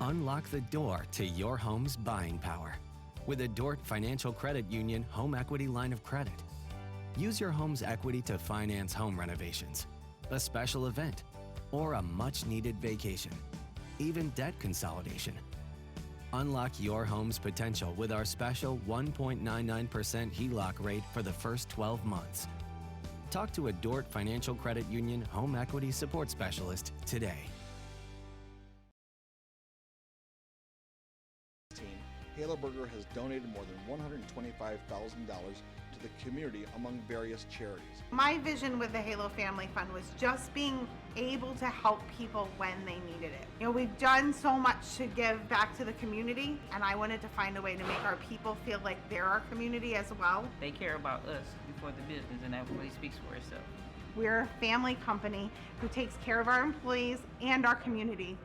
Unlock the door to your home's buying power with a Dort Financial Credit Union Home Equity Line of Credit. Use your home's equity to finance home renovations, a special event, or a much-needed vacation, even debt consolidation. Unlock your home's potential with our special 1.99% HELOC rate for the first 12 months. Talk to a Dort Financial Credit Union Home Equity Support Specialist today. Halo Burger has donated more than $125,000 to the community among various charities. My vision with the Halo Family Fund was just being able to help people when they needed it. You know, we've done so much to give back to the community, and I wanted to find a way to make our people feel like they're our community as well. They care about us before the business, and that really speaks for itself. We're a family company who takes care of our employees and our community.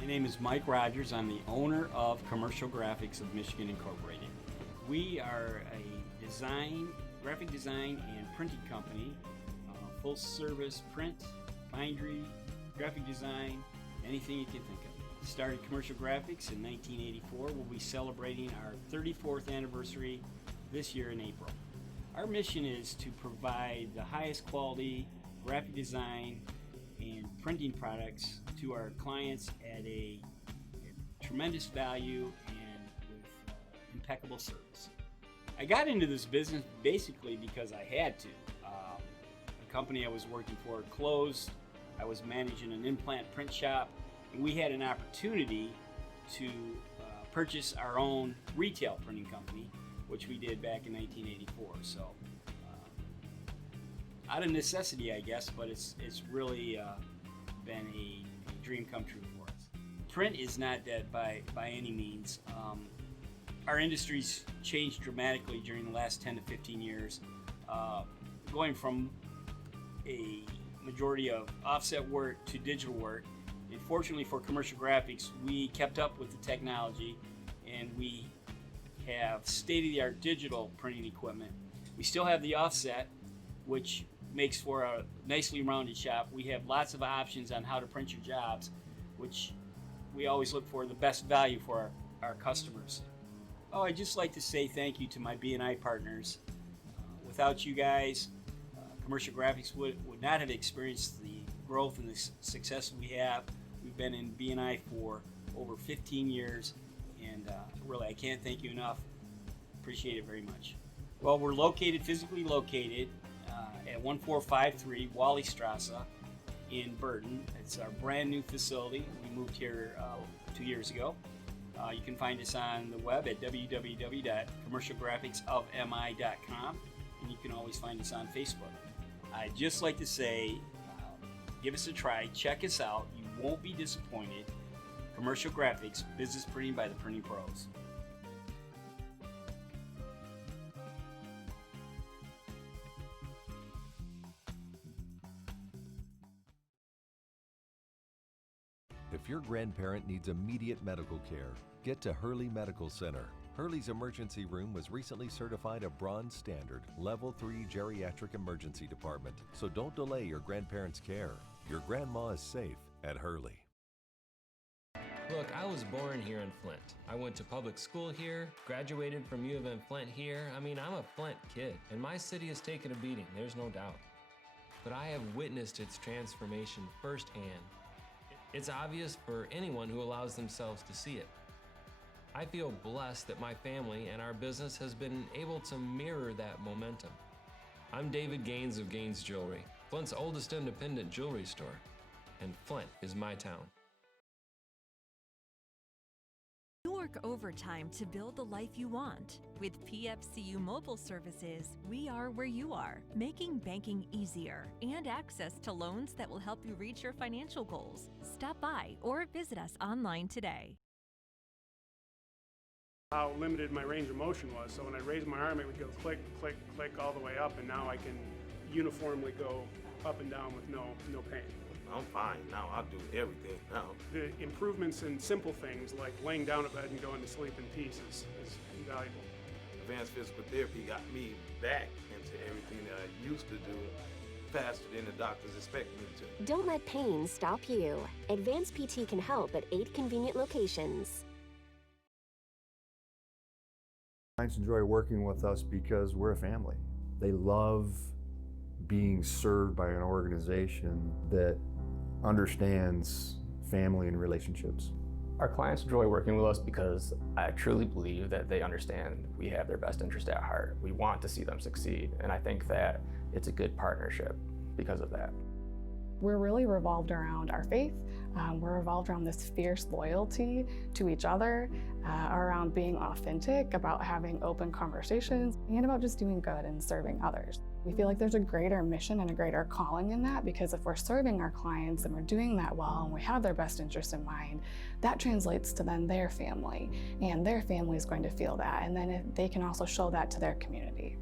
My name is Mike Rogers. I'm the owner of Commercial Graphics of Michigan Incorporated. We are a graphic design and printing company, full service print, bindery, graphic design, anything you can think of. Started Commercial Graphics in 1984. We'll be celebrating our 34th anniversary this year in April. Our mission is to provide the highest quality graphic design and printing products to our clients at a tremendous value and with impeccable service. I got into this business basically because I had to. The company I was working for closed. I was managing an implant print shop, and we had an opportunity to purchase our own retail printing company, which we did back in 1984. So out of necessity, I guess, but it's really been a dream come true for us. Print is not dead by any means. Our industry's changed dramatically during the last 10 to 15 years, going from a majority of offset work to digital work. And fortunately for Commercial Graphics, we kept up with the technology, and we have state-of-the-art digital printing equipment. We still have the offset, which makes for a nicely rounded shop. We have lots of options on how to print your jobs, which we always look for the best value for our customers. Oh, I'd just like to say thank you to my B&I partners. Without you guys, Commercial Graphics would not have experienced the growth and the success we have. We've been in B&I for over 15 years, and really, I can't thank you enough. Appreciate it very much. Well, we're physically located at 1453 Wally Strasse in Burton. It's our brand new facility. We moved here 2 years ago. You can find us on the web at www.commercialgraphicsofmi.com, and you can always find us on Facebook. I'd just like to say, give us a try, check us out. You won't be disappointed. Commercial Graphics, business printing by the printing pros. If your grandparent needs immediate medical care, get to Hurley Medical Center. Hurley's emergency room was recently certified a bronze standard, level 3 geriatric emergency department. So don't delay your grandparents' care. Your grandma is safe at Hurley. Look, I was born here in Flint. I went to public school here, graduated from U of M Flint here. I mean, I'm a Flint kid, and my city has taken a beating, there's no doubt. But I have witnessed its transformation firsthand. It's obvious for anyone who allows themselves to see it. I feel blessed that my family and our business has been able to mirror that momentum. I'm David Gaines of Gaines Jewelry, Flint's oldest independent jewelry store, and Flint is my town. You work overtime to build the life you want. With PFCU Mobile Services, we are where you are, making banking easier and access to loans that will help you reach your financial goals. Stop by or visit us online today. How limited my range of motion was. So when I raised my arm, it would go click, click, click all the way up, and now I can uniformly go up and down with no pain. I'm fine now. I'll do everything now. The improvements in simple things like laying down a bed and going to sleep in peace is invaluable. Advanced physical therapy got me back into everything that I used to do faster than the doctors expected me to. Don't let pain stop you. Advanced PT can help at 8 convenient locations. Clients enjoy working with us because we're a family. They love being served by an organization that understands family and relationships. Our clients enjoy working with us because I truly believe that they understand we have their best interest at heart. We want to see them succeed, and I think that it's a good partnership because of that. We're really revolved around our faith. We're revolved around this fierce loyalty to each other, around being authentic, about having open conversations, and about just doing good and serving others. We feel like there's a greater mission and a greater calling in that, because if we're serving our clients and we're doing that well and we have their best interests in mind, that translates to then their family, and their family is going to feel that, and then they can also show that to their community.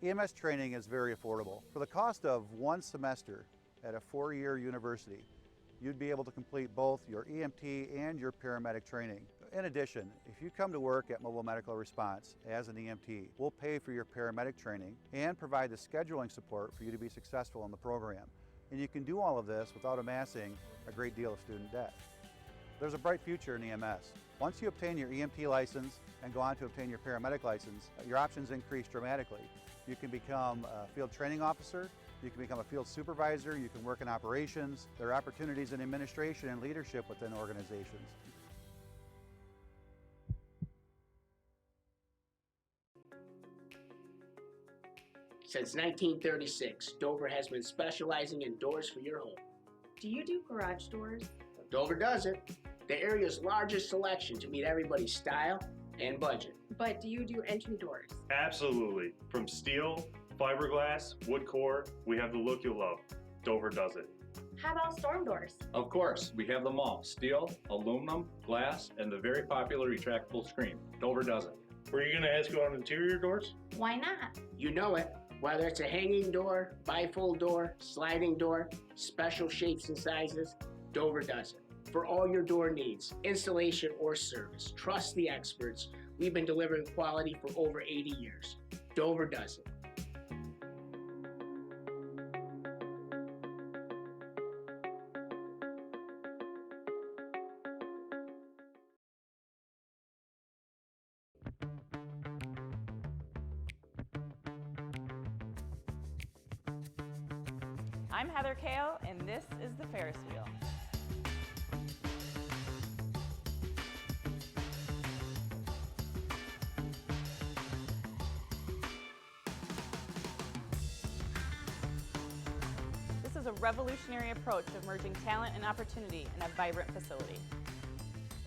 EMS training is very affordable. For the cost of one semester at a 4-year university, you'd be able to complete both your EMT and your paramedic training. In addition, if you come to work at Mobile Medical Response as an EMT, we'll pay for your paramedic training and provide the scheduling support for you to be successful in the program. And you can do all of this without amassing a great deal of student debt. There's a bright future in EMS. Once you obtain your EMT license and go on to obtain your paramedic license, your options increase dramatically. You can become a field training officer, you can become a field supervisor, you can work in operations. There are opportunities in administration and leadership within organizations. Since 1936, Dover has been specializing in doors for your home. Do you do garage doors? Dover does it. The area's largest selection to meet everybody's style and budget. But do you do entry doors? Absolutely. From steel, fiberglass, wood core, we have the look you'll love. Dover does it. How about storm doors? Of course, we have them all. Steel, aluminum, glass, and the very popular retractable screen. Dover does it. Were you going to ask about interior doors? Why not? You know it. Whether it's a hanging door, bifold door, sliding door, special shapes and sizes, Dover does it. For all your door needs, installation or service, trust the experts. We've been delivering quality for over 80 years. Dover does it. I'm Heather Kale, and this is the Ferris wheel. This is a revolutionary approach of merging talent and opportunity in a vibrant facility.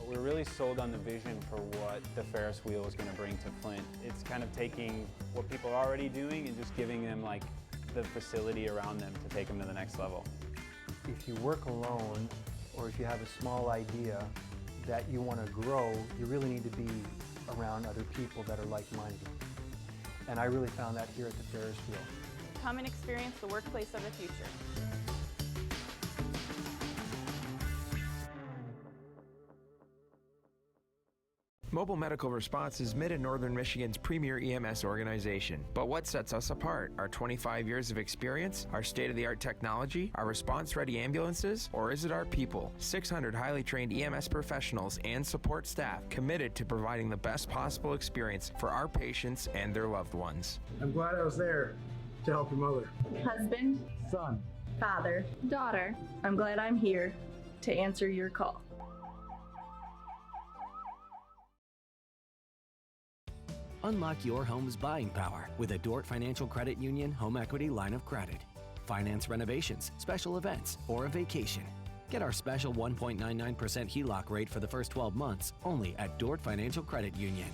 We're really sold on the vision for what the Ferris wheel is going to bring to Flint. It's kind of taking what people are already doing and just giving them like the facility around them to take them to the next level. If you work alone, or if you have a small idea that you want to grow, you really need to be around other people that are like-minded. And I really found that here at the Ferris wheel. Come and experience the workplace of the future. Mobile Medical Response is Mid and Northern Michigan's premier EMS organization. But what sets us apart? Our 25 years of experience, our state-of-the-art technology, our response-ready ambulances, or is it our people? 600 highly trained EMS professionals and support staff committed to providing the best possible experience for our patients and their loved ones. I'm glad I was there to help your mother. Husband, Son, father, daughter. I'm glad I'm here to answer your call. Unlock your home's buying power with a Dort Financial Credit Union home equity line of credit. Finance renovations, special events, or a vacation. Get our special 1.99% HELOC rate for the first 12 months only at Dort Financial Credit Union.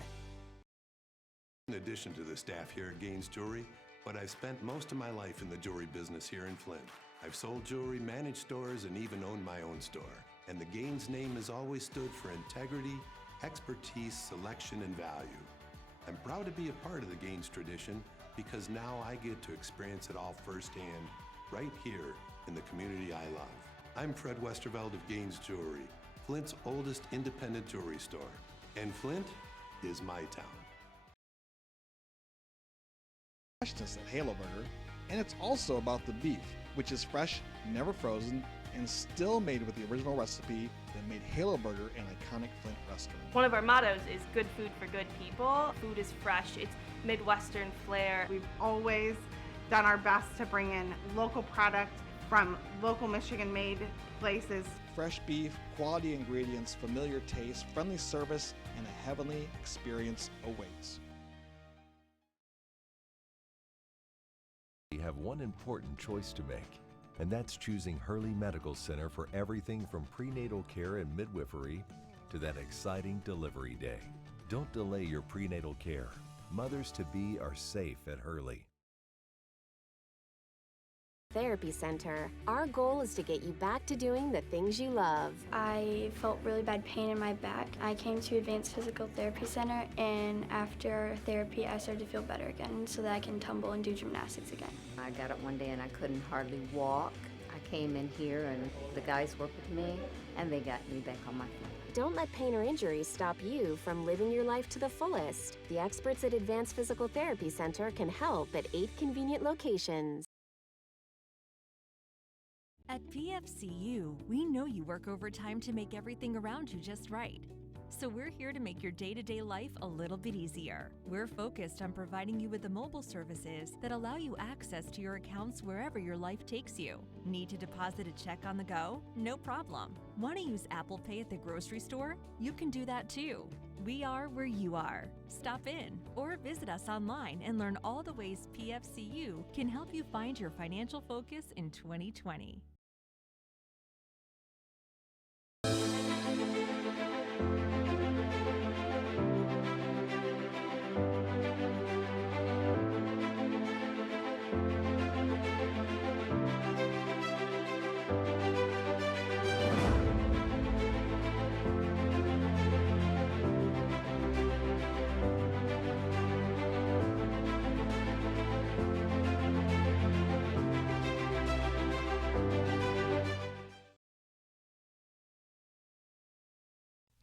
In addition to the staff here at Gaines Jewelry, but I've spent most of my life in the jewelry business here in Flint. I've sold jewelry, managed stores, and even owned my own store. And the Gaines name has always stood for integrity, expertise, selection, and value. I'm proud to be a part of the Gaines tradition because now I get to experience it all firsthand, right here in the community I love. I'm Fred Westerveld of Gaines Jewelry, Flint's oldest independent jewelry store. And Flint is my town. Freshness at Halo Burger, and it's also about the beef, which is fresh, never frozen, and still made with the original recipe that made Halo Burger an iconic Flint restaurant. One of our mottos is good food for good people. Food is fresh, it's Midwestern flair. We've always done our best to bring in local product from local Michigan-made places. Fresh beef, quality ingredients, familiar taste, friendly service, and a heavenly experience awaits. You have one important choice to make, and that's choosing Hurley Medical Center for everything from prenatal care and midwifery to that exciting delivery day. Don't delay your prenatal care. Mothers-to-be are safe at Hurley. Therapy Center. Our goal is to get you back to doing the things you love. I felt really bad pain in my back. I came to Advanced Physical Therapy Center, and after therapy I started to feel better again so that I can tumble and do gymnastics again. I got up one day and I couldn't hardly walk. I came in here and the guys worked with me and they got me back on my feet. Don't let pain or injury stop you from living your life to the fullest. The experts at Advanced Physical Therapy Center can help at 8 convenient locations. At PFCU, we know you work overtime to make everything around you just right. So we're here to make your day-to-day life a little bit easier. We're focused on providing you with the mobile services that allow you access to your accounts wherever your life takes you. Need to deposit a check on the go? No problem. Want to use Apple Pay at the grocery store? You can do that too. We are where you are. Stop in or visit us online and learn all the ways PFCU can help you find your financial focus in 2020.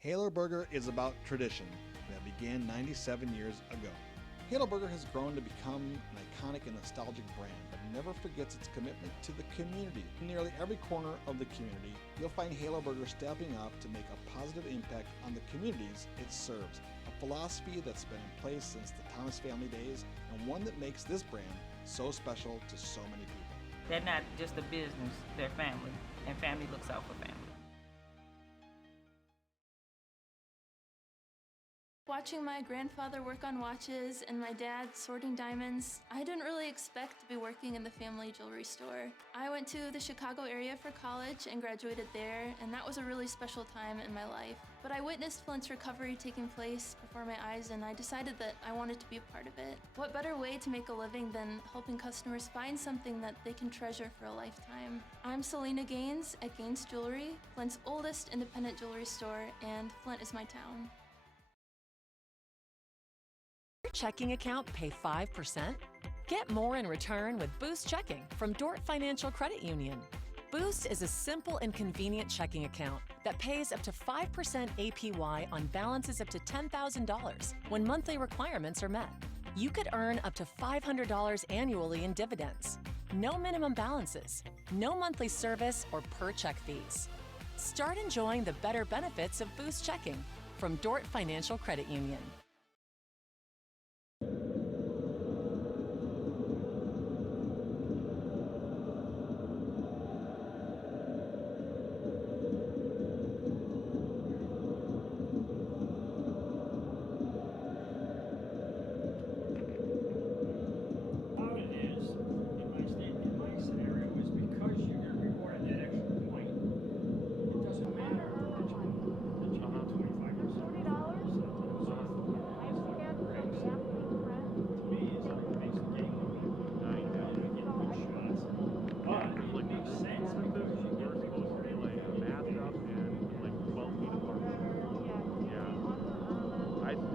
Halo Burger is about tradition that began 97 years ago. Halo Burger has grown to become an iconic and nostalgic brand, but never forgets its commitment to the community. In nearly every corner of the community, you'll find Halo Burger stepping up to make a positive impact on the communities it serves. A philosophy that's been in place since the Thomas family days, and one that makes this brand so special to so many people. They're not just a business, they're family, and family looks out for family. Watching my grandfather work on watches and my dad sorting diamonds, I didn't really expect to be working in the family jewelry store. I went to the Chicago area for college and graduated there, and that was a really special time in my life. But I witnessed Flint's recovery taking place before my eyes, and I decided that I wanted to be a part of it. What better way to make a living than helping customers find something that they can treasure for a lifetime? I'm Selena Gaines at Gaines Jewelry, Flint's oldest independent jewelry store, and Flint is my town. Your checking account pay 5%? Get more in return with Boost Checking from Dort Financial Credit Union. Boost is a simple and convenient checking account that pays up to 5% APY on balances up to $10,000 when monthly requirements are met. You could earn up to $500 annually in dividends. No minimum balances, no monthly service or per check fees. Start enjoying the better benefits of Boost Checking from Dort Financial Credit Union.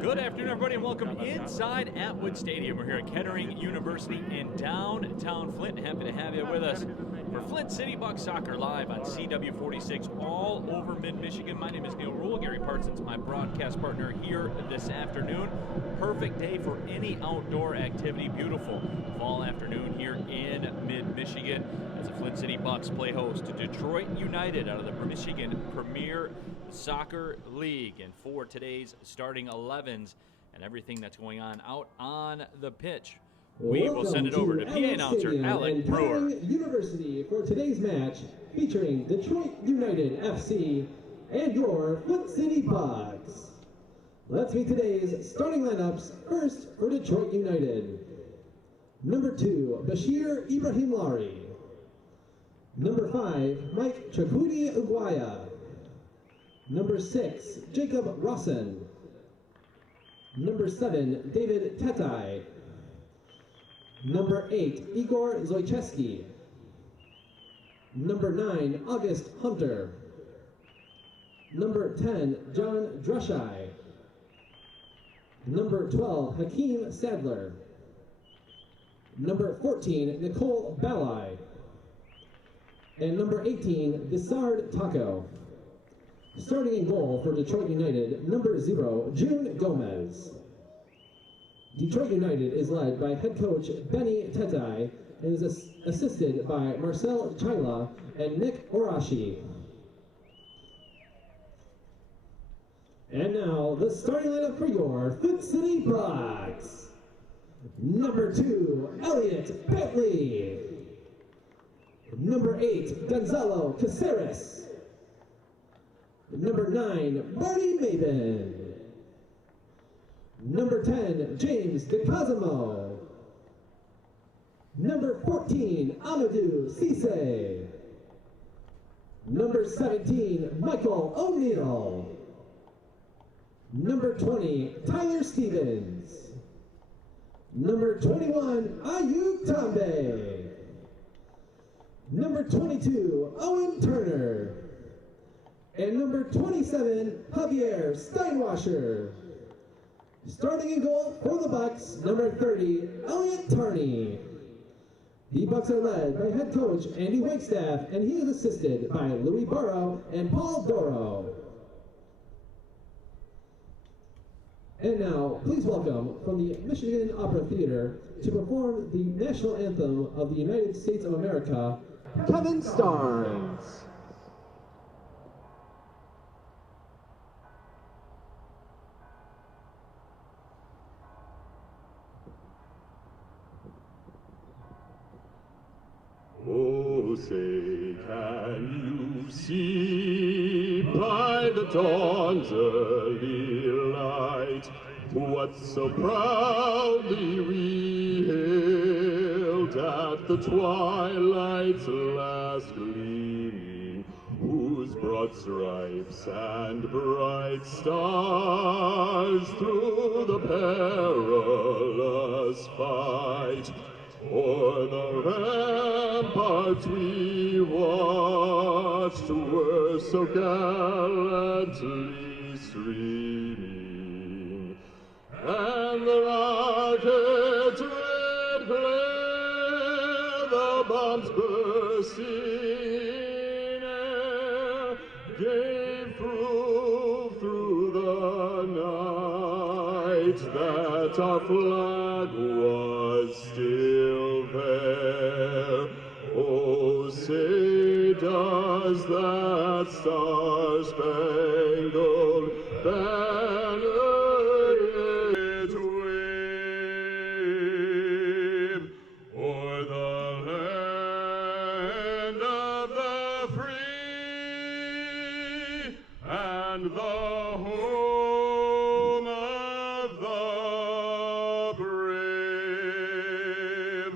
Good afternoon, everybody, and welcome inside Atwood Stadium. We're here at Kettering University in downtown Flint. Happy to have you with us for Flint City Bucks Soccer live on CW46 all over mid-Michigan. My name is Neil Rule. Gary Parsons, my broadcast partner here this afternoon. Perfect day for any outdoor activity. Beautiful fall afternoon here in mid-Michigan as the Flint City Bucks play host to Detroit United out of the Michigan Premier Soccer League. And for today's starting 11s and everything that's going on out on the pitch, we will send it over to PA announcer Alec Brewer. University for today's match featuring Detroit United FC and your Flint City Bucks. Let's meet today's starting lineups. First for Detroit United. Number 2, Bashir Ibrahim Lari. Number 5, Mike Chakudi Uguaya. Number 6, Jacob Rossen. Number 7, David Tetai. Number 8, Igor Zoicheski. Number 9, August Hunter. Number 10, John Drushai. Number 12, Hakeem Sadler. Number 14, Nicole Balai. And number 18, Visard Taco. Starting in goal for Detroit United, number 0, June Gomez. Detroit United is led by head coach Benny Tetai and is assisted by Marcel Chaila and Nick Orashi. And now, the starting lineup for your Flint City Bucks. Number 2, Elliot Bentley. Number 8, Gonzalo Caceres. Number 9, Marty Maben. Number 10, James DeCosimo. Number 14, Amadou Cisse. Number 17, Michael O'Neill. Number 20, Tyler Stevens. Number 21, Ayub Tambe. Number 22, Owen Turner. And number 27, Javier Steinwasser. Starting in goal for the Bucks, number 30, Elliot Tarney. The Bucks are led by head coach Andy Wagstaff, and he is assisted by Louis Burrow and Paul Doro. And now, please welcome from the Michigan Opera Theater to perform the national anthem of the United States of America, Kevin Starnes. Oh, say, can you see by the dawn's early light what so proudly we hailed at the twilight's last gleaming, whose broad stripes and bright stars through the perilous fight o'er the ramparts we watched were so gallantly streaming, and the rocket's red glare, the bombs bursting our flag was still there. Oh, say does that star-spangled banner yet wave o'er the land of the free and the home of the brave.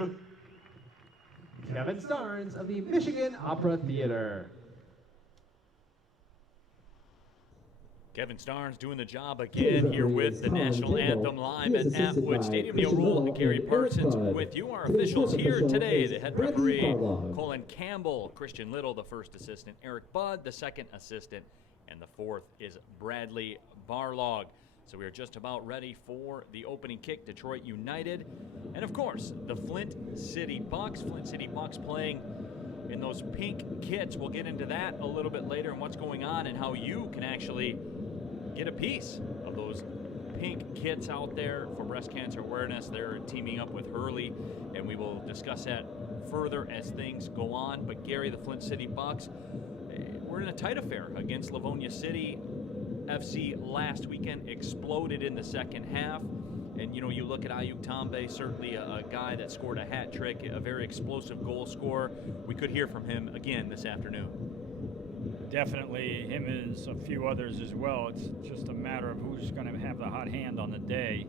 Kevin Starnes of the Michigan Opera Theater. Kevin Starnes doing the job again here with the national anthem live at Atwood Stadium. Neil Rule and Gary Parsons with you. Our officials here today, the head referee, Colin Campbell, Christian Little, the first assistant, Eric Budd, the second assistant, and the fourth is Bradley Barlog. So we are just about ready for the opening kick, Detroit United. And of course, the Flint City Bucks. Flint City Bucks playing in those pink kits. We'll get into that a little bit later and what's going on and how you can actually get a piece of those pink kits out there for breast cancer awareness. They're teaming up with Hurley, and we will discuss that further as things go on. But Gary, the Flint City Bucks, we're in a tight affair against Livonia City. FC last weekend exploded in the second half. And, you know, you look at Ayuk Tambe, certainly a guy that scored a hat trick, a very explosive goal scorer. We could hear from him again this afternoon. Definitely him and a few others as well. It's just a matter of who's going to have the hot hand on the day.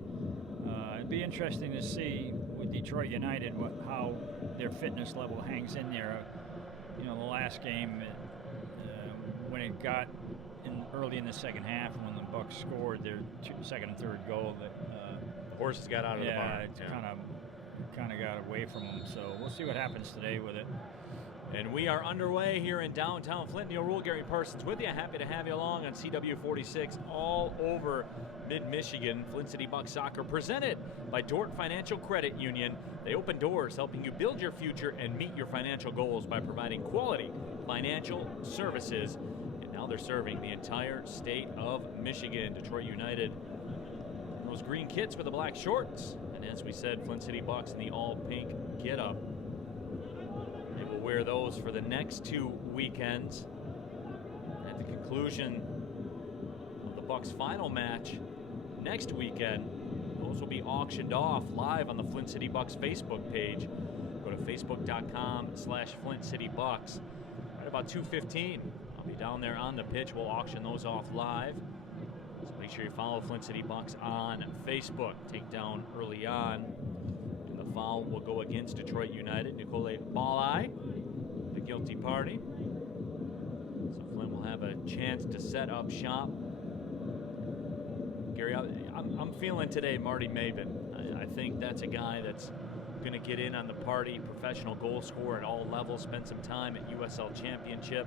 It'd be interesting to see with Detroit United how their fitness level hangs in there. You know, the last game, when it got early in the second half, when the Bucks scored their second and third goal, that the horses got out of the barn. It kind of got away from them. So we'll see what happens today with it. And we are underway here in downtown Flint. Neil Rule, Gary Parsons with you. Happy to have you along on CW46 all over mid-Michigan. Flint City Bucks Soccer presented by Dordt Financial Credit Union. They open doors helping you build your future and meet your financial goals by providing quality financial services. And now they're serving the entire state of Michigan. Detroit United, those green kits with the black shorts. And as we said, Flint City Bucks in the all-pink get-up. Wear those for the next 2 weekends. At the conclusion of the Bucks' final match next weekend, those will be auctioned off live on the Flint City Bucks Facebook page. Go to facebook.com/Flint City Bucks. Right about 2:15, I'll be down there on the pitch. We'll auction those off live. So make sure you follow Flint City Bucks on Facebook. Take down early on. The foul will go against Detroit United. Nicole Ballai, the guilty party. So Flint will have a chance to set up shop. Gary, I'm feeling today Marty Maven. I think that's a guy that's going to get in on the party, professional goal scorer at all levels, spend some time at USL Championship.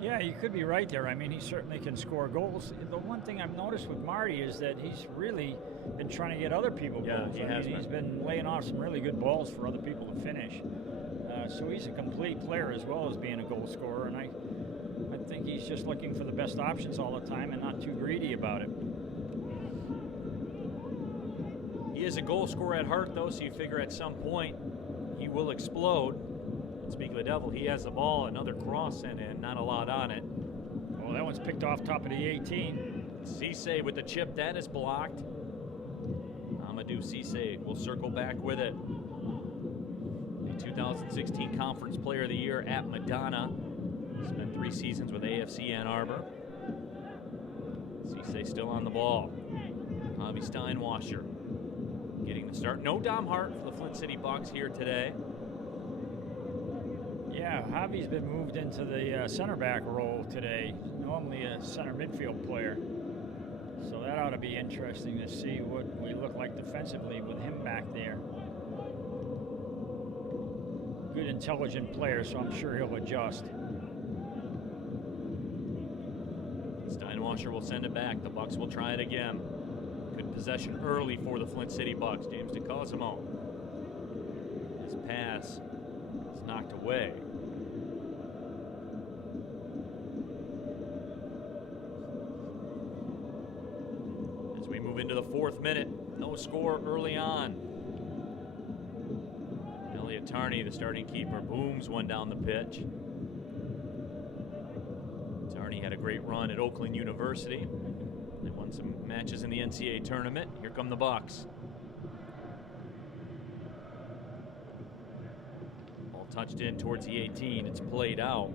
Yeah, you could be right there. I mean, he certainly can score goals. The one thing I've noticed with Marty is that he's really been trying to get other people goals. He's been laying off some really good balls for other people to finish. So he's a complete player as well as being a goal scorer, and I think he's just looking for the best options all the time and not too greedy about it. He is a goal scorer at heart, though, so you figure at some point he will explode. Speaking of the devil, he has the ball, another cross sent in, not a lot on it. Well, that one's picked off top of the 18. Cisse with the chip, that is blocked. Amadou Cisse will circle back with it. The 2016 Conference Player of the Year at Madonna. Spent 3 seasons with AFC Ann Arbor. Cisse still on the ball. Javi Steinwasser getting the start. No Dom Hart for the Flint City Bucks here today. Yeah, Javi's been moved into the center back role today, normally a center midfield player. So that ought to be interesting to see what we look like defensively with him back there. Good, intelligent player, so I'm sure he'll adjust. Steinwasser will send it back. The Bucks will try it again. Good possession early for the Flint City Bucks. James DeCosimo. His pass is knocked away. As we move into the 4th minute, No score early on. Elliot Tarney, the starting keeper, booms one down the pitch. Tarney had a great run at Oakland University. They won some matches in the NCAA tournament. Here come the Bucks. Ball touched in towards the 18. It's played out.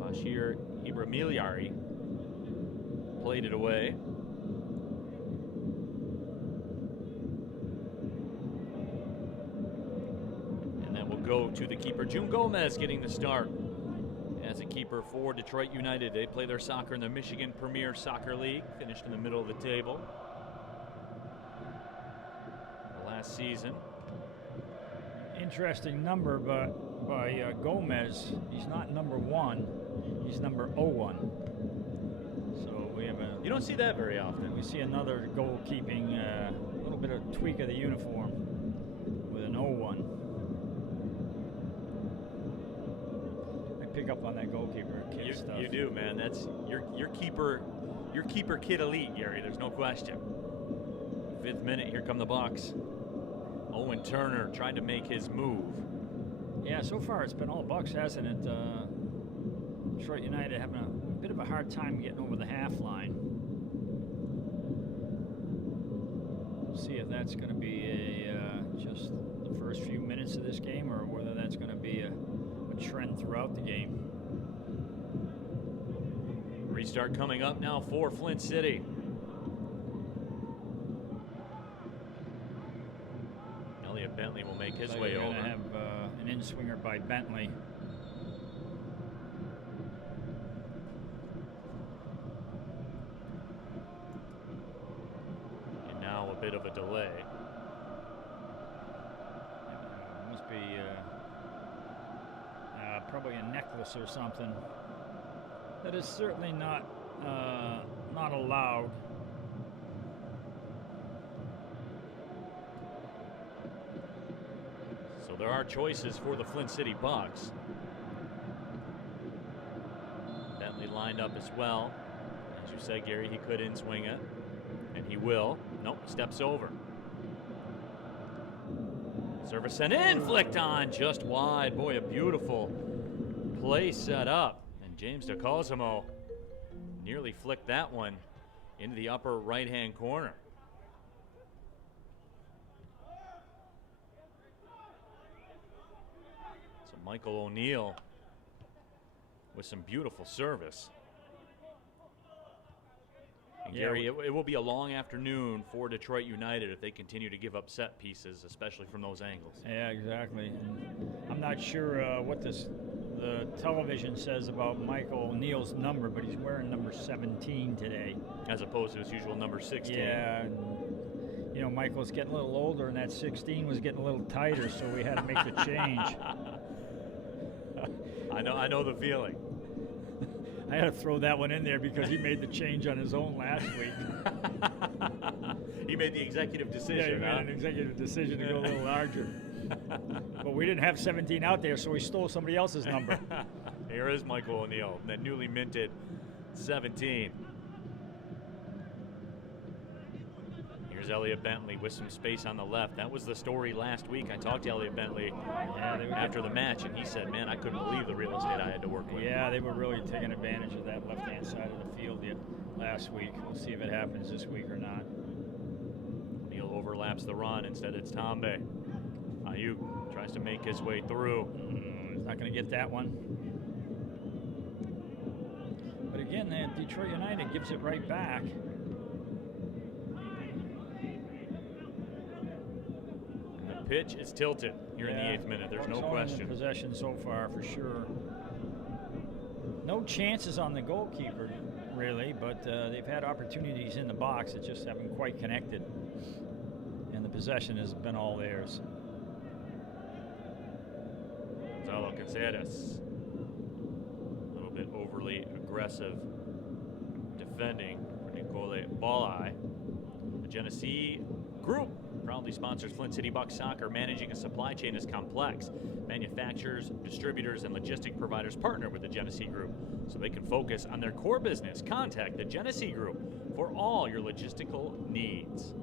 Bashir Ibrahimiliari played it away. And that will go to the keeper, June Gomez, getting the start as a keeper for Detroit United. They play their soccer in the Michigan Premier Soccer League, finished in the middle of the table last season. Interesting number by Gomez. He's not number 1, he's number 01. So we have a... You don't see that very often. We see another goalkeeping, little bit of tweak of the uniform with an 01. Pick up on that goalkeeper kid stuff. You do, man. That's your keeper kid elite, Gary. There's no question. 5th minute, here come the Bucks. Owen Turner tried to make his move. Yeah, so far it's been all Bucks, hasn't it? Detroit United having a bit of a hard time getting over the half line. We'll see if that's going to be just the first few minutes of this game, or whether that's going to be a trend throughout the game. Restart coming up now for Flint City. Elliot Bentley will make his way over. We're going to have an in-swinger by Bentley. And now a bit of a delay. Must be probably a necklace or something. That is certainly not allowed. So there are choices for the Flint City Bucks. Bentley lined up as well. As you said, Gary, he could in-swing it, and he will. Nope, steps over. Service sent in, flicked on, just wide. Boy, a beautiful play set up. And James DeCosimo nearly flicked that one into the upper right-hand corner. So Michael O'Neill with some beautiful service. And Gary, it will be a long afternoon for Detroit United if they continue to give up set pieces, especially from those angles. Yeah, exactly. And I'm not sure what the television says about Michael O'Neill's number, but he's wearing number 17 today, as opposed to his usual number 16. Yeah, and, you know, Michael's getting a little older, and that 16 was getting a little tighter, so we had to make the change. I know the feeling. I had to throw that one in there because he made the change on his own last week. He made the executive decision. Yeah, he made an executive decision to go a little larger. But we didn't have 17 out there, so we stole somebody else's number. Here is Michael O'Neill, that newly minted 17. Here's Elliot Bentley with some space on the left. That was the story last week. I talked to Elliot Bentley after the match, and he said, man, I couldn't believe the real estate I had to work with. Yeah, they were really taking advantage of that left-hand side of the field last week. We'll see if it happens this week or not. O'Neill overlaps the run. Instead, it's Tambe. Ayuk tries to make his way through. He's not going to get that one. But again, Detroit United gives it right back. Pitch is tilted here in the 8th minute. There's no question. Possession so far for sure. No chances on the goalkeeper, really, but they've had opportunities in the box that just haven't quite connected. And the possession has been all theirs. Gonzalo Caceres. A little bit overly aggressive defending for Nicole Balai. The Genesee Group proudly sponsors Flint City Bucks soccer. Managing a supply chain is complex. Manufacturers, distributors, and logistic providers partner with the Genesee Group so they can focus on their core business. Contact the Genesee Group for all your logistical needs.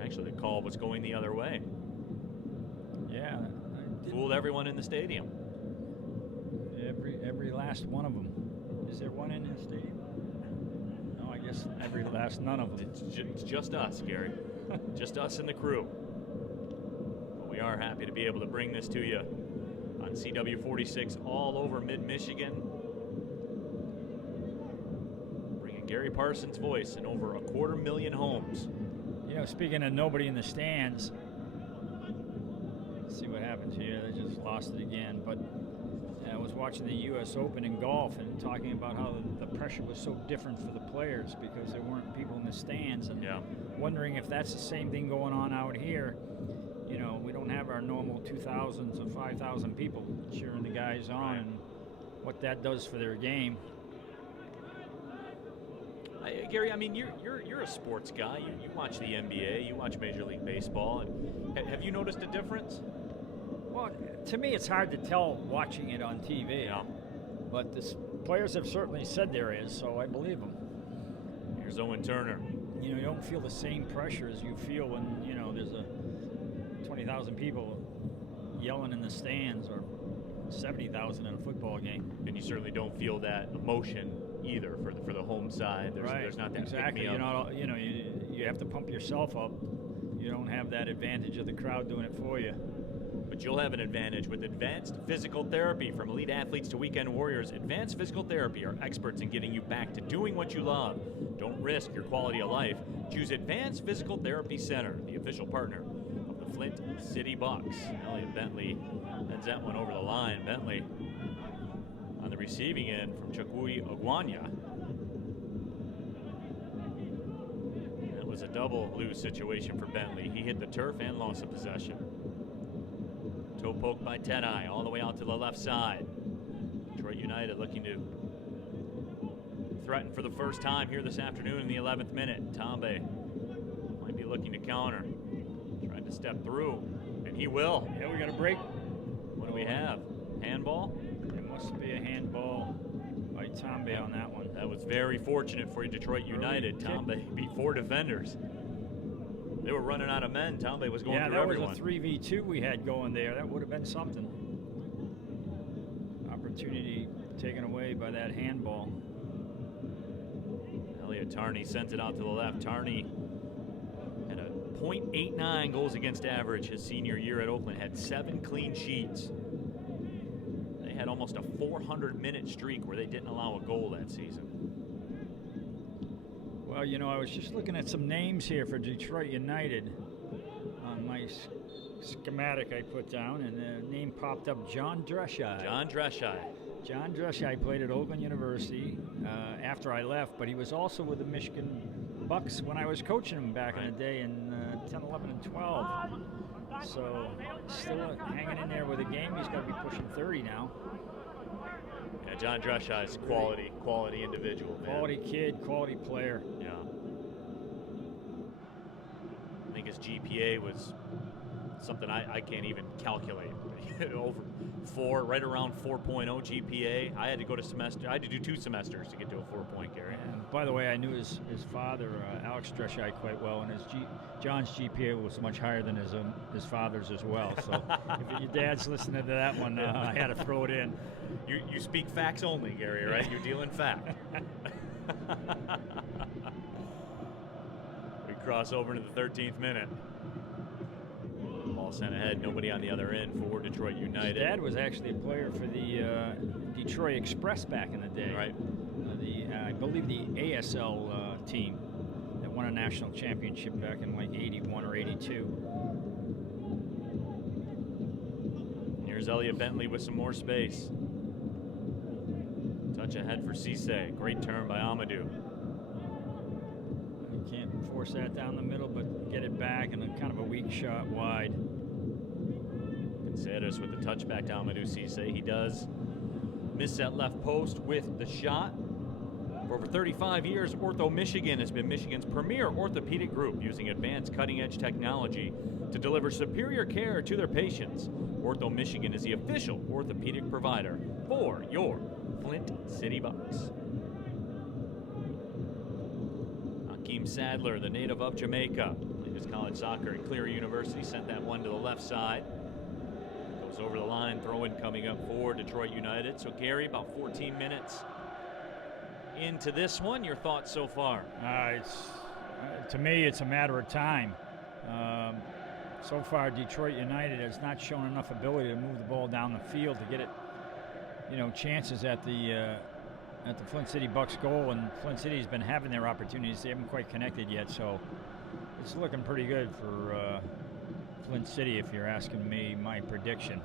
Actually, the call was going the other way. Yeah. Fooled everyone in the stadium. Every last one of them. Is there one in the stadium? No, I guess every last none of them. It's just us, Gary. Just us and the crew. But we are happy to be able to bring this to you on CW46 all over mid-Michigan. Bringing Gary Parsons' voice in over 250,000 homes. You know, speaking of nobody in the stands, let's see what happens here. They just lost it again. But I was watching the U.S. Open in golf and talking about how the pressure was so different for the players because there weren't people in the stands, and wondering if that's the same thing going on out here. You know, we don't have our normal 2,000 to 5,000 people cheering the guys on, and what that does for their game. Gary, I mean, you're a sports guy. You watch the NBA, you watch Major League Baseball, and have you noticed a difference? Well, to me, it's hard to tell watching it on TV. But the players have certainly said there is, so I believe them. Here's Owen Turner. You know, you don't feel the same pressure as you feel when, you know, there's 20,000 people yelling in the stands, or 70,000 in a football game. And you certainly don't feel that emotion either for the home side. There's not that exactly. pick me up. You have to pump yourself up. You don't have that advantage of the crowd doing it for you. But you'll have an advantage with Advanced Physical Therapy. From elite athletes to weekend warriors, Advanced Physical Therapy are experts in getting you back to doing what you love. Don't risk your quality of life. Choose Advanced Physical Therapy Center, the official partner of the Flint City Bucks. Elliot Bentley heads that one over the line. Bentley on the receiving end from Chukwu Ogwanya. That was a double lose situation for Bentley. He hit the turf and lost a possession. Toe poke by Tedeye all the way out to the left side. Detroit United looking to threaten for the first time here this afternoon in the 11th minute. Tambe might be looking to counter. Trying to step through, and he will. Yeah, we got a break. What do we have? Handball? It must be a handball by Tambe on that one. That was very fortunate for Detroit United. Tambe beat 4 defenders. They were running out of men. Tambe was going through everyone. Yeah, that was a 3v2 we had going there. That would have been something. Opportunity taken away by that handball. Elliot Tarney sent it out to the left. Tarney had a .89 goals against average his senior year at Oakland. Had 7 clean sheets. They had almost a 400-minute streak where they didn't allow a goal that season. Well, you know, I was just looking at some names here for Detroit United on my schematic I put down, and the name popped up, John Dreshai. John Dreshai. John Dreshai played at Oakland University after I left, but he was also with the Michigan Bucks when I was coaching him back in the day in 10, 11, and 12. So still hanging in there with a game. He's got to be pushing 30 now. Yeah, John Dreshai is quality individual, man. Quality kid, quality player. Yeah. I think his GPA was something I can't even calculate. Over 4, right around 4.0 GPA. I had to do 2 semesters to get to a 4-point, Gary. And by the way, I knew his father, Alex Dreshai, quite well, and John's GPA was much higher than his father's as well. So if your dad's listening to that one, I had to throw it in. You speak facts only, Gary, right? You deal in fact. We cross over into the 13th minute. Ball sent ahead, nobody on the other end for Detroit United. His dad was actually a player for the Detroit Express back in the day. Right. I believe the ASL team that won a national championship back in like 81 or 82. Here's Elliot Bentley with some more space. Touch ahead for Cisse. Great turn by Amadou. You can't force that down the middle, but get it back, and a kind of a weak shot wide. Gonzalez with the touchback to Amadou Cisse. He does miss that left post with the shot. For over 35 years, Ortho Michigan has been Michigan's premier orthopedic group, using advanced cutting-edge technology to deliver superior care to their patients. Ortho Michigan is the official orthopedic provider for your Flint City Bucks. Hakeem Sadler, the native of Jamaica, played his college soccer at Cleary University, sent that one to the left side. Goes over the line, throw-in coming up for Detroit United. So Gary, about 14 minutes into this one. Your thoughts so far? To me, it's a matter of time. So far, Detroit United has not shown enough ability to move the ball down the field to get it, chances at the Flint City Bucks goal. And Flint City's been having their opportunities. They haven't quite connected yet, so it's looking pretty good for Flint City, if you're asking me my prediction.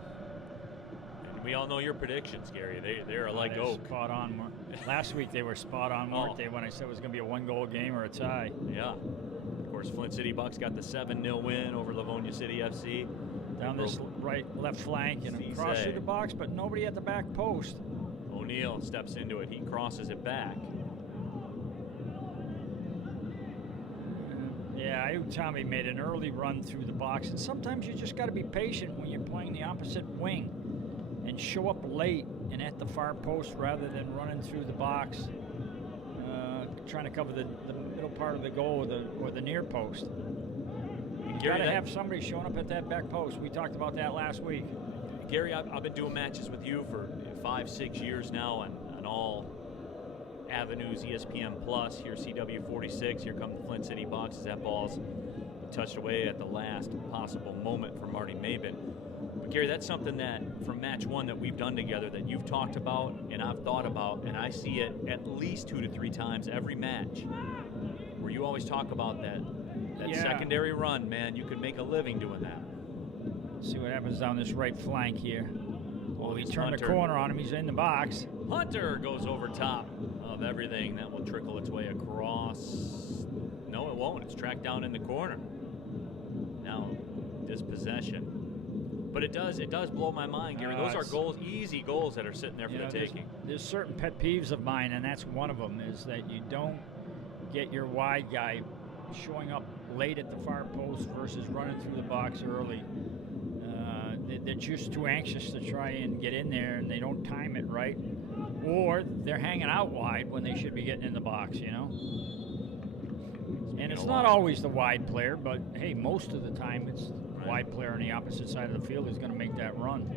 And we all know your predictions, Gary. They're like oak. Spot on. Last week they were spot on, weren't they, when I said it was going to be a one-goal game or a tie? Yeah. Of course, Flint City Bucks got the 7-0 win over Livonia City FC. Down this left flank and across through the box, but nobody at the back post. O'Neal steps into it. He crosses it back. Yeah, Tommy made an early run through the box, and sometimes you just got to be patient when you're playing the opposite wing and show up late and at the far post rather than running through the box, trying to cover the middle part of the goal or the near post. You got to have somebody showing up at that back post. We talked about that last week. Gary, I've been doing matches with you for 5-6 years now on all avenues, ESPN Plus, here CW46, here come the Flint City Bucks as that ball's touched away at the last possible moment for Marty Maben. But Gary, that's something that from match one that we've done together that you've talked about and I've thought about, and I see it at least 2 to 3 times every match, where you always talk about that secondary run, man. You could make a living doing that. See what happens down this right flank here. Well, he turned the corner on him. He's in the box. Hunter goes over top of everything. That will trickle its way across. No, it won't. It's tracked down in the corner. Now, dispossession. But it does blow my mind, Gary. Those are goals, easy goals that are sitting there for the taking. There's certain pet peeves of mine, and that's one of them, is that you don't get your wide guy showing up late at the far post versus running through the box early. They're just too anxious to try and get in there, and they don't time it right, or they're hanging out wide when they should be getting in the box, And it's not always the wide player, but hey, most of the time it's the wide player on the opposite side of the field who's going to make that run.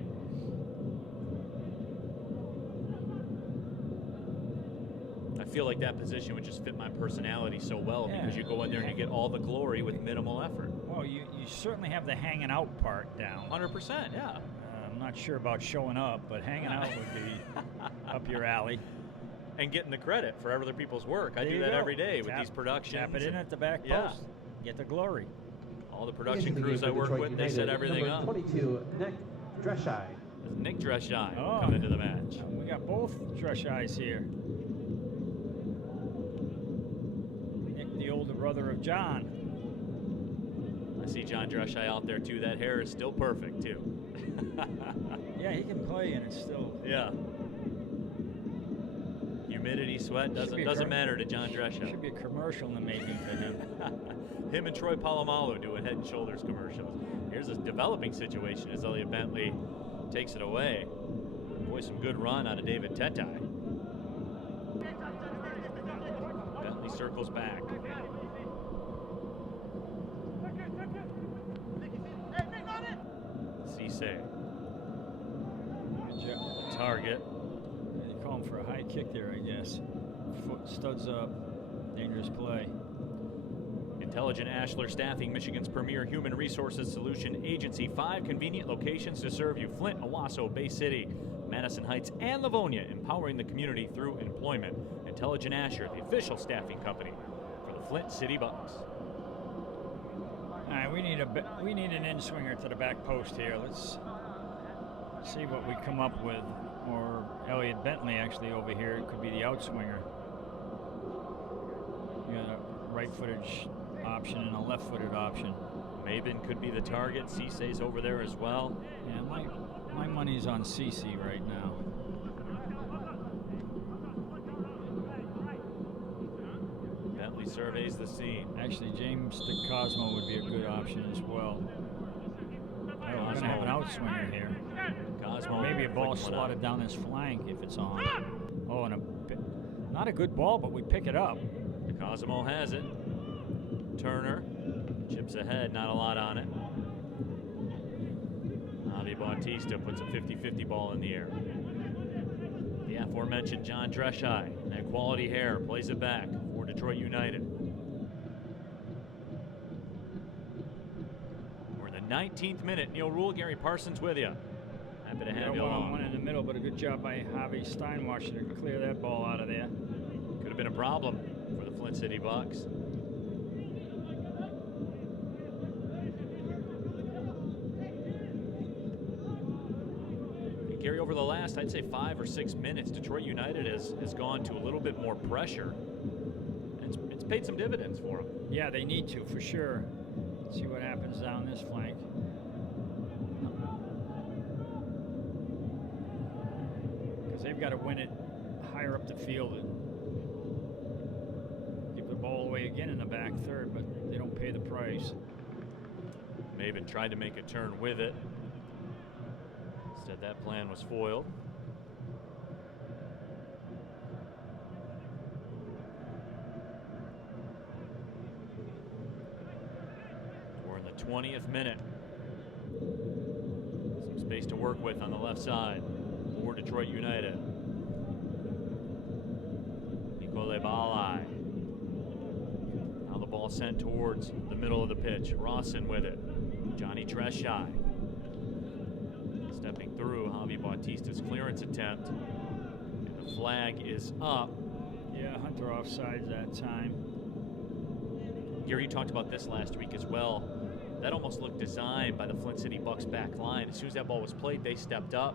I feel like that position would just fit my personality so well because you go in there and you get all the glory with minimal effort. Well, you certainly have the hanging out part down. 100%, yeah. I'm not sure about showing up, but hanging out would be up your alley. And getting the credit for other people's work. I do that every day with these productions. Tap it in at the back post. Get the glory. All the production crews I work with, they set everything up. 22, Nick Dreshai. Nick Dreshai coming into the match. We got both Dreshais here. Nick, the older brother of John. I see John Dreshai out there too. That hair is still perfect too. Yeah, he can play and it's still. Yeah. Humidity, sweat doesn't matter to John Dreshai. Should be a commercial in the making for him. Him and Troy Polamalu doing Head and Shoulders commercials. Here's a developing situation as Elliot Bentley takes it away. Boy, some good run out of David Tetai. Bentley circles back. Cisse. Target. They call him for a high kick there, I guess. Foot studs up. Dangerous play. Intelligent Ashler Staffing, Michigan's premier human resources solution agency. 5 convenient locations to serve you: Flint, Owasso, Bay City, Madison Heights, and Livonia, empowering the community through employment. Intelligent Asher, the official staffing company for the Flint City Bucks. All right, we need an in-swinger to the back post here. Let's see what we come up with. Or Elliot Bentley actually over here. It could be the outswinger. You got a right-footed option and a left-footed option. Maben could be the target. Cisse's over there as well. Yeah, my money's on Cisse right now. surveys the scene. Actually, James DeCosmo would be a good option as well. We're going to have an outswinger here. Cosmo, maybe a ball slotted down his flank if it's on. Oh, and not a good ball, but we pick it up. Cosmo has it. Turner chips ahead, not a lot on it. Javi Bautista puts a 50-50 ball in the air. The aforementioned John Dreschai, that quality hair, plays it back for Detroit United. We're in the 19th minute. Neil Rule, Gary Parsons with you. Happy to have you along. One in the middle, but a good job by Javi Steinwasser to clear that ball out of there. Could have been a problem for the Flint City Bucks. Gary, over the last, I'd say 5 or 6 minutes, Detroit United has gone to a little bit more pressure. It's paid some dividends for them. Yeah, they need to, for sure. Let's see what happens down this flank. Because they've got to win it higher up the field and give the ball away again in the back third, but they don't pay the price. Maven tried to make a turn with it. Instead, that plan was foiled. We're in the 20th minute. Some space to work with on the left side for Detroit United. Nicole Balai. Now the ball sent towards the middle of the pitch. Rawson with it. Johnny Dreschai. Stepping through Javi Bautista's clearance attempt. And the flag is up. Yeah, Hunter offsides that time. Gary, you talked about this last week as well. That almost looked designed by the Flint City Bucks back line. As soon as that ball was played, they stepped up.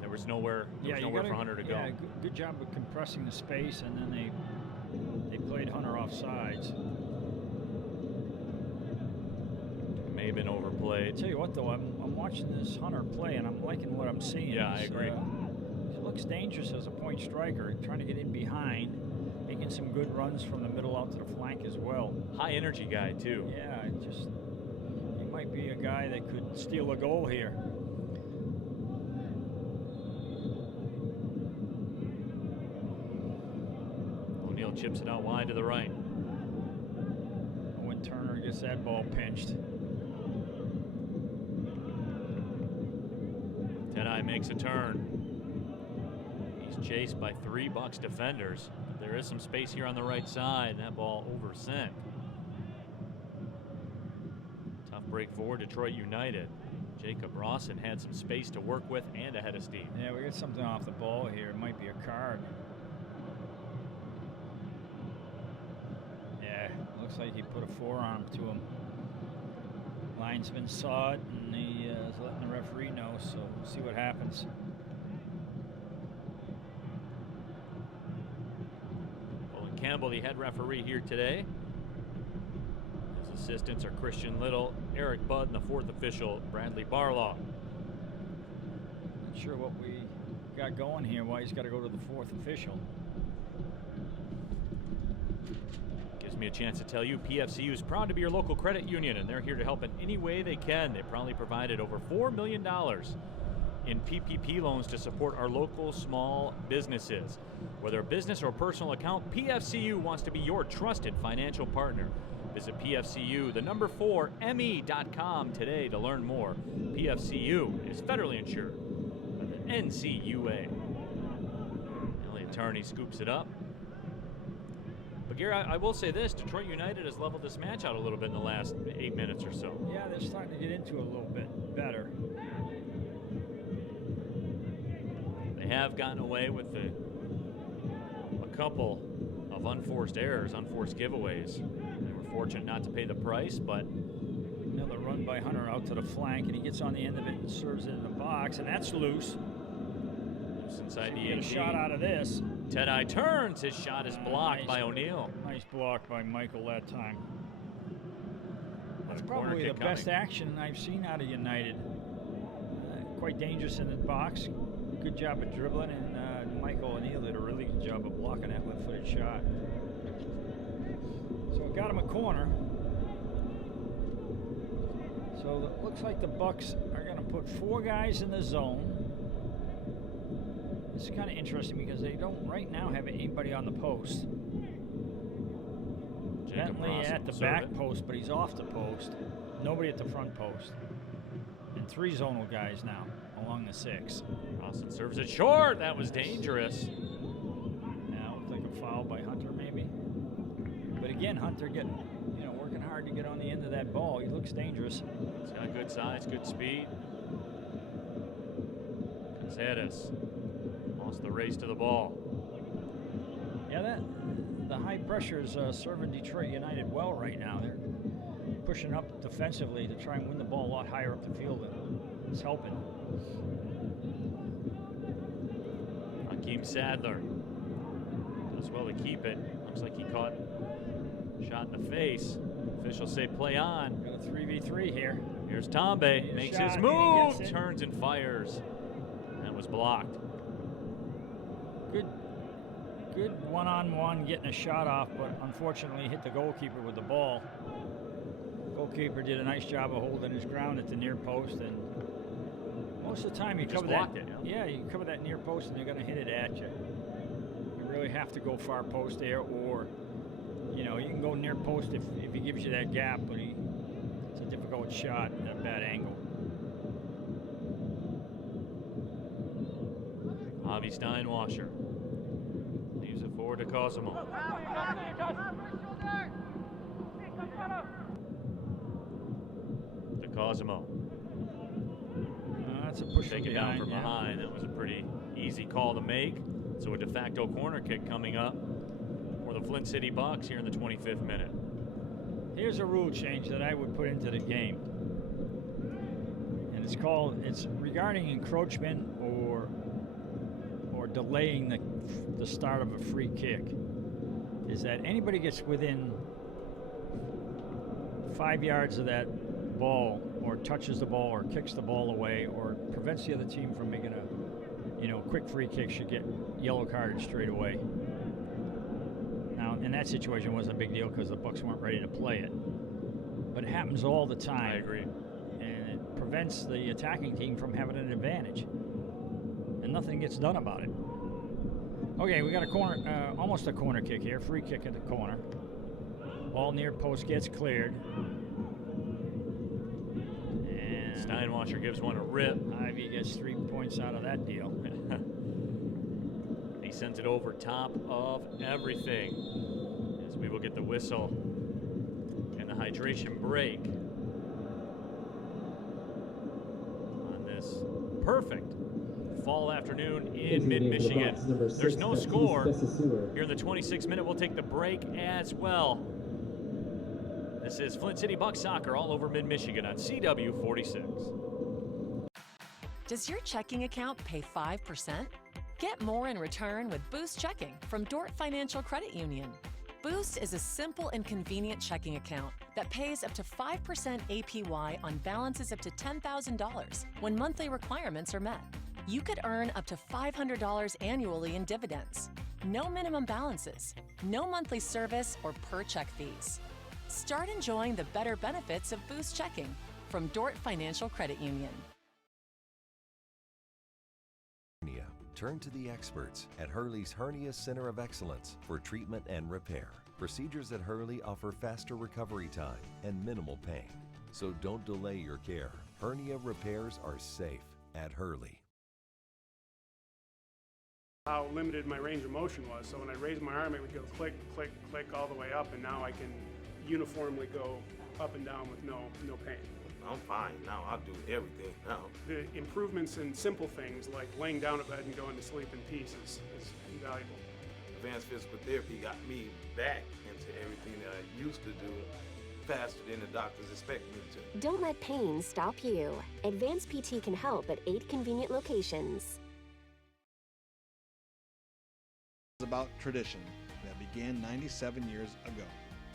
There was nowhere for Hunter to go. Yeah, good job of compressing the space, and then they played Hunter offsides. May have been overplayed. I tell you what, though, I'm watching this Hunter play, and I'm liking what I'm seeing. Yeah, I agree. He looks dangerous as a point striker, trying to get in behind, making some good runs from the middle out to the flank as well. High energy guy, too. Yeah, he might be a guy that could steal a goal here. O'Neill chips it out wide to the right. When Turner gets that ball pinched. Tedai makes a turn. He's chased by 3 Bucks defenders. There is some space here on the right side, and that ball oversent. Tough break for Detroit United. Jacob Rawson had some space to work with and a head of steam. Yeah, we got something off the ball here. It might be a card. Yeah, looks like he put a forearm to him. Linesman saw it, and he is letting the referee know, so we'll see what happens. Colin Campbell, the head referee here today. His assistants are Christian Little, Eric Budd, and the 4th official, Bradley Barlaw. Not sure what we got going here, why he's got to go to the 4th official. Gives me a chance to tell you PFCU is proud to be your local credit union, and they're here to help in any way they can. They proudly provided over $4 million in PPP loans to support our local small businesses. Whether a business or personal account, PFCU wants to be your trusted financial partner. Visit PFCU, the number 4ME.com today to learn more. PFCU is federally insured by the NCUA. Elliot Tarney scoops it up. But Gary, I will say this, Detroit United has leveled this match out a little bit in the last 8 minutes or so. Yeah, they're starting to get into it a little bit better. They have gotten away with a couple of unforced errors, unforced giveaways. They were fortunate not to pay the price, but... Another run by Hunter out to the flank, and he gets on the end of it and serves it in the box, and that's loose. Loose inside the get a shot out of this. Tedai turns. His shot is blocked by O'Neill. Nice block by Michael that time. That's probably the best action I've seen out of United. Quite dangerous in the box. Good job of dribbling, and Michael O'Neill did a really good job of blocking that left-footed shot. So it got him a corner. So it looks like the Bucks are going to put 4 guys in the zone. It's kind of interesting because they don't right now have anybody on the post. Bentley at the back post, but he's off the post. Nobody at the front post. And 3 zonal guys now along the 6. Austin serves it short. That was dangerous. Yeah, looked like a foul by Hunter maybe. But again, Hunter working hard to get on the end of that ball. He looks dangerous. He's got good size, good speed. Caceres lost the race to the ball. Yeah, the high pressure is serving Detroit United well right now. They're pushing up defensively to try and win the ball a lot higher up the field, and it's helping. Hakeem Sadler does well to keep it. Looks like he caught a shot in the face. Officials say play on. Got a 3v3 here. Here's Tombe, makes his move, turns and fires. That was blocked. Good one-on-one getting a shot off, but unfortunately hit the goalkeeper with the ball. Goalkeeper did a nice job of holding his ground at the near post, and most of the time you cover that. Yeah, you cover that near post, and they're going to hit it at you. You really have to go far post there, or you can go near post if he gives you that gap, but it's a difficult shot at a bad angle. Javi Steinwasser leaves it forward to Cosimo. To Cosimo. That's a push Take it down from behind. That was a pretty easy call to make. So a de facto corner kick coming up for the Flint City Bucks here in the 25th minute. Here's a rule change that I would put into the game. And it's regarding encroachment or delaying the start of a free kick. Is that anybody gets within 5 yards of that ball, or touches the ball, or kicks the ball away, or prevents the other team from making a quick free kick, should get yellow carded straight away. Now, in that situation, it wasn't a big deal because the Bucks weren't ready to play it. But it happens all the time. I agree. And it prevents the attacking team from having an advantage. And nothing gets done about it. Okay, we got a corner, almost a corner kick here. Free kick at the corner. Ball near post gets cleared. And Steinwasser gives one a rip. Ivy gets 3 points out of that deal. He sends it over top of everything as we will get the whistle and the hydration break on this perfect fall afternoon in mid-Michigan. There's no score here in the 26th minute. We'll take the break as well. This is Flint City Bucks soccer all over mid-Michigan on CW 46. Does your checking account pay 5%? Get more in return with Boost Checking from Dort Financial Credit Union. Boost is a simple and convenient checking account that pays up to 5% APY on balances up to $10,000 when monthly requirements are met. You could earn up to $500 annually in dividends. No minimum balances, no monthly service or per check fees. Start enjoying the better benefits of Boost Checking from Dort Financial Credit Union. Turn to the experts at Hurley's Hernia Center of Excellence for treatment and repair. Procedures at Hurley offer faster recovery time and minimal pain. So don't delay your care. Hernia repairs are safe at Hurley. How limited my range of motion was. So when I raised my arm, it would go click, click, click all the way up, and now I can uniformly go up and down with no pain. I'm fine now. I'll do everything now. The improvements in simple things like laying down at bed and going to sleep in peace is invaluable. Advanced physical therapy got me back into everything that I used to do faster than the doctors expect me to. Don't let pain stop you. Advanced PT can help at 8 convenient locations. It's about tradition that began 97 years ago.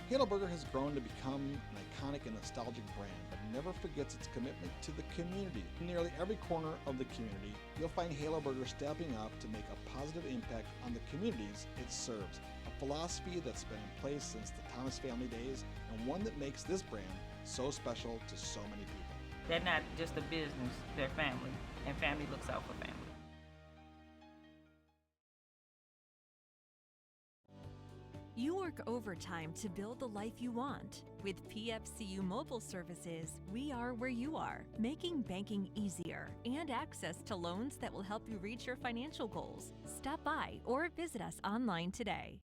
Halo Burger has grown to become an iconic and nostalgic brand, but never forgets its commitment to the community. In nearly every corner of the community, you'll find Halo Burger stepping up to make a positive impact on the communities it serves. A philosophy that's been in place since the Thomas family days, and one that makes this brand so special to so many people. They're not just a business, they're family, and family looks out for family. You work overtime to build the life you want. With PFCU Mobile Services, we are where you are, making banking easier and access to loans that will help you reach your financial goals. Stop by or visit us online today.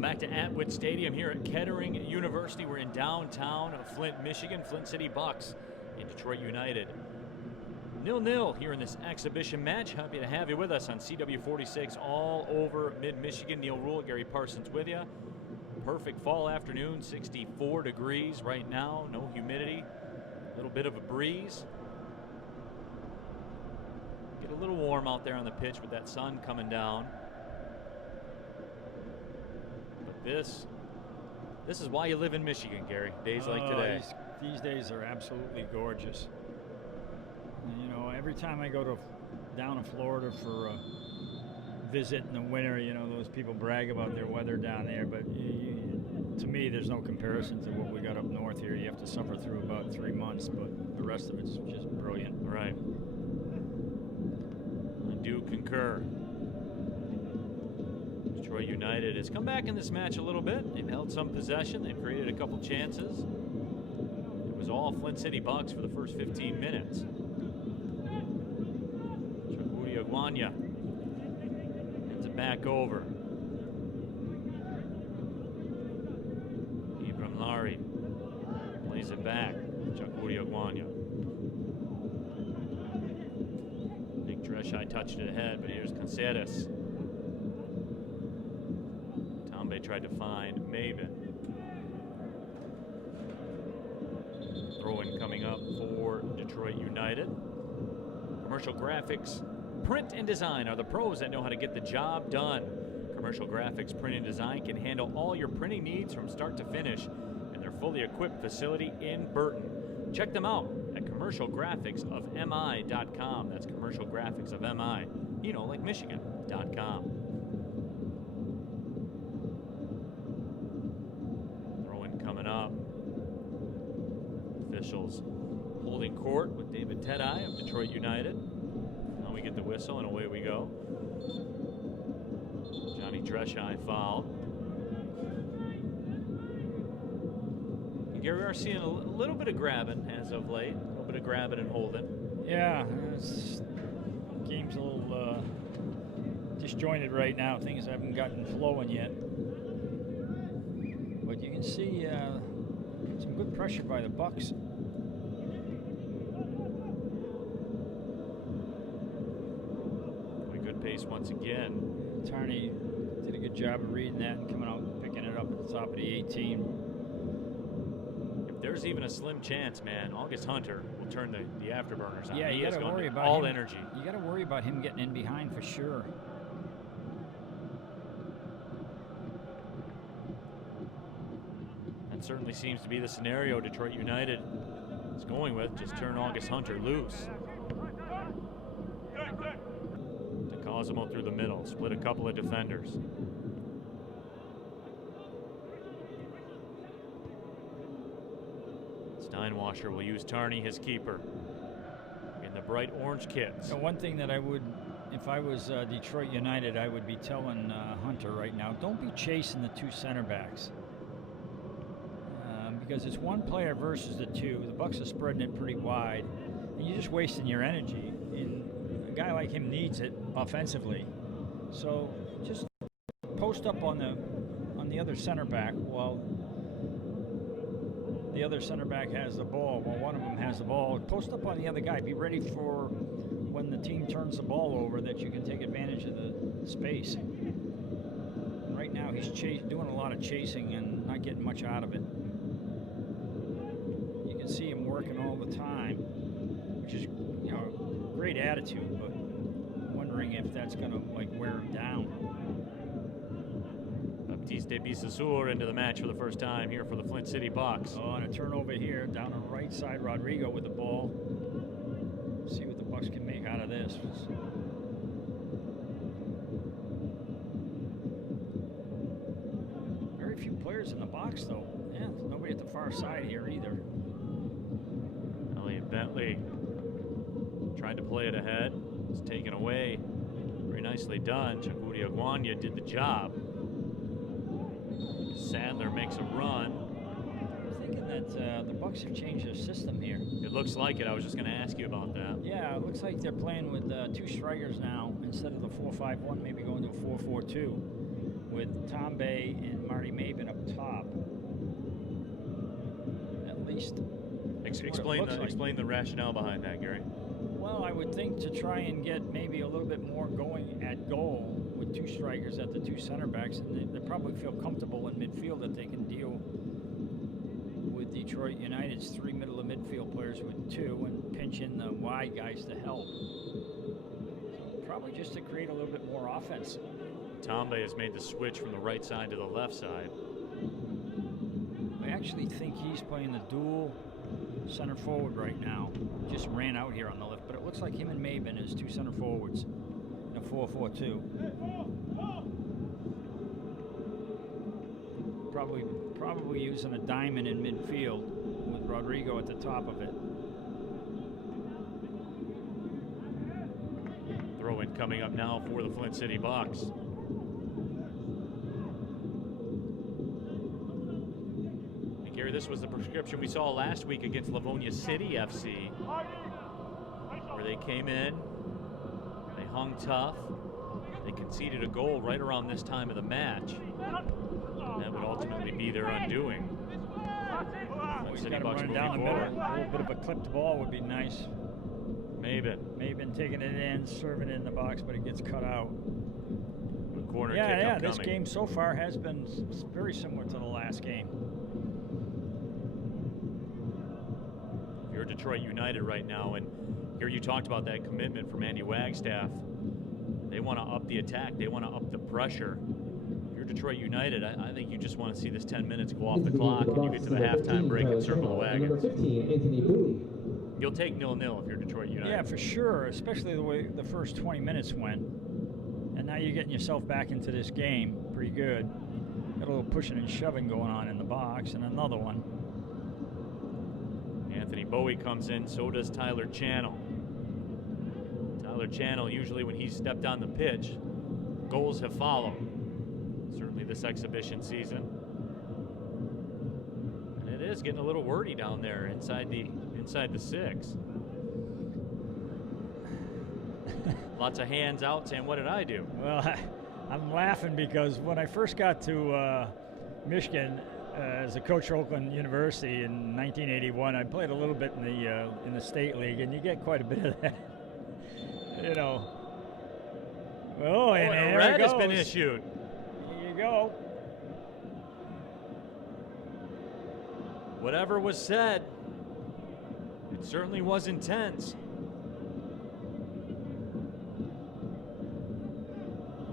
Back to Atwood Stadium here at Kettering University. We're in downtown Flint, Michigan. Flint City Bucks and Detroit United 0-0 here in this exhibition match. Happy to have you with us on CW46 all over mid-Michigan. Neil Rule, Gary Parsons with you. Perfect fall afternoon, 64 degrees right now, no humidity, a little bit of a breeze. Get a little warm out there on the pitch with that sun coming down. This is why you live in Michigan, Gary. Days like today. These days are absolutely gorgeous. And, you know, every time I go down to Florida for a visit in the winter, you know, those people brag about their weather down there, but to me, there's no comparison to what we got up north here. You have to suffer through about 3 months, but the rest of it's just brilliant. Right. I do concur. Detroit United has come back in this match a little bit. They've held some possession. They've created a couple chances. It was all Flint City Bucks for the first 15 minutes. Chakuri Aguanya hands it back over. Ibram Lari plays it back. Chakuri Aguanya. Big Dreshai touched it ahead, but here's Canceres. Tried to find Maven. Throw-in coming up for Detroit United. Commercial Graphics Print and Design are the pros that know how to get the job done. Commercial Graphics Print and Design can handle all your printing needs from start to finish in their fully equipped facility in Burton. Check them out at commercialgraphicsofmi.com. That's commercialgraphicsofmi, you know, like Michigan.com. Up. Officials holding court with David Tedeye of Detroit United. Now we get the whistle and away we go. Johnny Dreshai fouled. Gary, we are seeing a little bit of grabbing as of late. A little bit of grabbing and holding. Yeah, game's a little disjointed right now. Things haven't gotten flowing yet. But you can see some good pressure by the Bucks. Good pace once again. Tarney did a good job of reading that and coming out and picking it up at the top of the 18. If there's even a slim chance, man, August Hunter will turn the afterburners on. Yeah, you got to worry about all him, energy. You got to worry about him getting in behind for sure. Certainly seems to be the scenario Detroit United is going with. Just turn August Hunter loose. DeCosimo through the middle, split a couple of defenders. Steinwasser will use Tarney, his keeper, in the bright orange kits. Now, one thing that I would, if I was Detroit United, I would be telling Hunter right now, don't be chasing the two center backs. Because it's one player versus the two. The Bucks are spreading it pretty wide, and you're just wasting your energy. And a guy like him needs it offensively. So just post up on the other center back while the other center back has the ball. While one of them has the ball, post up on the other guy. Be ready for when the team turns the ball over that you can take advantage of the space. Right now he's doing a lot of chasing and not getting much out of it. You can see him working all the time, which is, you know, great attitude, but wondering if that's going to like wear him down. Baptiste Bissasour into the match for the first time here for the Flint City Bucks. Oh, and a turnover here down the right side. Rodrigo with the ball. See what the Bucks can make out of this. Very few players in the box, though. Yeah, nobody at the far side here either. Elliot Bentley tried to play it ahead. It's taken away. Very nicely done. Chakuri Aguanya did the job. Sadler makes a run. I'm thinking that the Bucks have changed their system here. It looks like it. I was just going to ask you about that. Yeah, it looks like they're playing with 2 strikers now instead of the 4-5-1, maybe going to a 4-4-2 with Tom Bay and Marty Maben up top. At least. Explain the rationale behind that, Gary. Well, I would think to try and get maybe a little bit more going at goal with 2 strikers at the 2 center backs, and they probably feel comfortable in midfield that they can deal with Detroit United's 3 middle of midfield players with 2 and pinch in the wide guys to help. Probably just to create a little bit more offense. Tombe has made the switch from the right side to the left side. I actually think he's playing the dual center forward right now. Just ran out here on the left, but it looks like him and Maben as 2 center forwards in a 4-4-2. Probably using a diamond in midfield with Rodrigo at the top of it. Throw-in coming up now for the Flint City Bucks. Gary, this was the prescription we saw last week against Livonia City FC, where they came in, they hung tough, they conceded a goal right around this time of the match. And that would ultimately be their undoing. He's got him running down the middle. A little bit of a clipped ball would be nice. Maben taking it in, serving it in the box, but it gets cut out. The corner kick upcoming. This game so far has been very similar to the last game. You're Detroit United right now, and here you talked about that commitment from Andy Wagstaff. They want to up the attack. They want to up the pressure. If you're Detroit United, I think you just want to see this 10 minutes go off the clock and you get to the halftime break and circle the wagons. Number 15, Anthony Bowie. You'll take 0-0 if you're Detroit United. Yeah, for sure, especially the way the first 20 minutes went. And now you're getting yourself back into this game pretty good. Got a little pushing and shoving going on in the box, and another one. Anthony Bowie comes in, so does Tyler Channel. Tyler Channel, usually when he's stepped on the pitch, goals have followed. Certainly this exhibition season. And it is getting a little wordy down there inside the 6. Lots of hands out saying, what did I do? Well, I'm laughing because when I first got to Michigan as a coach at Oakland University in 1981, I played a little bit in the state league, and you get quite a bit of that. You know. Oh, and a red has been issued. Here you go. Whatever was said, it certainly was intense.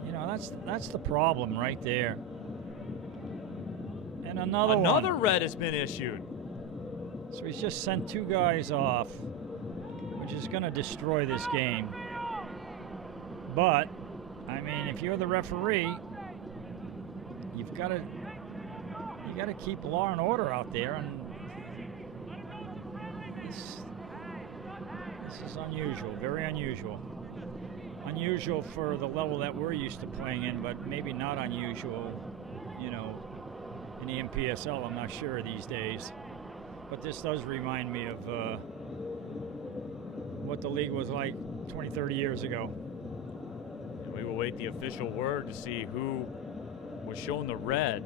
You know, that's the problem right there. And another red has been issued. So he's just sent 2 guys off, which is going to destroy this game. But I mean, if you're the referee, you got to keep law and order out there, and this is unusual, very unusual. Unusual for the level that we're used to playing in, but maybe not unusual, you know, in the MPSL, I'm not sure these days. But this does remind me of what the league was like 20, 30 years ago. We will wait the official word to see who was shown the red.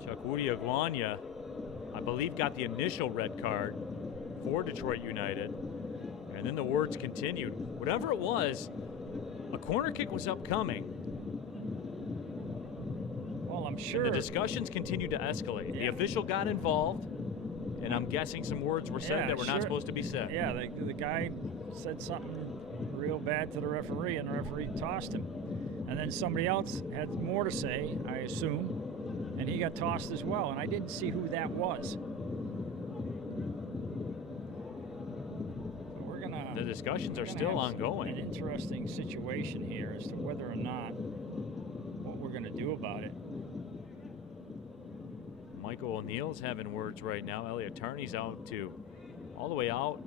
Chukwudi Agwanya, I believe, got the initial red card for Detroit United. And then the words continued. Whatever it was, a corner kick was upcoming. Well, I'm sure. And the discussions continued to escalate. The official got involved, and I'm guessing some words were said that were not supposed to be said. Yeah, the guy said something real bad to the referee, and the referee tossed him. And then somebody else had more to say, I assume, and he got tossed as well, and I didn't see who that was. The discussions are still ongoing. An interesting situation here as to whether or not what we're going to do about it. Michael O'Neill's having words right now. Elliot Tarney's all the way out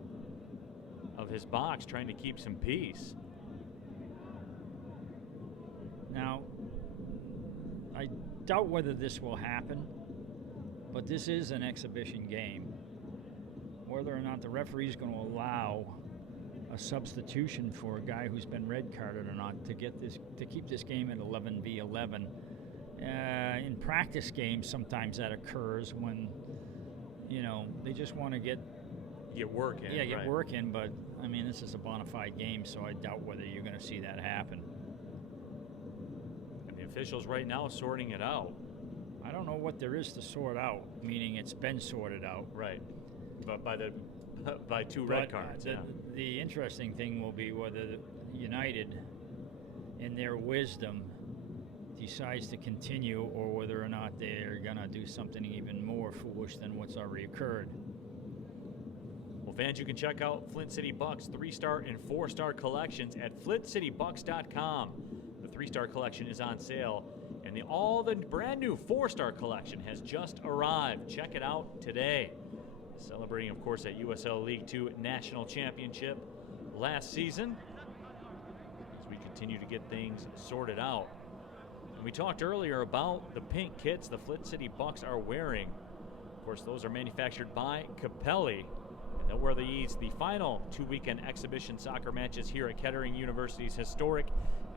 of his box trying to keep some peace. Now, I doubt whether this will happen, but this is an exhibition game. Whether or not the referee is going to allow a substitution for a guy who's been red carded or not to keep this game at 11v11. In practice games, sometimes that occurs when, they just want to get work in. Yeah, get work in. But I mean, this is a bona fide game, so I doubt whether you're going to see that happen. And the officials right now sorting it out. I don't know what there is to sort out. Meaning it's been sorted out. Right. But by two red cards. The interesting thing will be whether United, in their wisdom, decides to continue, or whether or not they're going to do something even more foolish than what's already occurred. Well, fans, you can check out Flint City Bucks 3-star and 4-star collections at flintcitybucks.com. The 3-star collection is on sale, and the brand new 4-star collection has just arrived. Check it out today. Celebrating, of course, that USL League II National Championship last season, as we continue to get things sorted out. And we talked earlier about the pink kits the Flint City Bucks are wearing. Of course, those are manufactured by Capelli, and they'll wear these the final 2-weekend exhibition soccer matches here at Kettering University's historic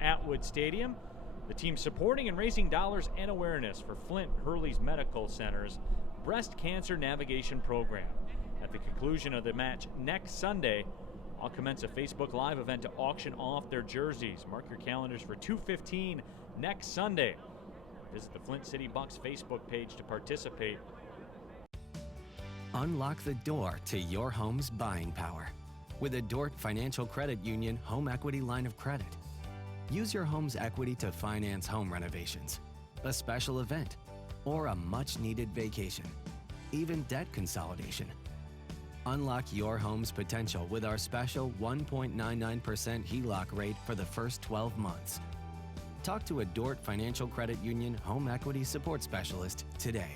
Atwood Stadium. The team supporting and raising dollars and awareness for Flint Hurley's Medical Center's Breast Cancer Navigation Program. At the conclusion of the match next Sunday, I'll commence a Facebook Live event to auction off their jerseys. Mark your calendars for 2:15 next Sunday. Visit the Flint City Bucks Facebook page to participate. Unlock the door to your home's buying power with a Dort Financial Credit Union home equity line of credit. Use your home's equity to finance home renovations, a special event, or a much-needed vacation, even debt consolidation. Unlock your home's potential with our special 1.99% HELOC rate for the first 12 months. Talk to a Dort Financial Credit Union home equity support specialist today.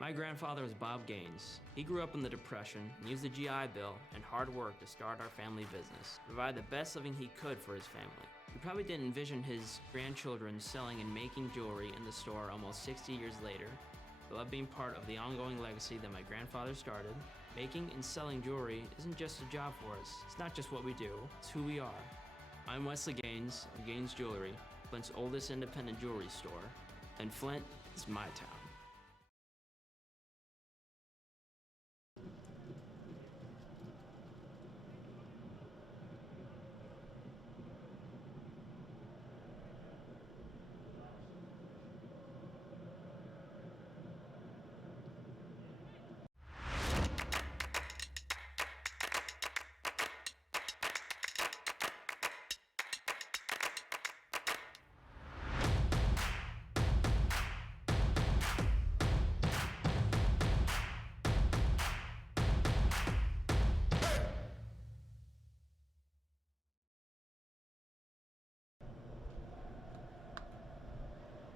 My grandfather was Bob Gaines. He grew up in the Depression and used the GI Bill and hard work to start our family business, provide the best living he could for his family. He probably didn't envision his grandchildren selling and making jewelry in the store almost 60 years later. I love being part of the ongoing legacy that my grandfather started. Making and selling jewelry isn't just a job for us. It's not just what we do, it's who we are. I'm Wesley Gaines of Gaines Jewelry, Flint's oldest independent jewelry store, and Flint is my town.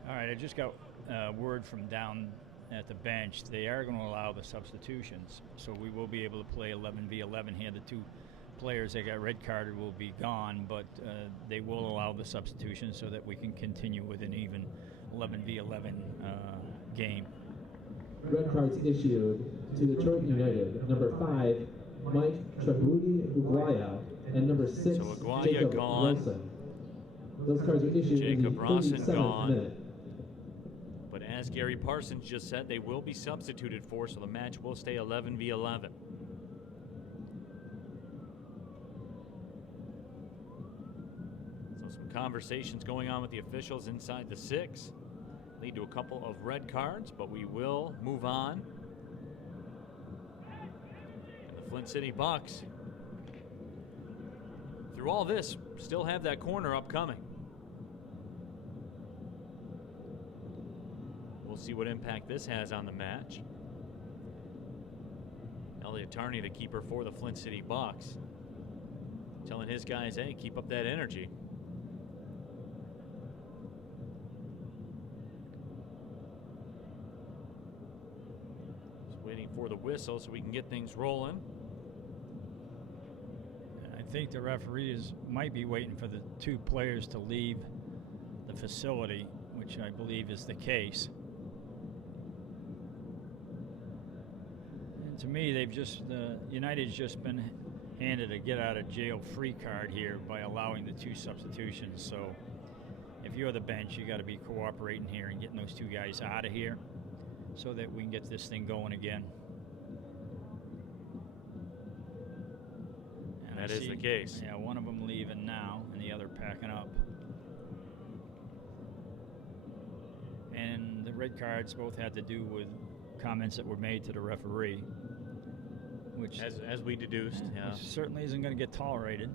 All right, I just got word from down at the bench. They are going to allow the substitutions, so we will be able to play 11v11 here. The two players that got red carded will be gone, but they will allow the substitutions so that we can continue with an even 11v11 game. Red cards issued to Detroit United. Number 5, Mike Trabudi Uguaya, and number 6, So Aguaya Jacob gone. Wilson. Those cards are issued Jacob in the Rawson 37th gone. minute. But as Gary Parsons just said, they will be substituted for, so the match will stay 11 v 11. So some conversations going on with the officials inside the 6. Lead to a couple of red cards, but we will move on. And the Flint City Bucks, through all this, still have that corner upcoming. We'll see what impact this has on the match. Elliot Tarney, the keeper for the Flint City Bucks, telling his guys, hey, keep up that energy. Just waiting for the whistle so we can get things rolling. I think the referees might be waiting for the 2 players to leave the facility, which I believe is the case. And to me, United's just been handed a get-out-of-jail-free card here by allowing the 2 substitutions. So if you're the bench, you got to be cooperating here and getting those 2 guys out of here so that we can get this thing going again. That is the case. Yeah, one of them leaving now and the other packing up. And the red cards both had to do with comments that were made to the referee, which, as we deduced, yeah, which certainly isn't going to get tolerated,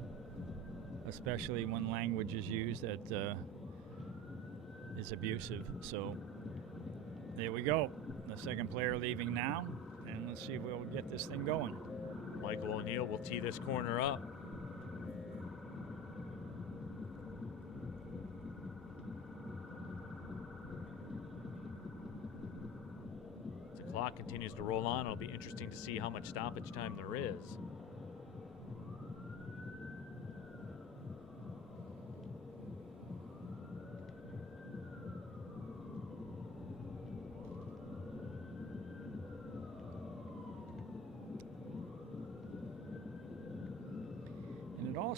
especially when language is used that is abusive. So there we go. The second player leaving now, and let's see if we'll get this thing going. Michael O'Neill will tee this corner up. As the clock continues to roll on, it'll be interesting to see how much stoppage time there is.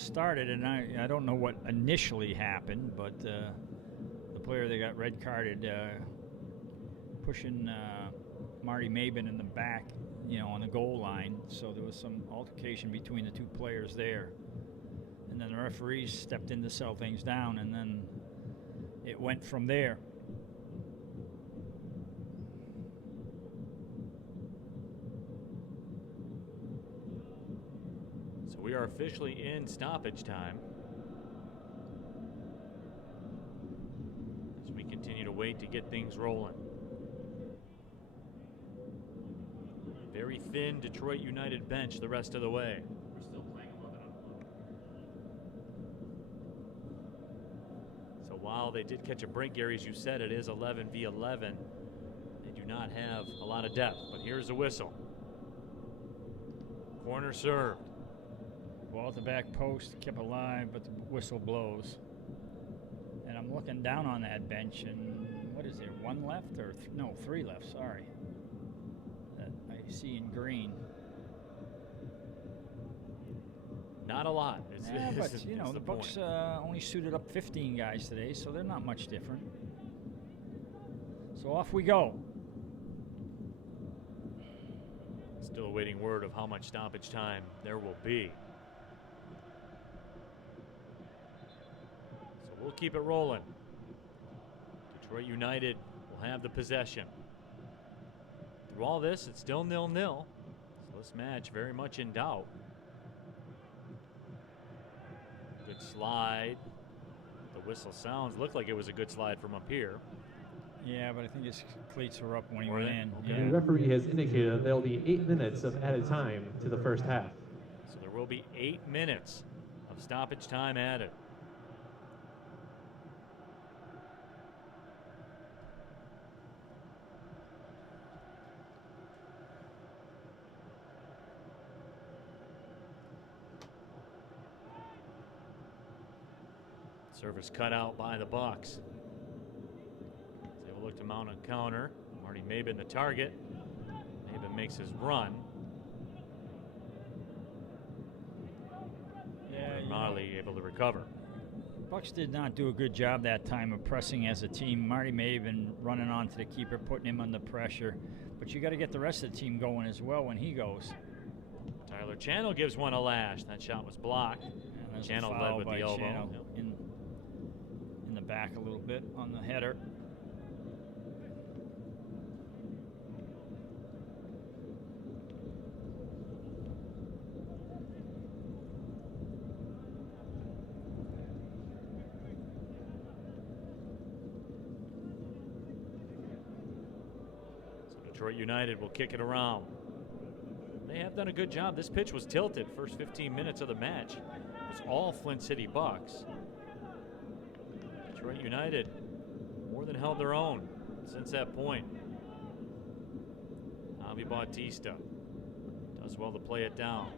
Started, and I don't know what initially happened, but the player that got red carded pushing Marty Maben in the back, on the goal line. So there was some altercation between the 2 players there, and then the referees stepped in to settle things down, and then it went from there. We are officially in stoppage time as we continue to wait to get things rolling. Very thin Detroit United bench the rest of the way. We're still playing 11 on. So while they did catch a break, Gary, as you said, it is 11 v 11. They do not have a lot of depth, but here's the whistle. Corner served. Ball at the back post, kept alive, but the whistle blows. And I'm looking down on that bench, and what is there, 1 left? Or no, 3 left, sorry. That I see in green. Not a lot. But, the Bucks only suited up 15 guys today, so they're not much different. So off we go. Still awaiting word of how much stoppage time there will be. We'll keep it rolling. Detroit United will have the possession. Through all this, it's still 0-0. So this match very much in doubt. Good slide. The whistle sounds, looked like it was a good slide from up here. Yeah, but I think his cleats were up when he went in. Okay. The referee has indicated that there will be 8 minutes of added time to the first half. So there will be 8 minutes of stoppage time added. Service cut out by the Bucks. They will look to mount a counter. Marty Maben the target. Maben makes his run. barely able to recover. Bucks did not do a good job that time of pressing as a team. Marty may have been running onto the keeper, putting him under pressure, but you got to get the rest of the team going as well when he goes. Tyler Channel gives one a lash. That shot was blocked. And Channel led with the elbow. Channel in the back a little bit on the header. Detroit United will kick it around. They have done a good job. This pitch was tilted first 15 minutes of the match. It was all Flint City Bucks. Detroit United more than held their own since that point. Javi Bautista does well to play it down.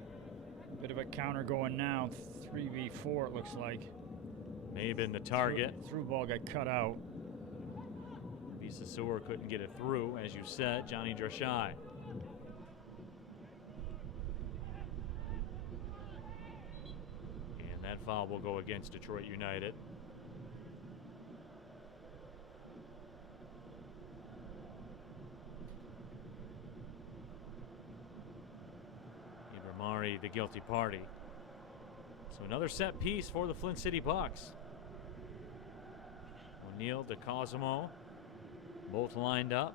Bit of a counter going now, 3v4 it looks like. May have been the target. Through ball got cut out. Sassour couldn't get it through, as you said, Johnny Drashai. And that foul will go against Detroit United. Ibramari, the guilty party. So another set piece for the Flint City Bucks. O'Neal, DeCosimo. Both lined up.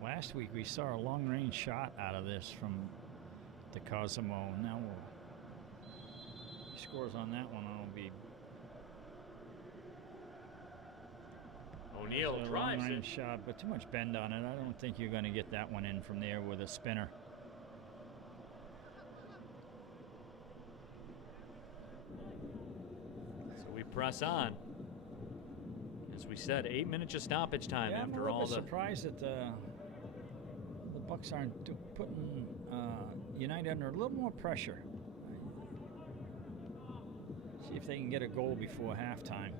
Last week we saw a long-range shot out of this from DeCosimo. Now he scores on that one. It'll be O'Neal drives it. Long-range shot, but too much bend on it. I don't think you're going to get that one in from there with a spinner. Press on. As we said, 8 minutes of stoppage time after all the. I'm surprised that the Bucks aren't putting United under a little more pressure. See if they can get a goal before halftime.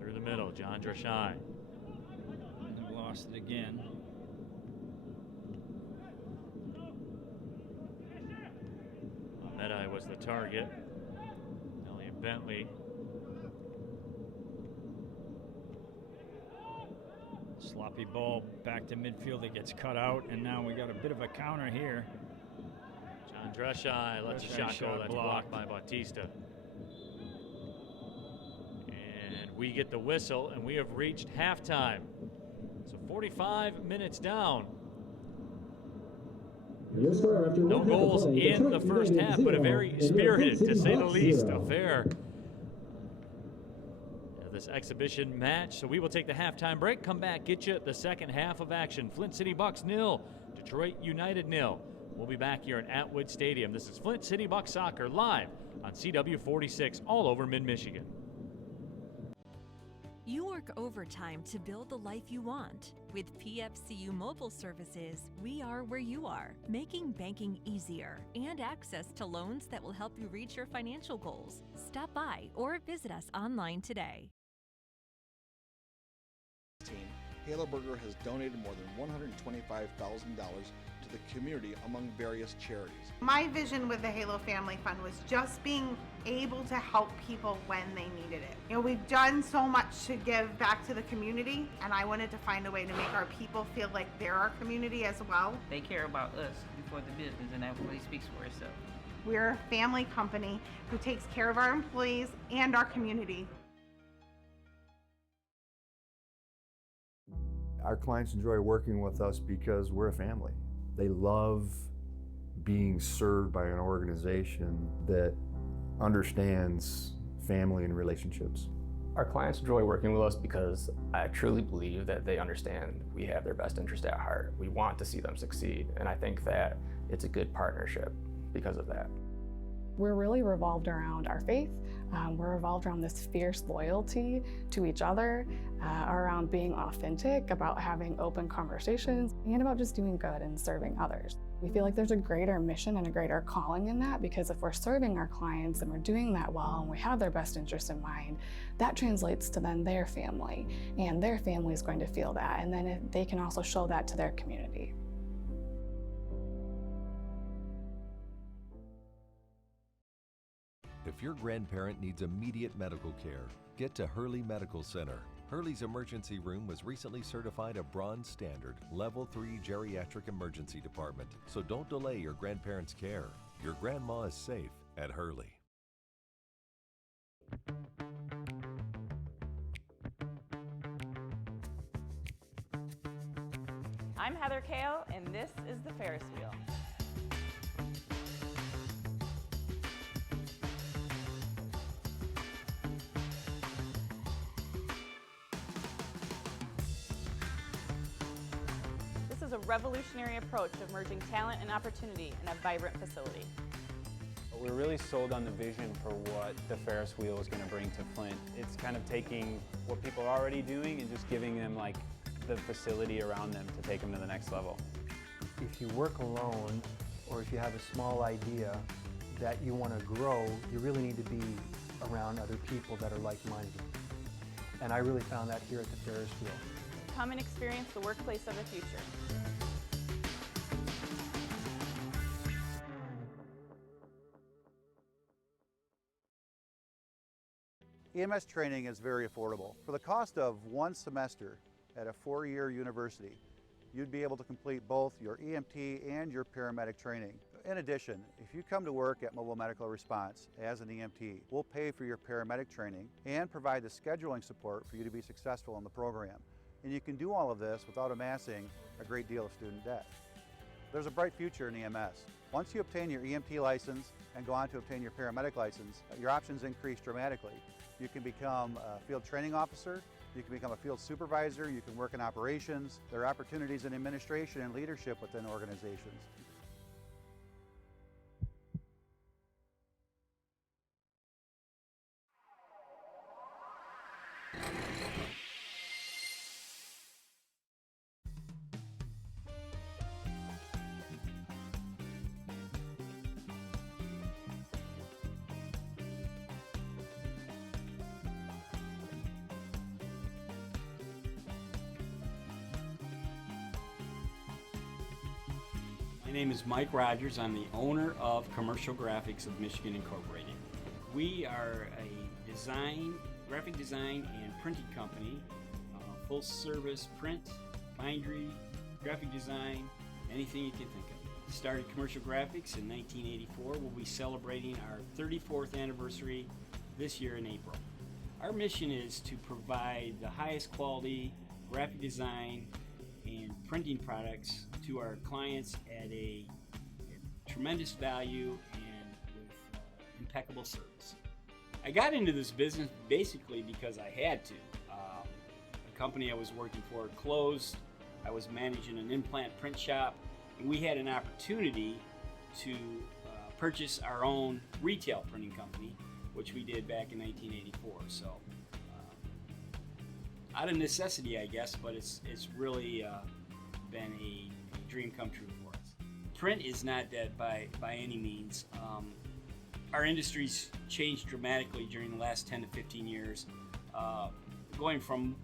Through the middle, John Drashai. They've lost it again. Medai was the target. Elliot Bentley. Sloppy ball back to midfield. It gets cut out, and now we got a bit of a counter here. John Drashai lets a shot go. That's blocked by Bautista. And we get the whistle, and we have reached halftime. So 45 minutes down. No goals in the first half, but a very spirited, to say the least, affair. This exhibition match. So we will take the halftime break, come back, get you the second half of action. Flint City Bucks 0, Detroit United 0. We'll be back here at Atwood Stadium. This is Flint City Bucks Soccer live on CW46 all over mid-Michigan. You work overtime to build the life you want. With PFCU Mobile Services, we are where you are, making banking easier and access to loans that will help you reach your financial goals. Stop by or visit us online today. Halo Burger has donated more than $125,000 to the community among various charities. My vision with the Halo Family Fund was just being able to help people when they needed it. You know, we've done so much to give back to the community, and I wanted to find a way to make our people feel like they're our community as well. They care about us before the business, and that really speaks for itself. We're a family company who takes care of our employees and our community. Our clients enjoy working with us because we're a family. They love being served by an organization that understands family and relationships. Our clients enjoy working with us because I truly believe that they understand we have their best interest at heart. We want to see them succeed, and I think that it's a good partnership because of that. We're really revolved around our faith. We're revolved around this fierce loyalty to each other, around being authentic, about having open conversations, and about just doing good and serving others. We feel like there's a greater mission and a greater calling in that, because if we're serving our clients and we're doing that well and we have their best interest in mind, that translates to then their family, and their family is going to feel that, and then they can also show that to their community. If your grandparent needs immediate medical care, get to Hurley Medical Center. Hurley's emergency room was recently certified a Bronze Standard, Level 3 Geriatric Emergency Department. So don't delay your grandparents' care. Your grandma is safe at Hurley. I'm Heather Kale, and this is the Ferris wheel. This is a revolutionary approach of merging talent and opportunity in a vibrant facility. We're really sold on the vision for what the Ferris wheel is going to bring to Flint. It's kind of taking what people are already doing and just giving them like the facility around them to take them to the next level. If you work alone, or if you have a small idea that you want to grow, you really need to be around other people that are like-minded. And I really found that here at the Ferris wheel. Come and experience the workplace of the future. EMS training is very affordable. For the cost of one semester at a 4-year university, you'd be able to complete both your EMT and your paramedic training. In addition, if you come to work at Mobile Medical Response as an EMT, we'll pay for your paramedic training and provide the scheduling support for you to be successful in the program. And you can do all of this without amassing a great deal of student debt. There's a bright future in EMS. Once you obtain your EMT license and go on to obtain your paramedic license, your options increase dramatically. You can become a field training officer, you can become a field supervisor, you can work in operations. There are opportunities in administration and leadership within organizations. My name is Mike Rogers. I'm the owner of Commercial Graphics of Michigan Incorporated. We are a graphic design and printing company, full service print, bindery, graphic design, anything you can think of. Started Commercial Graphics in 1984. We'll be celebrating our 34th anniversary this year in April. Our mission is to provide the highest quality graphic design and printing products to our clients at a tremendous value and with impeccable service. I got into this business basically because I had to. The company I was working for closed. I was managing an implant print shop, and we had an opportunity to purchase our own retail printing company, which we did back in 1984. So out of necessity, I guess, but it's really been a dream come true for us. Print is not dead by any means. Our industry's changed dramatically during the last 10 to 15 years, going from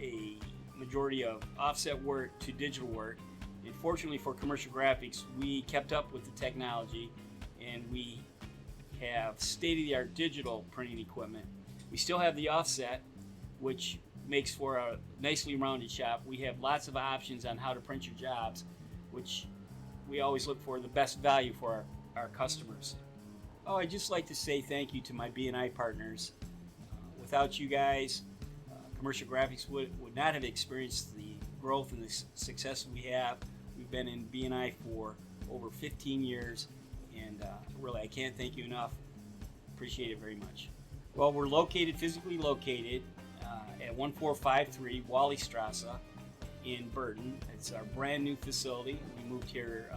a majority of offset work to digital work. And fortunately for Commercial Graphics, we kept up with the technology, and we have state-of-the-art digital printing equipment. We still have the offset, which makes for a nicely rounded shop. We have lots of options on how to print your jobs, which we always look for the best value for our customers. Oh, I'd just like to say thank you to my B&I partners. Without you guys, Commercial Graphics would not have experienced the growth and the success we have. We've been in B&I for over 15 years, and really I can't thank you enough. Appreciate it very much. Well, we're physically located at 1453 Wally Strasse in Burton. It's our brand new facility. We moved here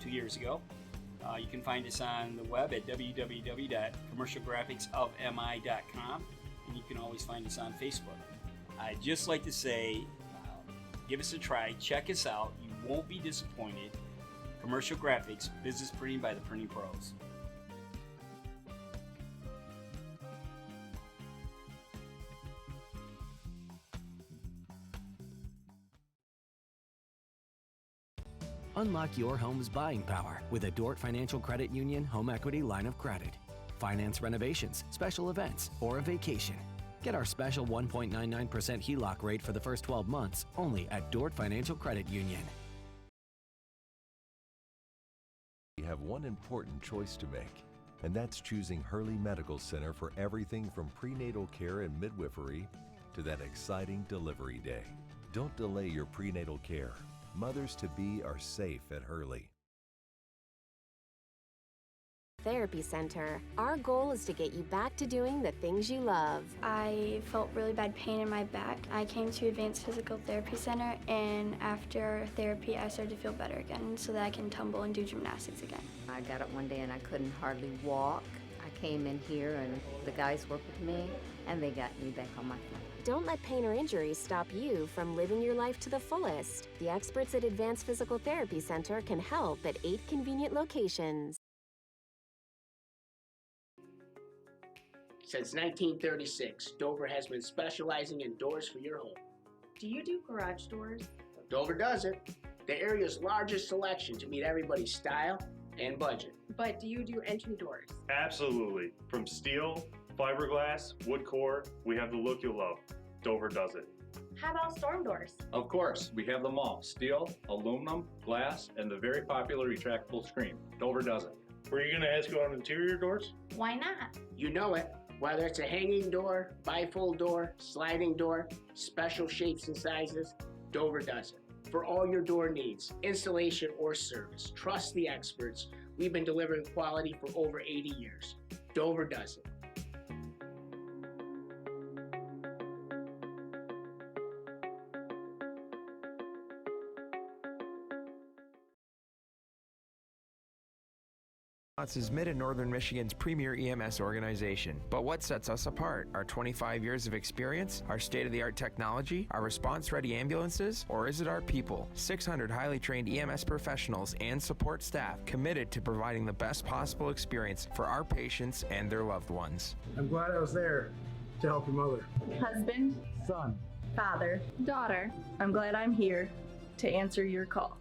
2 years ago. You can find us on the web at www.commercialgraphicsofmi.com, and you can always find us on Facebook. I'd just like to say, give us a try, check us out. You won't be disappointed. commercial graphics, business printing by the Printing Pros. Unlock your home's buying power with a Dort Financial Credit Union home equity line of credit. Finance renovations, special events, or a vacation. Get our special 1.99% HELOC rate for the first 12 months only at Dort Financial Credit Union. You have one important choice to make, and that's choosing Hurley Medical Center for everything from prenatal care and midwifery to that exciting delivery day. Don't delay your prenatal care. Mothers-to-be are safe at Hurley. Therapy Center. Our goal is to get you back to doing the things you love. I felt really bad pain in my back. I came to Advanced Physical Therapy Center, and after therapy I started to feel better again so that I can tumble and do gymnastics again. I got up one day and I couldn't hardly walk. I came in here and the guys worked with me and they got me back on my feet. Don't let pain or injury stop you from living your life to the fullest. The experts at Advanced Physical Therapy Center can help at 8 convenient locations. Since 1936, Dover has been specializing in doors for your home. Do you do garage doors? Dover does it. The area's largest selection to meet everybody's style and budget. But do you do entry doors? Absolutely. From steel, fiberglass, wood core, we have the look you'll love. Dover does it. How about storm doors? Of course, we have them all. Steel, aluminum, glass, and the very popular retractable screen. Dover does it. Were you going to ask about interior doors? Why not? You know it. Whether it's a hanging door, bifold door, sliding door, special shapes and sizes, Dover does it. For all your door needs, installation or service, trust the experts. We've been delivering quality for over 80 years. Dover does it. Is Mid and Northern Michigan's premier EMS organization. But what sets us apart? Our 25 years of experience, our state-of-the-art technology, our response-ready ambulances, or is it our people? 600 highly trained EMS professionals and support staff committed to providing the best possible experience for our patients and their loved ones. I'm glad I was there to help your mother. Husband, son, father, daughter. I'm glad I'm here to answer your call.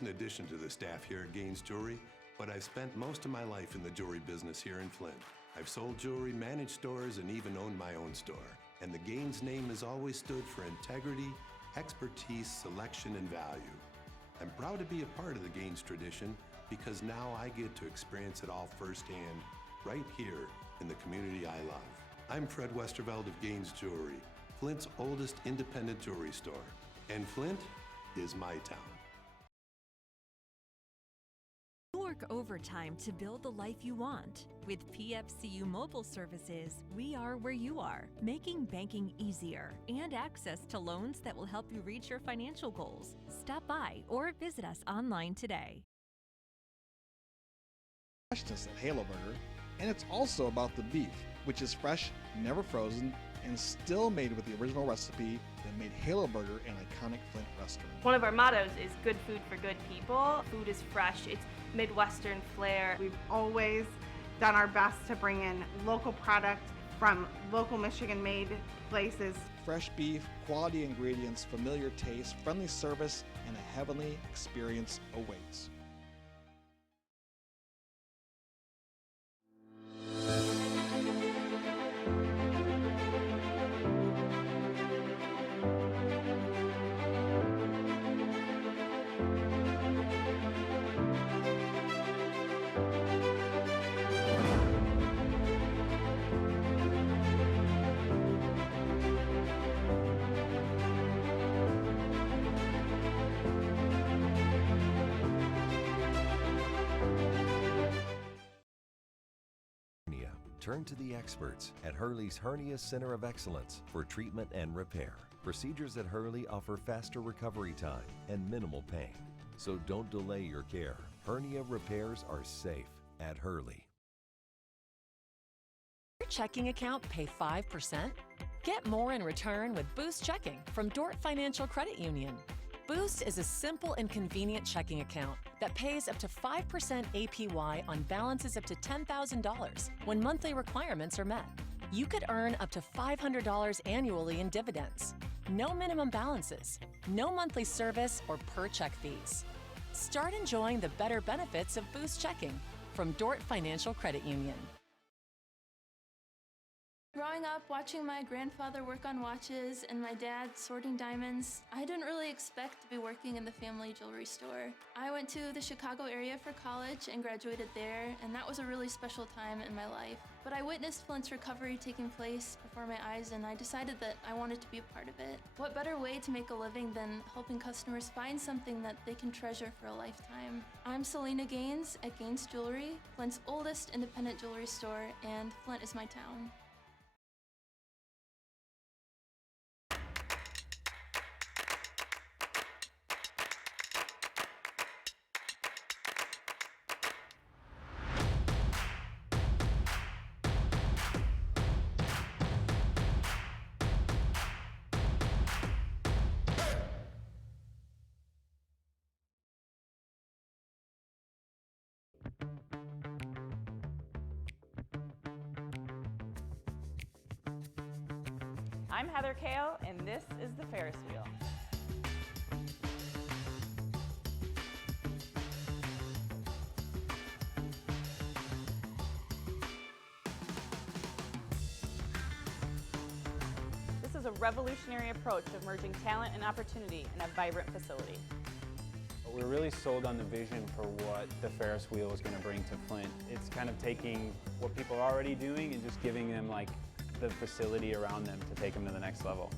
In addition to the staff here at Gaines Jewelry, but I've spent most of my life in the jewelry business here in Flint. I've sold jewelry, managed stores, and even owned my own store. And the Gaines name has always stood for integrity, expertise, selection, and value. I'm proud to be a part of the Gaines tradition because now I get to experience it all firsthand, right here in the community I love. I'm Fred Westerveld of Gaines Jewelry, Flint's oldest independent jewelry store. And Flint is my town. Work overtime to build the life you want. With PFCU Mobile Services, we are where you are, making banking easier and access to loans that will help you reach your financial goals. Stop by or visit us online today. Freshness at Halo Burger, and it's also about the beef, which is fresh, never frozen, and still made with the original recipe that made Halo Burger an iconic Flint restaurant. One of our mottos is good food for good people. Food is fresh, it's Midwestern flair. We've always done our best to bring in local product from local Michigan-made places. Fresh beef, quality ingredients, familiar taste, friendly service, and a heavenly experience awaits. Turn to the experts at Hurley's Hernia Center of Excellence for treatment and repair. Procedures at Hurley offer faster recovery time and minimal pain. So don't delay your care. Hernia repairs are safe at Hurley. Your checking account pay 5%? Get more in return with Boost Checking from Dort Financial Credit Union. Boost is a simple and convenient checking account that pays up to 5% APY on balances up to $10,000 when monthly requirements are met. You could earn up to $500 annually in dividends. No minimum balances, no monthly service or per check fees. Start enjoying the better benefits of Boost Checking from Dort Financial Credit Union. Growing up, watching my grandfather work on watches and my dad sorting diamonds, I didn't really expect to be working in the family jewelry store. I went to the Chicago area for college and graduated there, and that was a really special time in my life. But I witnessed Flint's recovery taking place before my eyes, and I decided that I wanted to be a part of it. What better way to make a living than helping customers find something that they can treasure for a lifetime? I'm Selena Gaines at Gaines Jewelry, Flint's oldest independent jewelry store, and Flint is my town. I'm Heather Kale, and this is the Ferris wheel. This is a revolutionary approach of merging talent and opportunity in a vibrant facility. We're really sold on the vision for what the Ferris wheel is going to bring to Flint. It's kind of taking what people are already doing and just giving them like the facility around them to take them to the next level.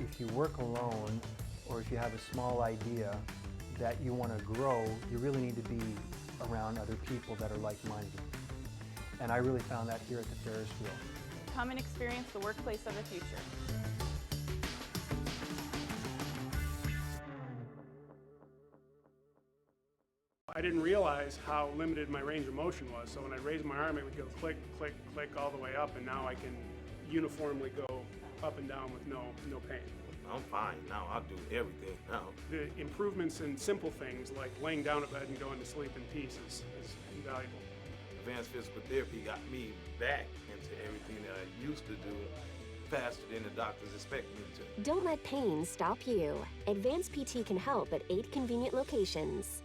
If you work alone, or if you have a small idea that you want to grow, you really need to be around other people that are like-minded. And I really found that here at the Ferris wheel. Come and experience the workplace of the future. I didn't realize how limited my range of motion was, so when I raised my arm, it would go click, click, click all the way up, and now I can uniformly go up and down with no pain. I'm fine now. I'll do everything now. The improvements in simple things like laying down at bed and going to sleep in peace is invaluable. Advanced physical therapy got me back into everything that I used to do faster than the doctors expect me to. Don't let pain stop you. Advanced PT can help at 8 convenient locations.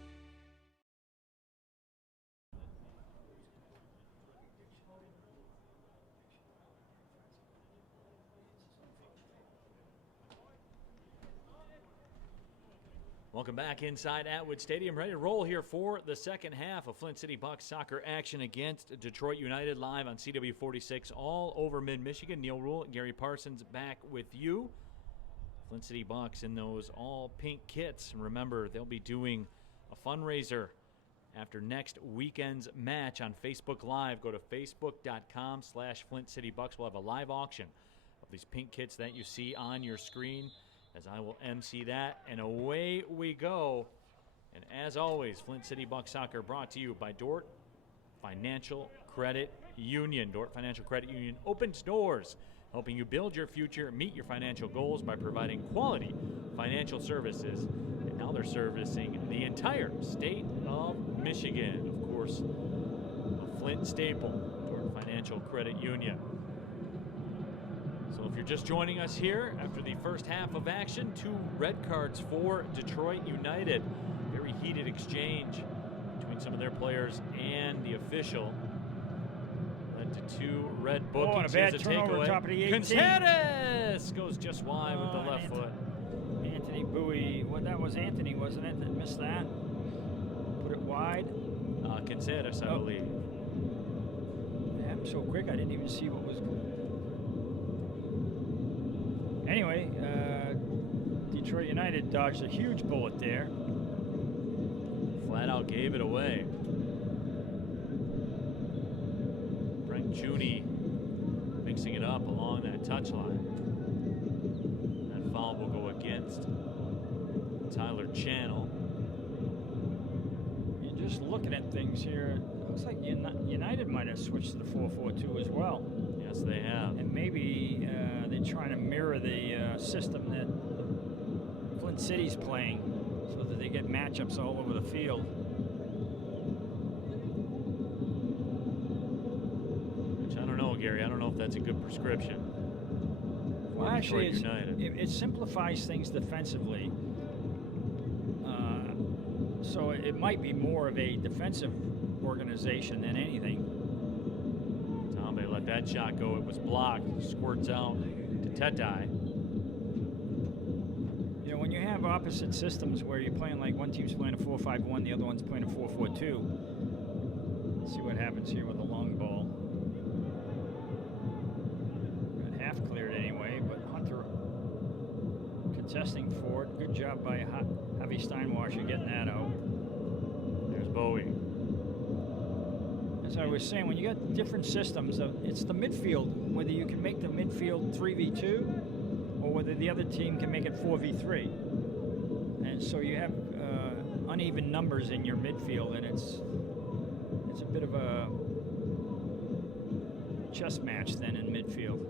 Welcome back inside Atwood Stadium. Ready to roll here for the second half of Flint City Bucks soccer action against Detroit United, live on CW46 all over mid-Michigan. Neil Rule, Gary Parsons back with you. Flint City Bucks in those all-pink kits. And remember, they'll be doing a fundraiser after next weekend's match on Facebook Live. Go to facebook.com/Flint City Bucks. We'll have a live auction of these pink kits that you see on your screen, as I will MC that, and away we go. And as always, Flint City Bucks soccer brought to you by Dort Financial Credit Union. Dort Financial Credit Union opens doors, helping you build your future, meet your financial goals by providing quality financial services. And now they're servicing the entire state of Michigan. Of course, a Flint staple, Dort Financial Credit Union. So if you're just joining us here after the first half of action, 2 red cards for Detroit United. Very heated exchange between some of their players and the official. Led to 2 red bookings. And a bad turnover, top of the 18. Conceres goes just wide with the left foot. Anthony Bowie, that was Anthony, wasn't it, that missed that? Put it wide. Conceres, I believe. It happened so quick, I didn't even see what was going on. Anyway, Detroit United dodged a huge bullet there. Flat out gave it away. Brent Junie mixing it up along that touchline. That foul will go against Tyler Channel. You're just looking at things here. It looks like United might have switched to the 4-4-2 as well. Yeah, Yes, they have. And maybe they're trying to mirror the system that Flint City's playing so that they get matchups all over the field. Which I don't know, Gary. I don't know if that's a good prescription. Well, for actually, Detroit United. it simplifies things defensively. So it might be more of a defensive organization than anything. Tombe let that shot go. It was blocked. Squirts out to Tetai. You know, when you have opposite systems where you're playing like one team's playing a 4-5-1, the other one's playing a 4-4-2. Let's see what happens here with the long ball. Got half cleared anyway, but Hunter contesting for it. Good job by Javi Steinwasser getting that out. There's Bowie. As I was saying, when you got different systems, it's the midfield, whether you can make the midfield 3v2 or whether the other team can make it 4v3. And so you have uneven numbers in your midfield, and it's a bit of a chess match then in midfield.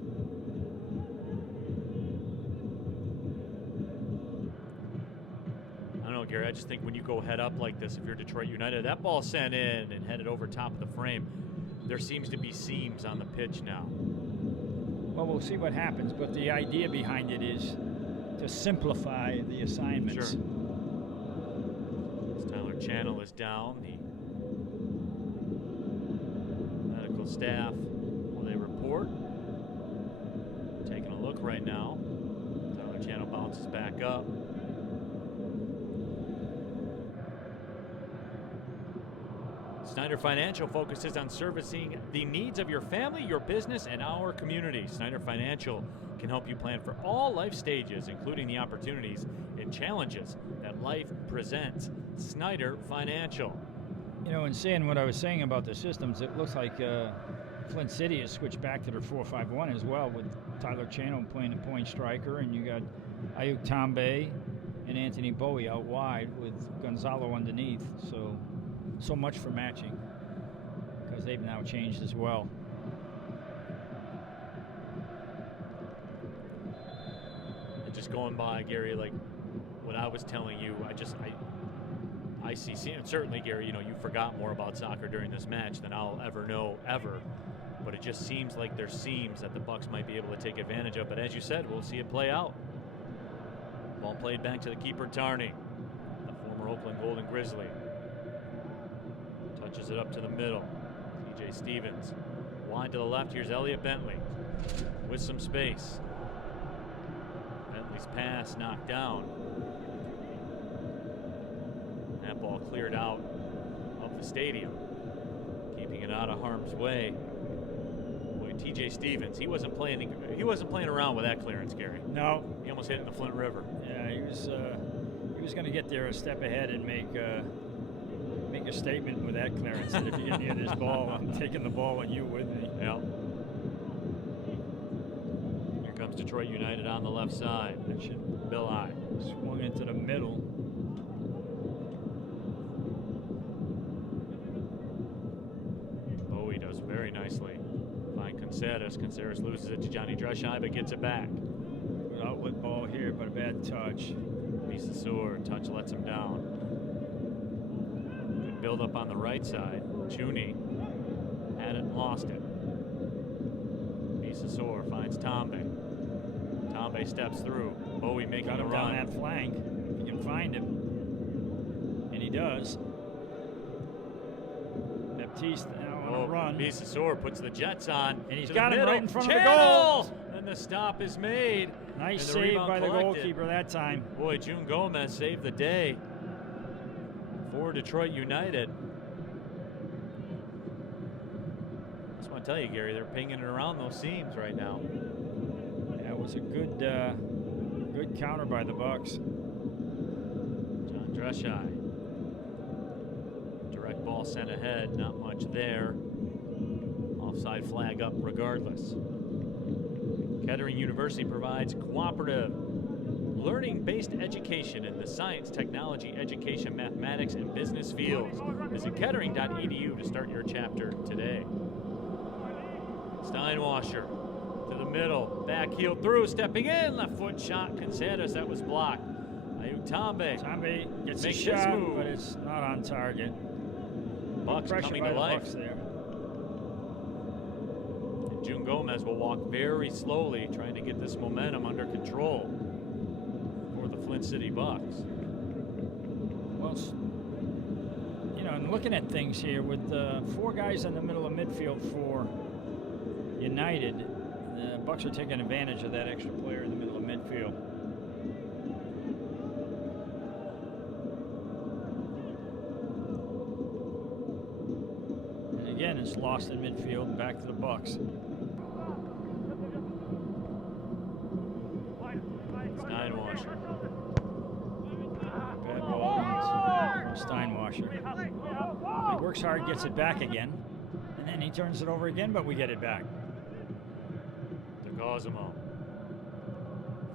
I don't know, Gary. I just think when you go head up like this, if you're Detroit United, that ball sent in and headed over top of the frame, there seems to be seams on the pitch now. Well, we'll see what happens, but the idea behind it is to simplify the assignments. Sure. As Tyler Channel is down, the medical staff, well, they report. Taking a look right now. Tyler Channel bounces back up. Snyder Financial focuses on servicing the needs of your family, your business, and our community. Snyder Financial can help you plan for all life stages, including the opportunities and challenges that life presents. Snyder Financial. You know, in saying what I was saying about the systems, it looks like Flint City has switched back to their 4-5-1 as well, with Tyler Channel playing the point striker, and you got Ayuk Tombe and Anthony Bowie out wide with Gonzalo underneath. So much for matching, because they've now changed as well. And just going by, Gary, like what I was telling you, I see, and certainly, Gary, you know, you forgot more about soccer during this match than I'll ever know, ever. But it just seems like there's seams that the Bucks might be able to take advantage of. But as you said, we'll see it play out. Ball played back to the keeper, Tarney, the former Oakland Golden Grizzly. Touches it up to the middle. TJ Stevens. Wide to the left. Here's Elliot Bentley with some space. Bentley's pass knocked down. That ball cleared out of the stadium, keeping it out of harm's way. Boy, TJ Stevens, he wasn't playing around with that clearance, Gary. No. He almost hit in the Flint River. Yeah, he was going to get there a step ahead and make a statement with that clearance. That if you get near this ball, I'm taking the ball and you with me. Yeah. Here comes Detroit United on the left side. Bill I. Swung into the middle. Bowie does very nicely. Find Conceres. Conceres loses it to Johnny Dreshai, but gets it back. Good outlet ball here, but a bad touch. Bisasur, touch lets him down. Good build up on the right side. Chuni had it and lost it. Bisasur finds Tombe. Tombe steps through. Bowie making Got a him run. down that flank. If you can find him. And he does. Baptiste now on a run. Bisasur puts the Jets on. And he's to got the him middle. right in front Channel! of the goal. And the stop is made. Nice and the save rebound by the collected. goalkeeper that time. Boy, June Gomez saved the day for Detroit United. I just want to tell you, Gary, they're pinging it around those seams right now. That was a good counter by the Bucks. John Dreshai. Direct ball sent ahead, not much there. Offside flag up regardless. Kettering University provides cooperative, learning-based education in the science, technology, education, mathematics, and business fields. Visit kettering.edu to start your chapter today. Steinwasser to the middle, back heel through, stepping in, left foot shot, Concedas, that was blocked. Ayuk Tambe. Tambe gets a Makes shot, this move. but it's not on target. Bucks Pressure coming by to the life. Bucks there. And June Gomez will walk very slowly, trying to get this momentum under control for the Flint City Bucks. Well, you know, and looking at things here with 4 guys in the middle of midfield for United, the Bucks are taking advantage of that extra player in the middle of midfield. And again, it's lost in midfield, back to the Bucks. Steinwasser. Bad ball from Steinwasser. He works hard, gets it back again, and then he turns it over again, but we get it back. DeCosimo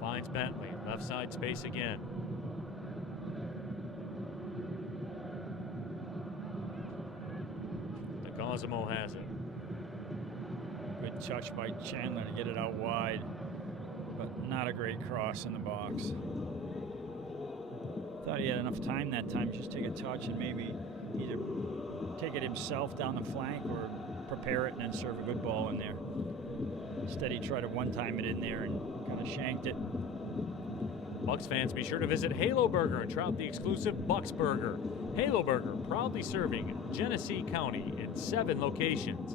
finds Bentley, left side space again. DeCosimo has it. Good touch by Chandler to get it out wide, but not a great cross in the box. Thought he had enough time that time, just take a touch and maybe either take it himself down the flank or prepare it and then serve a good ball in there. Instead, he tried to one-time it in there and kind of shanked it. Bucks fans, be sure to visit Halo Burger and try out the exclusive Bucks Burger. Halo Burger, proudly serving Genesee County in 7 locations.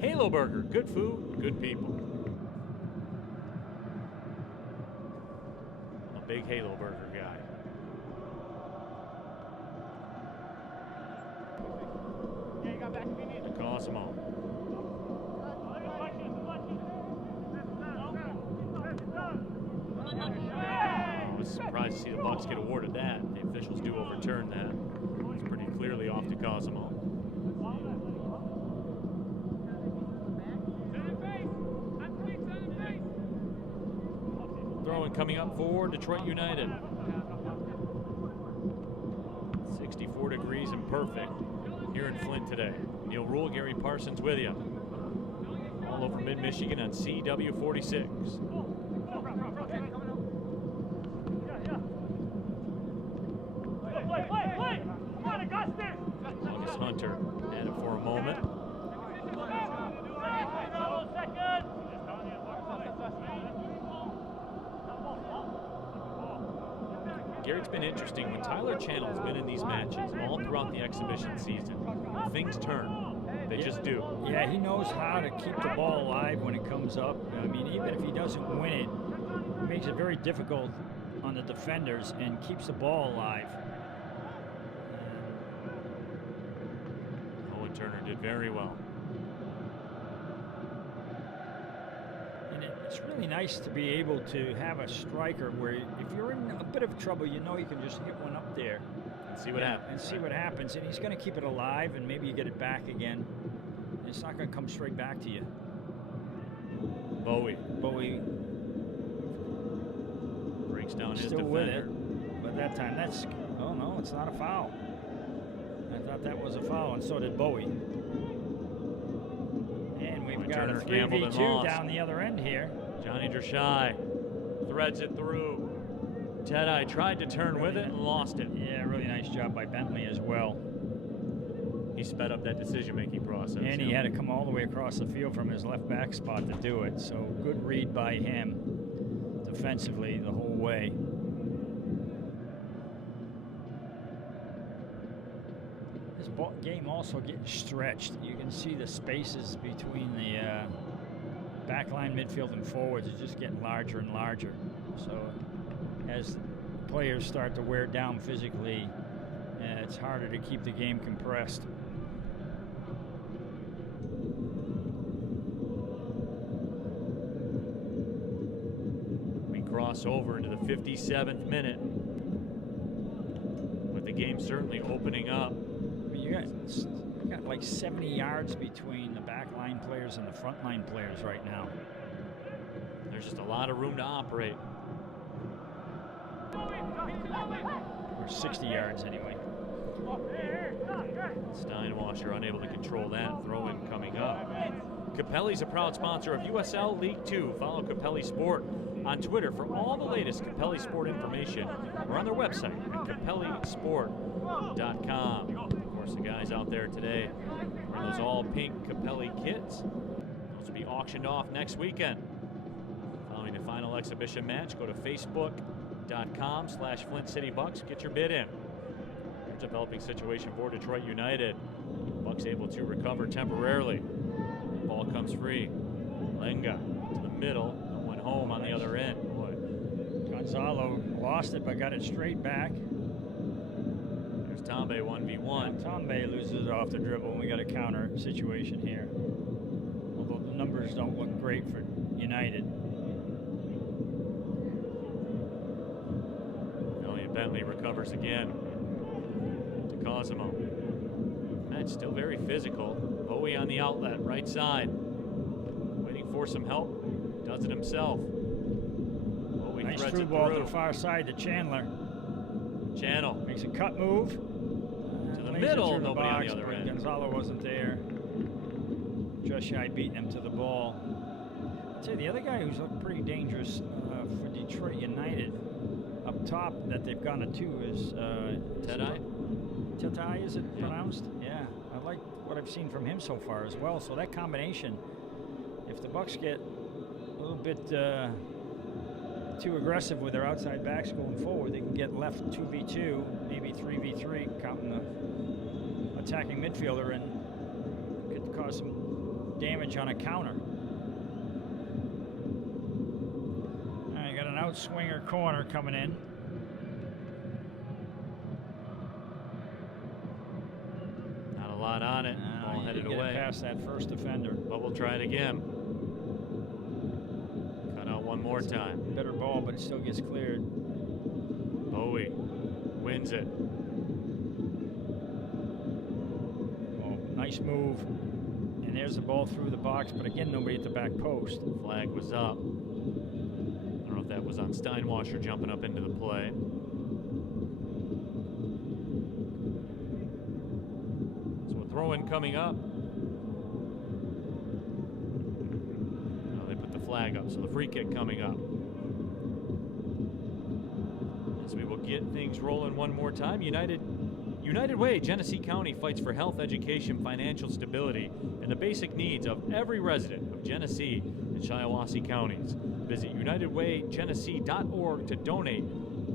Halo Burger, good food, good people. I'm a big Halo Burger guy. Cosmo. I was surprised to see the Bucks get awarded that. The officials do overturn that. It's pretty clearly off to Cosmo. Throwing coming up for Detroit United. 64 degrees and perfect here in Flint today. Neil Rule, Gary Parsons with you. All over mid-Michigan on CW46. August Hunter had it for a moment. Gary, it's been interesting. When Tyler Channel's been in these matches all throughout the exhibition season, things turn. They just do. Yeah, he knows how to keep the ball alive when it comes up. I mean, even if he doesn't win it, it makes it very difficult on the defenders and keeps the ball alive. Owen Turner did very well. And it's really nice to be able to have a striker where if you're in a bit of trouble, you know you can just hit one up there. And see what happens. And see what happens. And he's going to keep it alive, and maybe you get it back again. It's not going to come straight back to you. Bowie breaks down his still defender. with it, but that time oh no, it's not a foul. I thought that was a foul, and so did Bowie. And we've got Turner a gambled and 3v2 lost. down the other end here. Johnny Drashai threads it through. Tedai tried to turn with it and lost it. Yeah, really nice job by Bentley as well. He sped up that decision-making process. And he had to come all the way across the field from his left back spot to do it. So good read by him defensively the whole way. This game also getting stretched. You can see the spaces between the backline, midfield, and forwards is just getting larger and larger. So as players start to wear down physically, it's harder to keep the game compressed. We cross over into the 57th minute, with the game certainly opening up. I mean, you got like 70 yards between the backline players and the frontline players right now. There's just a lot of room to operate. Or 60 yards anyway. Steinwasser unable to control that. Throw in coming up. Capelli's a proud sponsor of USL League 2. Follow Capelli Sport on Twitter for all the latest Capelli Sport information or on their website at capellisport.com. Of course, the guys out there today wearing those all pink Capelli kits. Those will be auctioned off next weekend. Following the final exhibition match, go to facebook.com/Flint City Bucks. Get your bid in. Here's a developing situation for Detroit United. Bucks able to recover temporarily. Ball comes free. Lenga to the middle. Went home on the other end. Boy. Gonzalo lost it but got it straight back. There's Tombe 1v1. Tombe loses it off the dribble, and we got a counter situation here. Although the numbers don't look great for United. Elliot Bentley recovers again. To Cosimo. Match still very physical. Bowie on the outlet, right side. Waiting for some help. Does it himself. Bowie Nice threads through it ball through. to the far side to Chandler. Channel. Makes a cut move. To the Lays it middle, through the nobody on box, the other but end. Gonzalo wasn't there. Just shy beating him to the ball. I'd say the other guy who's looked pretty dangerous for Detroit United up top that they've gone to two is Tedai? Tedai, is it pronounced? Yeah, I like what I've seen from him so far as well. So that combination, if the Bucks get a little bit too aggressive with their outside backs going forward, they can get left 2v2, maybe 3v3, counting the attacking midfielder, and could cause some damage on a counter. All right, got an outswinger corner coming in. Not a lot on it. Ball You headed didn't get away. it past that first defender. But we'll try it again. Cut out one more time. Better ball, but it still gets cleared. Bowie wins it. Oh, nice move. And there's the ball through the box, but again, nobody at the back post. Flag was up. I don't know if that was on Steinwasser jumping up into the play. So a throw-in coming up. Oh, they put the flag up, so the free kick coming up. As we will get things rolling one more time. United Way, Genesee County fights for health, education, financial stability, and the basic needs of every resident of Genesee and Shiawassee counties. Visit UnitedWayGenesee.org to donate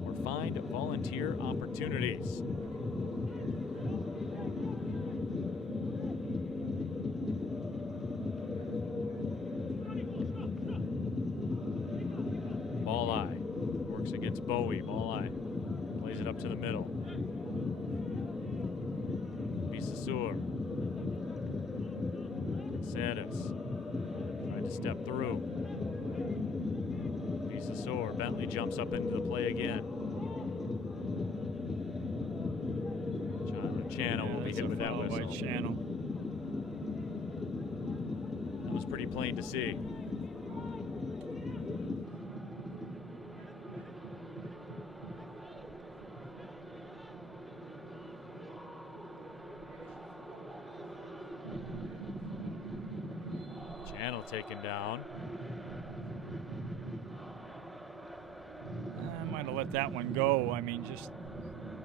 or find volunteer opportunities. Ball eye works against Bowie. Ball eye plays it up to the middle. Bisasur. Santos tried to step through. Bisasur. Bentley jumps up into the play again. Jonathan Channel will be hit with that whistle. Channel. That was pretty plain to see. Channel taken down. I might have let that one go. I mean, just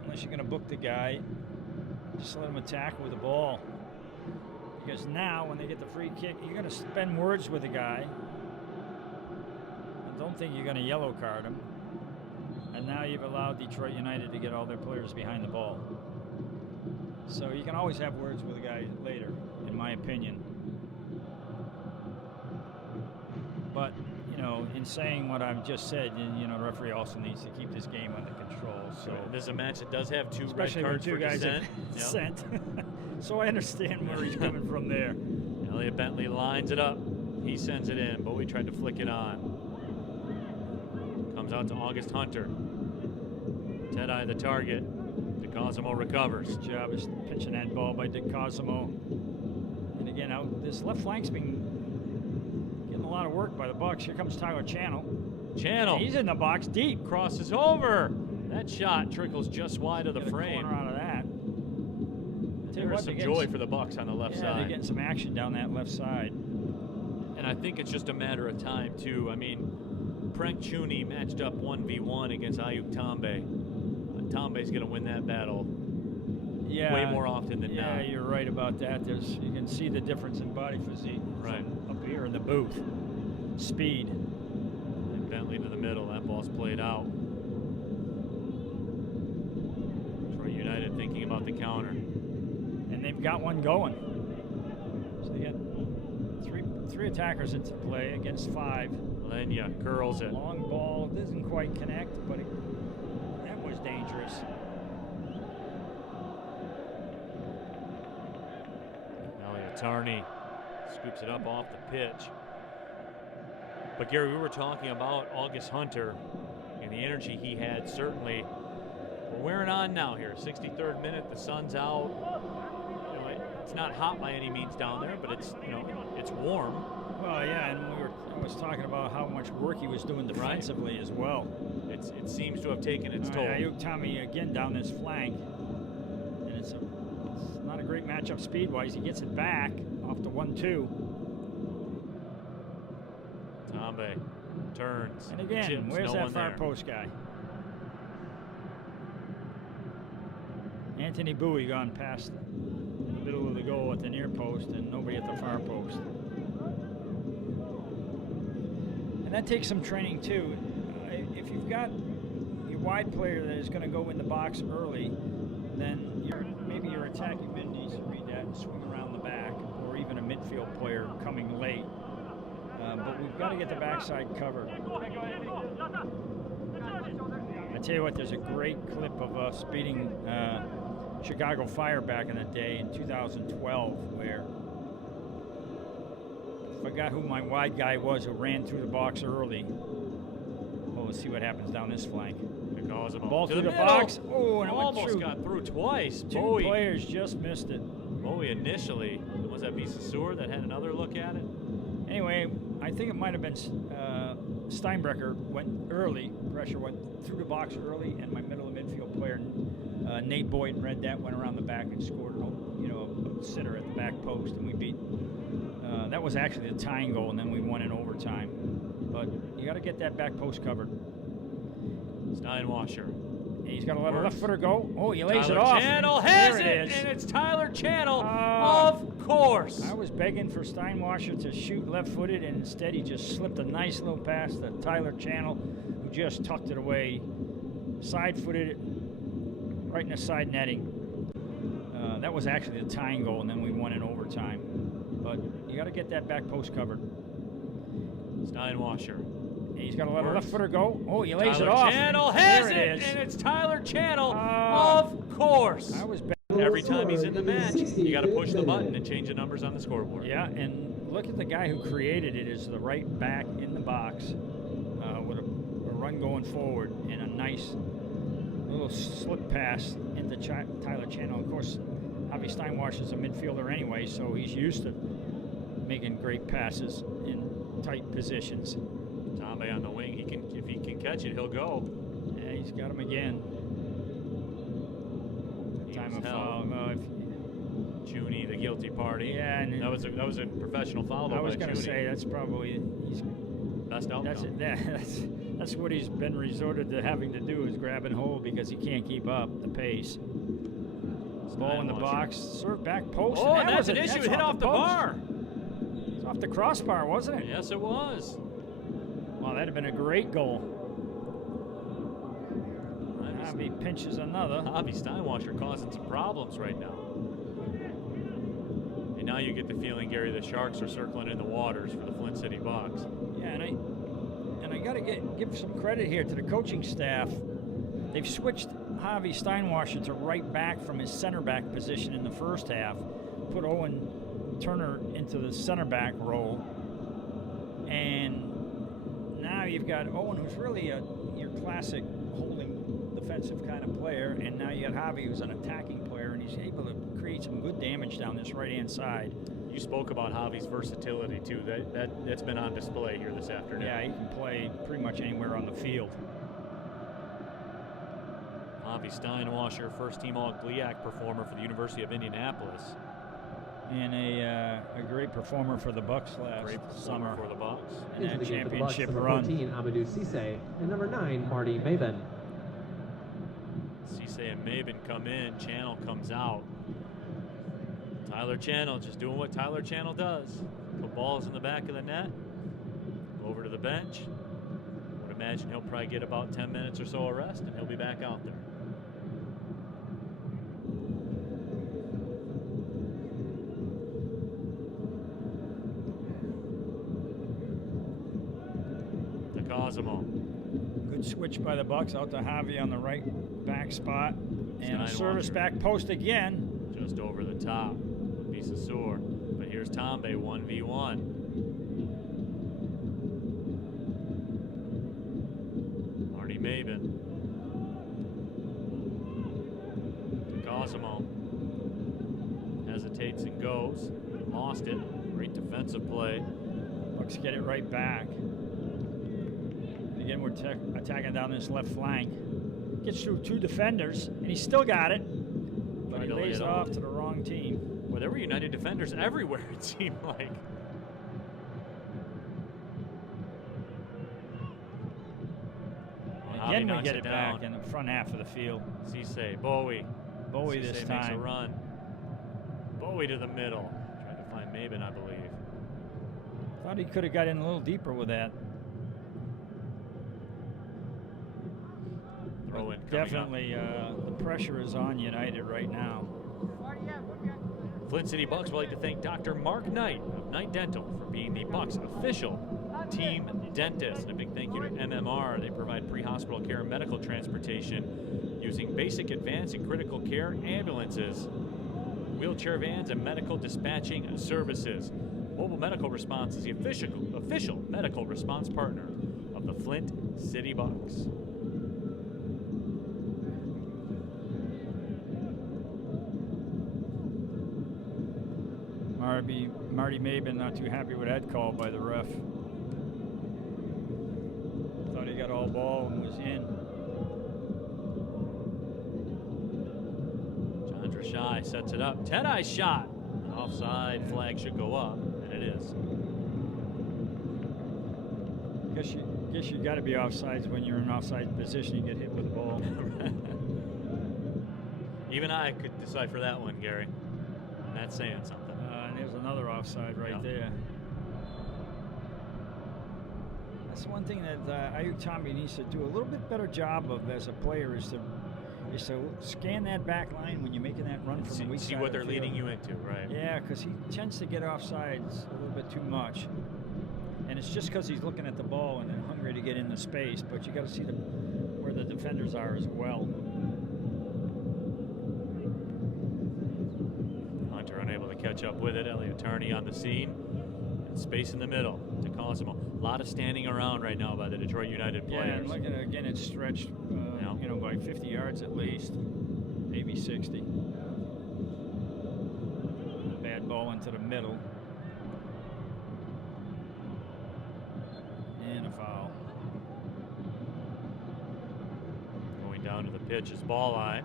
unless you're going to book the guy, just let him attack with the ball. Because now, when they get the free kick, you're going to spend words with the guy. I don't think you're going to yellow card him. And now you've allowed Detroit United to get all their players behind the ball. So you can always have words with a guy later, in my opinion. But, you know, in saying what I've just said, you know, the referee also needs to keep this game under control. So This is a match that does have two especially red when cards two for guys dissent. have dissent. So I understand where he's coming from there. Elliot Bentley lines it up. He sends it in. Bowie tried to flick it on. Comes out to August Hunter. Tedai the target. DeCosimo recovers. Good job is pitching that ball by DeCosimo. And again, this left flank's been getting a lot of work by the Bucks. Here comes Tyler Channel. Channel. He's in the box deep. Crosses over. That shot trickles just wide of the Get a frame. corner out of that. There was some joy for the Bucks on the left yeah, side. they're getting some action down that left side. And I think it's just a matter of time, too. I mean, Prank Chuni matched up 1v1 against Ayuk Tambe. Tambe's going to win that battle way more often than not. Yeah, you're right about that. You can see the difference in body physique right up here in the booth. Speed. And Bentley to the middle. That ball's played out. Detroit United thinking about the counter. And they've got one going. So they got three attackers into play against 5. Lenya curls it. Long ball doesn't quite connect, but that was dangerous. Tarney scoops it up off the pitch. But Gary, we were talking about August Hunter and the energy he had. Certainly, we're wearing on now here. 63rd minute, the sun's out. You know, it's not hot by any means down there, but it's it's warm. Well, yeah, and I was talking about how much work he was doing defensively as well. It seems to have taken its toll. Ayuk Tommy again down this flank, and it's not a great matchup speed-wise. He gets it back off the 1-2. Tambe turns. And again, chips, where's no that one far there. post guy? Anthony Bowie gone past the middle of the goal at the near post and nobody at the far post. And that takes some training too. If you've got your wide player that is going to go in the box early, then maybe your attacking mid needs to read that and swing around the back, or even a midfield player coming late. But we've got to get the backside covered. I tell you what, there's a great clip of us beating Chicago Fire back in the day in 2012 where I forgot who my wide guy was who ran through the box early. Well, let's see what happens down this flank. Ball through the box. Oh, and it went almost through. got through twice. Two Bowie players just missed it. Bowie initially. Was that Bisasur that had another look at it? Anyway, I think it might have been Steinbrecher went early. Pressure went through the box early, and my middle and midfield player, Nate Boyd, read that, went around the back and scored a sitter at the back post, and we beat. That was actually the tying goal, and then we won in overtime. But you got to get that back post covered. Steinwasser. He's got to let a left footer go. Oh, he lays Tyler it off. Channel has There it, is. and it's Tyler Channel, of course. I was begging for Steinwasser to shoot left-footed, and instead he just slipped a nice little pass to Tyler Channel, who just tucked it away, side-footed, right in the side netting. That was actually the tying goal, and then we won in overtime. But you got to get that back post covered. Steinwasser. He's got to let a left footer go. Oh, he lays Tyler it off. Channel has There it, is. and it's Tyler Channel, of course. I was Every time he's in the match, you got to push the button and change the numbers on the scoreboard. Yeah, and look at the guy who created it is the right back in the box with a run going forward and a nice little slip pass into Tyler Channel. Of course, Javi Steinwasser's a midfielder anyway, so he's used to making great passes in tight positions. Tambe on the wing, if he can catch it, he'll go. Yeah, he's got him again. Time of foul. Chuni, the guilty party. Yeah, and that was a professional foul. I was going to say that's probably best outcome. That's what he's been resorted to having to do is grab and hold because he can't keep up the pace. Ball in the box, serve back post. Oh, and that's an issue. It hit off the bar. It's off the crossbar, wasn't it? Yes, it was. Wow, that'd have been a great goal. Javi pinches another. Javi Steinwasser causing some problems right now. And now you get the feeling, Gary, the Sharks are circling in the waters for the Flint City Bucks. Yeah, and I got to give some credit here to the coaching staff. They've switched Javi Steinwasser to right back from his center back position in the first half, put Owen Turner into the center back role, and now you've got Owen, who's really your classic holding defensive kind of player, and now you got Javi, who's an attacking player, and he's able to create some good damage down this right-hand side. You spoke about Javi's versatility too. That's been on display here this afternoon. Yeah, he can play pretty much anywhere on the field. Javi Steinwasser, first-team All-GLIAC performer for the University of Indianapolis. and a great performer for the Bucks last summer for the Bucks. in Into that the game for the Bucks, championship number run. 14, Amadou Cisse, and number 9, Marty Maben. Cisse and Maben come in. Channel comes out. Tyler Channel just doing what Tyler Channel does. Put balls in the back of the net. Go over to the bench. Would imagine he'll probably get about 10 minutes or so of rest, and he'll be back out there. Cosimo. Good switch by the Bucks out to Javi on the right back spot. And a service Steinwalker. back post again. Just over the top. Bisasur. But here's Tombe 1v1. Marty Maben. To Cosimo. Hesitates and goes. Lost it. Great defensive play. Bucks get it right back. Again, we're attacking down this left flank. Gets through 2 defenders, and he's still got it. But he lays it off to the wrong team. Well, there were United defenders everywhere, it seemed like. Well, Again, Javi we get knocks it down. back in the front half of the field. Cisse, Bowie. Bowie Cisse this makes a time. run. Bowie to the middle. Trying to find Maben, I believe. Thought he could have got in a little deeper with that. Throw in coming Definitely, the pressure is on United right now. Flint City Bucks would like to thank Dr. Mark Knight of Knight Dental for being the Bucks' official team dentist. And a big thank you to MMR. They provide pre-hospital care and medical transportation using basic, advanced, and critical care ambulances, wheelchair vans, and medical dispatching services. Mobile Medical Response is the official medical response partner of the Flint City Bucks. Marty Maben not too happy with that call by the ref. Thought he got all ball and was in. Chandra Shai sets it up. Ted-eye shot. Offside flag should go up, and it is. Guess you got to be offsides when you're in offside position. You get hit with the ball. Even I could decipher that one, Gary. And that's saying something. And there's another offside right there. That's one thing that Ayuk Tommy needs to do a little bit better job of as a player is to scan that back line when you're making that run from the weak side. See what they're leading you into, right? Yeah, because he tends to get offsides a little bit too much. And it's just because he's looking at the ball and hungry to get in the space, but you got to see where the defenders are as well. Hunter unable to catch up with it. Elliot Tarney on the scene. And space in the middle to Cosimo. A lot of standing around right now by the Detroit United players. Yeah, and look at again, it's stretched, by 50 yards at least, maybe 60. Bad ball into the middle. And a foul. Going down to the pitch is Ball Eye.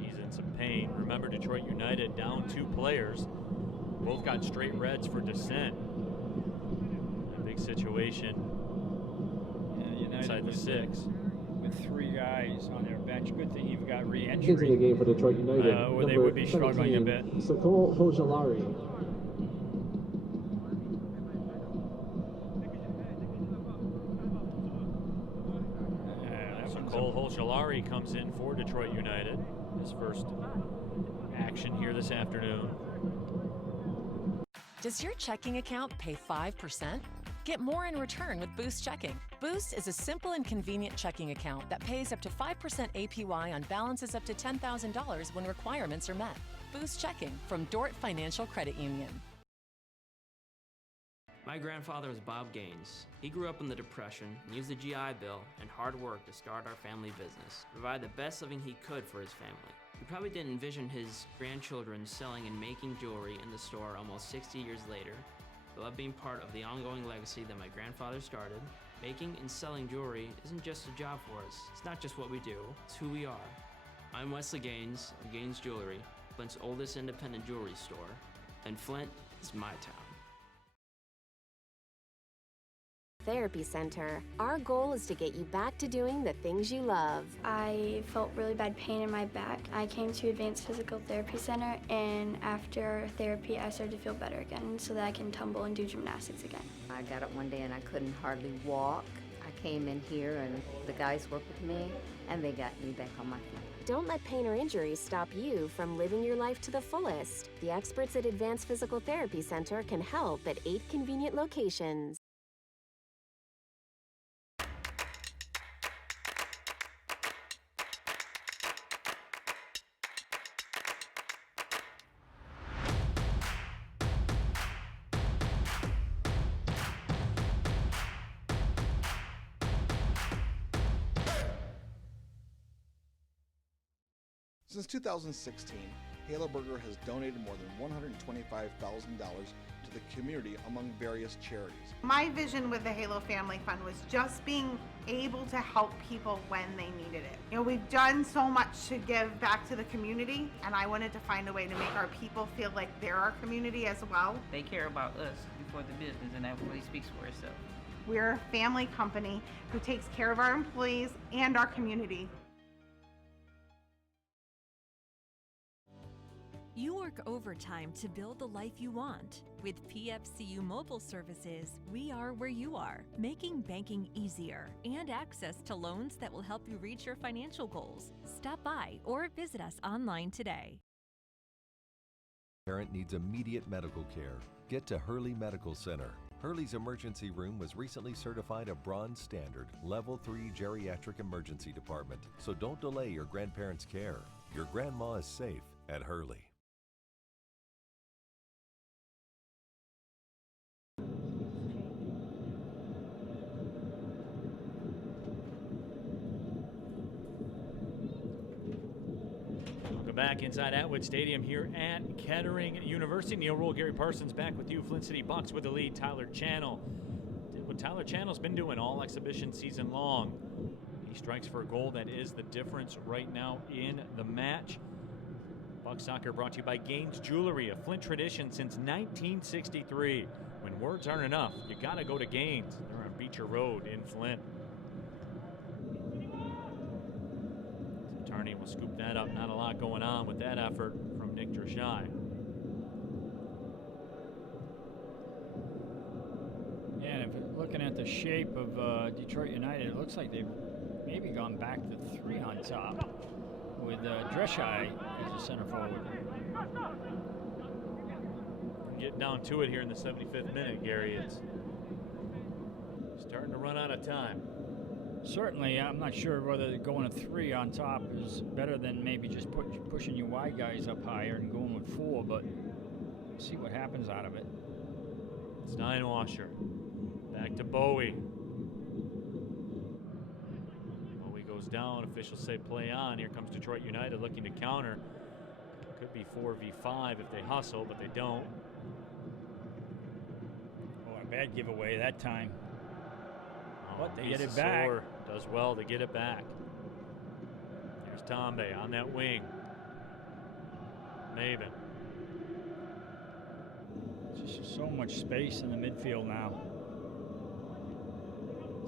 He's in some pain. Remember, Detroit United down 2 players. Both got straight reds for dissent. A big situation inside the 6. With 3 guys on their bench. Good thing you've got re-entry. Into the game for Detroit United, or they would be struggling a bit. Sakol Hojalari. Cole Holshalari comes in for Detroit United. His first action here this afternoon. Does your checking account pay 5%? Get more in return with Boost Checking. Boost is a simple and convenient checking account that pays up to 5% APY on balances up to $10,000 when requirements are met. Boost Checking from Dort Financial Credit Union. My grandfather was Bob Gaines. He grew up in the Depression and used the GI Bill and hard work to start our family business, provide the best living he could for his family. He probably didn't envision his grandchildren selling and making jewelry in the store almost 60 years later. But love being part of the ongoing legacy that my grandfather started. Making and selling jewelry isn't just a job for us. It's not just what we do, it's who we are. I'm Wesley Gaines of Gaines Jewelry, Flint's oldest independent jewelry store, and Flint is my town. Therapy Center. Our goal is to get you back to doing the things you love. I felt really bad pain in my back. I came to Advanced Physical Therapy Center, and after therapy, I started to feel better again so that I can tumble and do gymnastics again. I got up one day and I couldn't hardly walk. I came in here and the guys worked with me, and they got me back on my feet. Don't let pain or injury stop you from living your life to the fullest. The experts at Advanced Physical Therapy Center can help at 8 convenient locations. Since 2016, Halo Burger has donated more than $125,000 to the community among various charities. My vision with the Halo Family Fund was just being able to help people when they needed it. You know, we've done so much to give back to the community, and I wanted to find a way to make our people feel like they're our community as well. They care about us before the business, and that really speaks for itself. We're a family company who takes care of our employees and our community. You work overtime to build the life you want. With PFCU Mobile Services, we are where you are, making banking easier and access to loans that will help you reach your financial goals. Stop by or visit us online today. Parent needs immediate medical care. Get to Hurley Medical Center. Hurley's emergency room was recently certified a bronze standard, level 3 geriatric emergency department. So don't delay your grandparents' care. Your grandma is safe at Hurley. Back inside Atwood Stadium here at Kettering University. Neil Rule, Gary Parsons back with you. Flint City Bucks with the lead. Tyler Channel did what Tyler Channel's been doing all exhibition season long. He strikes for a goal that is the difference right now in the match. Bucks soccer brought to you by Gaines Jewelry, a Flint tradition since 1963. When words aren't enough, you gotta go to Gaines. They're on Beecher Road in Flint. Tarney will scoop that up. Not a lot going on with that effort from Nick Drashai. Yeah, and if you're looking at the shape of Detroit United, it looks like they've maybe gone back to 3 on top with Drashai as a center forward. Getting down to it here in the 75th minute, Gary. It's starting to run out of time. Certainly, I'm not sure whether going to 3 on top is better than maybe just pushing your wide guys up higher and going with 4, but see what happens out of it. Steinwasser back to Bowie. Bowie goes down. Officials say play on. Here comes Detroit United looking to counter. Could be 4v5 if they hustle, but they don't. Oh, a bad giveaway that time. But they get it Misa back. Soar does well to get it back. There's Tombe on that wing. Maven. Just so much space in the midfield now.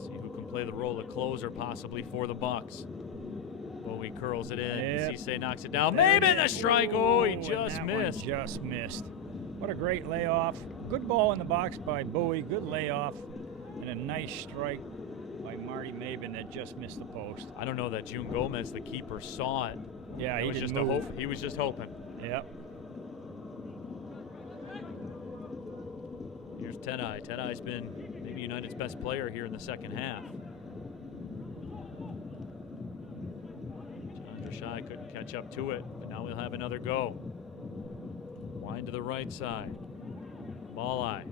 See who can play the role of closer possibly for the Bucks. Bowie curls it in. Yep. Cisse knocks it down. Maven the strike. Oh, he just and that missed. One just missed. What a great layoff. Good ball in the box by Bowie. Good layoff. And a nice strike by Marty Maben that just missed the post. I don't know that June Gomez, the keeper, saw it. Yeah, he was didn't just move. a hope. He was just hoping. Yep. Here's Tedeye. Tedeye's been maybe United's best player here in the second half. John Drashai couldn't catch up to it, but now we'll have another go. Wind to the right side. Ball eye.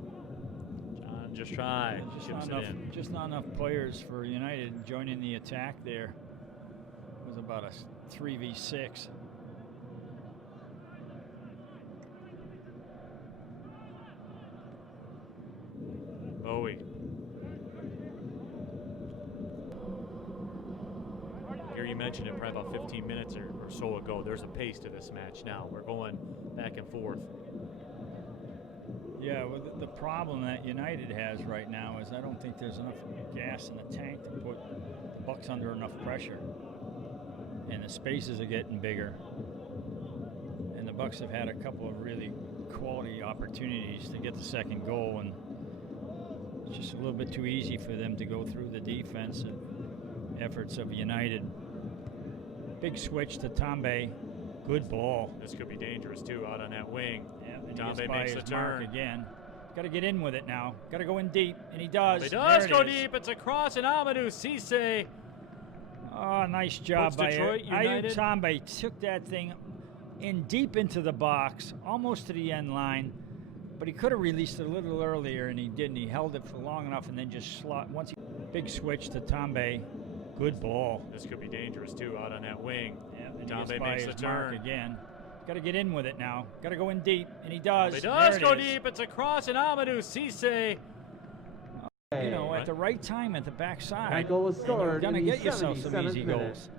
John Drashai chips it in. Just not enough players for United joining the attack there. It was about a 3v6. Gary, you mentioned it probably about 15 minutes or so ago. There's a pace to this match now. We're going back and forth. Yeah, well, the problem that United has right now is I don't think there's enough gas in the tank to put the Bucks under enough pressure. And the spaces are getting bigger. And the Bucks have had a couple of really quality opportunities to get the second goal, and it's just a little bit too easy for them to go through the defensive efforts of United. Big switch to Tambe. Good ball. This could be dangerous too out on that wing. Yeah, Tambe makes the turn again. Got to get in with it now. Got to go in deep, and he does. He does go is. deep. It's across, and Amadou Cisse. Oh, nice job by Detroit United. Ayuk Tambe. Took that thing in deep into the box, almost to the end line, but he could have released it a little earlier, and he didn't. He held it for long enough, and then just slot. Big switch to Tambe. Good ball. This could be dangerous too out on that wing. Yeah, Tambe makes the turn again. Got to get in with it now. Got to go in deep, and he does. He does go is. deep. It's across, and Amadou Cisse. You know, at the right time at the backside. That goal was scored. You're gonna in the get yourself some 77th easy minute. goals.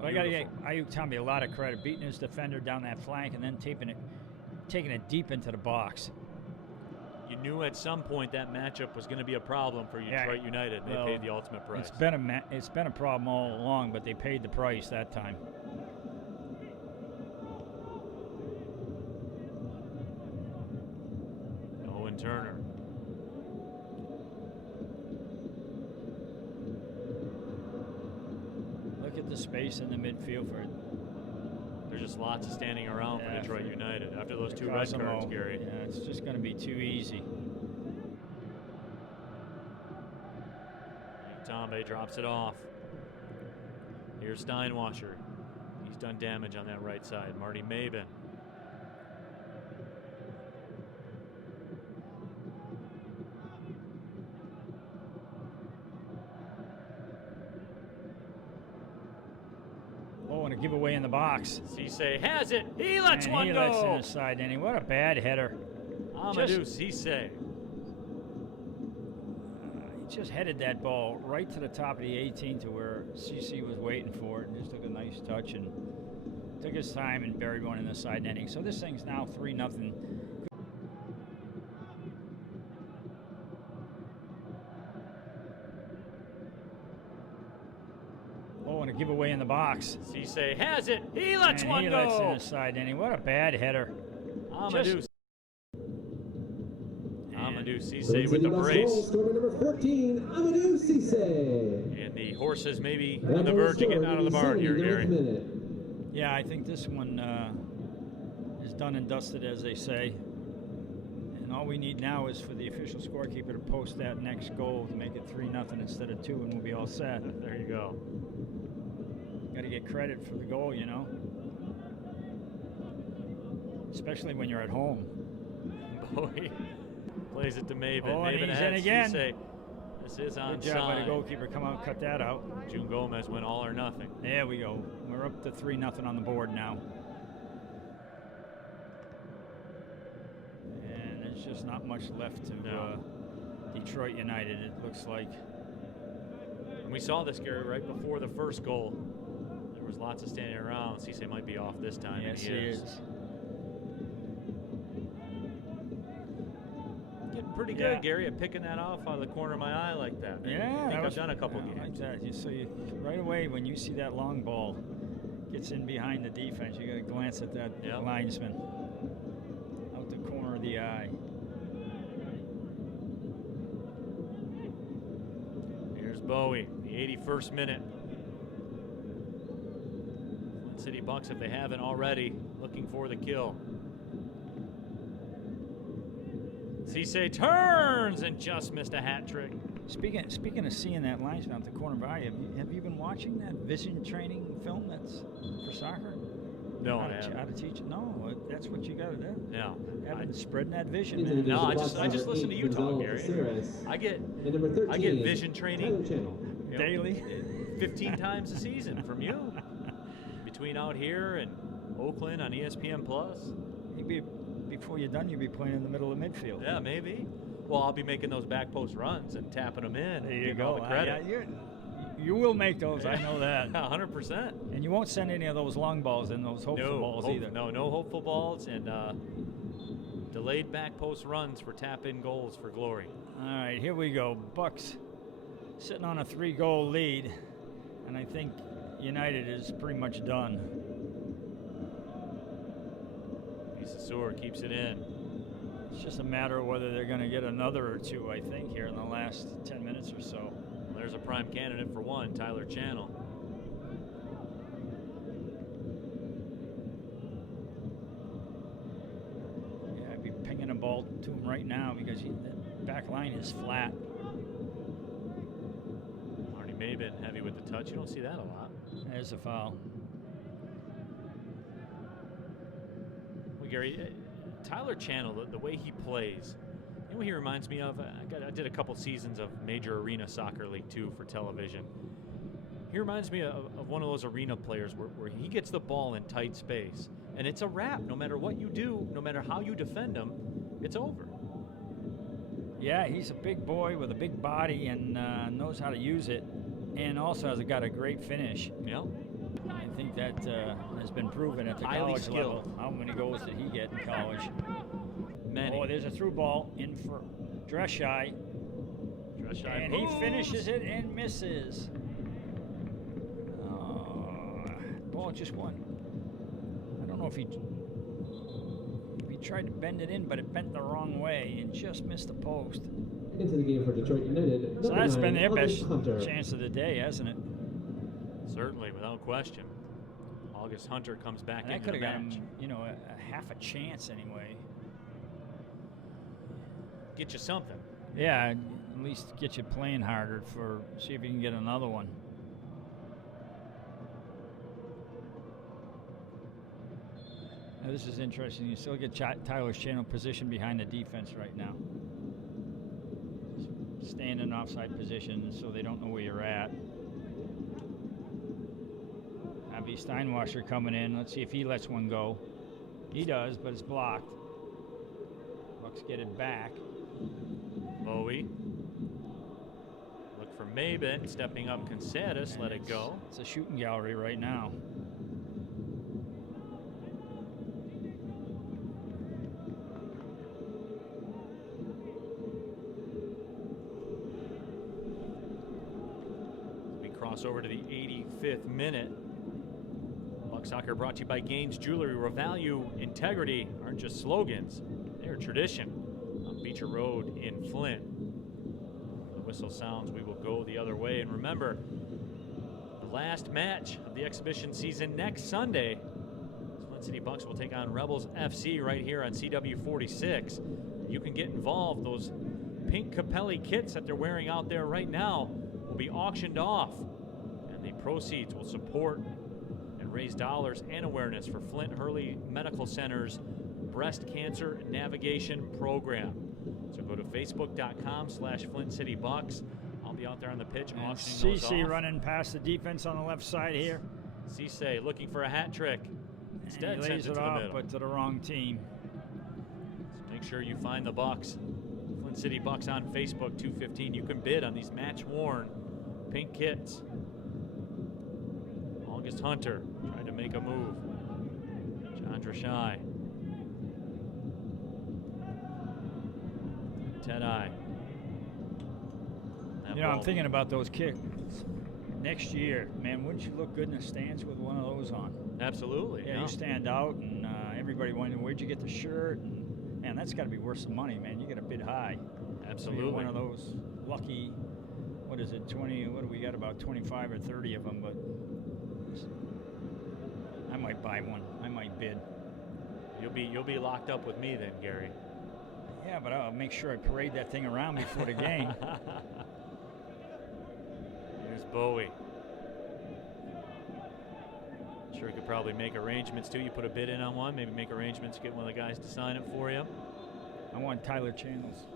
But I got to get Ayuk Tambe a lot of credit, beating his defender down that flank and then taking it deep into the box. You knew at some point that matchup was going to be a problem for Detroit United. They paid the ultimate price. It's been a problem all along, but they paid the price that time. Owen Turner. Look at the space in the midfield for it. There's just lots of standing around for Detroit United after those two red Cosimo. cards, Gary. Yeah, it's just going to be too easy. Tambe drops it off. Here's Steinwasser. He's done damage on that right side. Marty Maben. Oh, and a giveaway in the box. Cisse has it. He lets one he go. lets in a side inning. What a bad header. Amadou Cisse. He just headed that ball right to the top of the 18 to where CC was waiting for it, and just took a nice touch and took his time and buried one in the side netting. So this thing's now 3-0. Oh, and a giveaway in the box. Cisse has it. He lets one he go. lets in a side inning. What a bad header. Amadou Cisse with the brace. Scorer number 14, Amadou Cisse. And the horses maybe on the verge of getting out of the barn here, Gary. Yeah, I think this one is done and dusted, as they say. And all we need now is for the official scorekeeper to post that next goal to make it 3-0 instead of 2, and we'll be all set. There you go. Got to get credit for the goal, you know. Especially when you're at home. Bowie plays it to Maben. Oh, and Maben he's ahead. in again. Cisse. This is onside. Good job by the goalkeeper. Come out, cut that out. June Gomez went all or nothing. There we go. We're up to 3-0 on the board now. And there's just not much left to Detroit United, it looks like. And we saw this, Gary, right before the first goal. There was lots of standing around. Cisse might be off this time. Yes, and he is. Getting pretty good, Gary, at picking that off out of the corner of my eye like that. Yeah, I think I've done a couple games. Like that. So you, right away, when you see that long ball gets in behind the defense, you got to glance at that linesman out the corner of the eye. Here's Bowie, the 81st minute. Flint City Bucks, if they haven't already, looking for the kill. Cisse turns and just missed a hat trick. Speaking of seeing that linesman out the corner of the eye, have you been watching that vision training film that's for soccer? No, how I to haven't. teach it? No, that's what you got to do. No. Haven't spreading that vision, man. No, I just listen to you talk, Gary. I get vision training daily, 15 times a season from you. Between out here and Oakland on ESPN Plus. Maybe before you're done, you'll be playing in the middle of midfield. Yeah, maybe. Well, I'll be making those back post runs and tapping them in. There and you getting go. all the credit. You will make those, I know that. 100%. And you won't send any of those long balls in, those hopeful balls either. No hopeful balls, and delayed back post runs for tap-in goals for glory. All right, here we go. Bucks sitting on a 3-goal lead, and I think United is pretty much done. Isasur keeps it in. It's just a matter of whether they're going to get another or two, I think, here in the last 10 minutes or so. Well, there's a prime candidate for one, Tyler Channel. Yeah, I'd be pinging a ball to him right now because the back line is flat. Arnie Maben heavy with the touch. You don't see that a lot. There's a foul. Well, Gary, Tyler Channel, the way he plays, you know what he reminds me of? I did a couple seasons of Major Arena Soccer League 2 for television. He reminds me of one of those arena players where he gets the ball in tight space, and it's a wrap. No matter what you do, no matter how you defend him, it's over. Yeah, he's a big boy with a big body and knows how to use it, and also has got a great finish. Yeah. I think that has been proven at the college level. How many goals did he get in college? Many. Oh, there's a through ball in for Dreshai. And he finishes it and misses. Ball just won. I don't know if he tried to bend it in, but it bent the wrong way and just missed the post. Into the game for Detroit United. So that's been their best Hunter. chance of the day, hasn't it? Certainly, without question. August Hunter comes back And into that the could have match. got him, a half a chance anyway. Get you something. Yeah, at least get you playing harder see if you can get another one. Now this is interesting. You still get Tyler Channel positioned behind the defense right now. Staying in offside position so they don't know where you're at. Avi Steinwasser coming in. Let's see if he lets one go. He does, but it's blocked. Bucks get it back. Bowie. Look for Maben, stepping up Consadis, let it go. It's a shooting gallery right now. We cross over to the 85th minute. Buck Soccer brought to you by Gaines Jewelry, where value, integrity aren't just slogans, they're tradition. On Beecher Road in Flint. The whistle sounds, we will go the other way. And remember, the last match of the exhibition season next Sunday. Flint City Bucks will take on Rebels FC right here on CW46. You can get involved. Those pink Capelli kits that they're wearing out there right now will be auctioned off. And the proceeds will support and raise dollars and awareness for Flint Hurley Medical Center's Breast Cancer Navigation Program. So go to facebook.com/Flint City Bucks. I'll be out there on the pitch auctioning those CC off. running past the defense on the left side here. Cisse looking for a hat trick. Instead, And he lays sends it it to the off, middle. but to the wrong team. So make sure you find the Bucks. Flint City Bucks on Facebook, 215. You can bid on these match-worn pink kits. August Hunter trying to make a move. John Dreshai. Ted-Eye. I'm thinking about those kicks. Next year, man, wouldn't you look good in the stands with one of those on? Absolutely. Yeah, you stand out, and everybody wondering, where'd you get the shirt? And man, that's got to be worth some money, man. You got to bid high. Absolutely. One of those lucky, what is it, 20, what do we got, about 25 or 30 of them, but I might buy one. I might bid. You'll be locked up with me then, Gary. Yeah, but I'll make sure I parade that thing around before the game. Here's Bowie. Sure, you could probably make arrangements too. You put a bid in on one, maybe make arrangements to get one of the guys to sign it for you. I want Tyler Channels.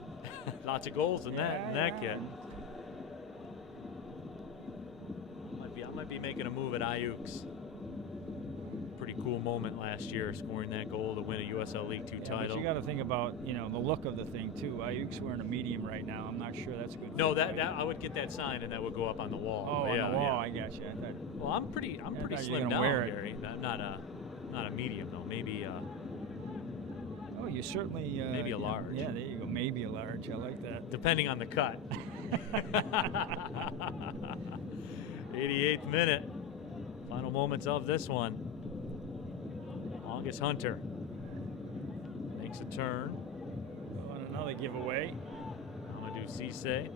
Lots of goals in that kit. I might be making a move at Ayuk's pretty cool moment last year, scoring that goal to win a USL League 2 title. But you got to think about, you know, the look of the thing too. Ayuk's wearing a medium right now. I'm not sure that's a good. No, that I would get that signed and that would go up on the wall. Oh, yeah, on the wall. yeah. I got you. I thought, Well, I'm pretty slim down, Gary. I'm not a medium though. Maybe. Oh, you certainly. Maybe a large. Yeah, there you go. Maybe a large. I like that. Depending on the cut. 88th minute. Final moments of this one. August Hunter makes a turn. On another giveaway. Amadou Cisse.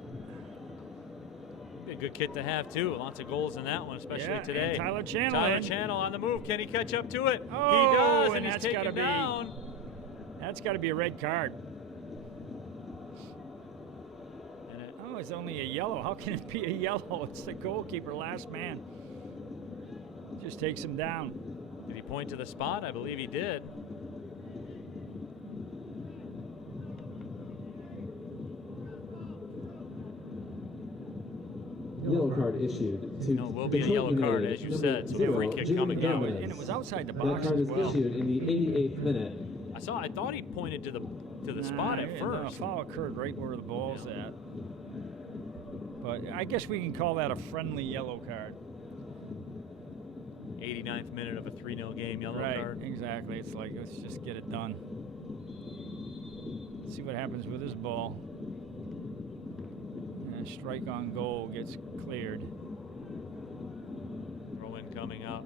Be a good kit to have too. Lots of goals in that one, especially today. And Tyler Channel. Tyler Channel on the move. Can he catch up to it? Oh, he does, and he's that's taken gotta down. That's got to be a red card. Oh, it's only a yellow. How can it be a yellow? It's the goalkeeper, last man. Just takes him down. Did he point to the spot? I believe he did. Yellow card issued to No, will be a Detroit yellow card, United, as you number said. So free 0, kick Jimmy coming down. Gomez. And it was outside the That box card as is well. issued in the 88th minute. I thought he pointed to the spot at No, first. foul occurred right where the ball's at. But I guess we can call that a friendly yellow card. 89th minute of a 3-0 game, yellow Right, card. exactly. It's like, let's just get it done. Let's see what happens with this ball. And a strike on goal gets cleared. Throw in coming up.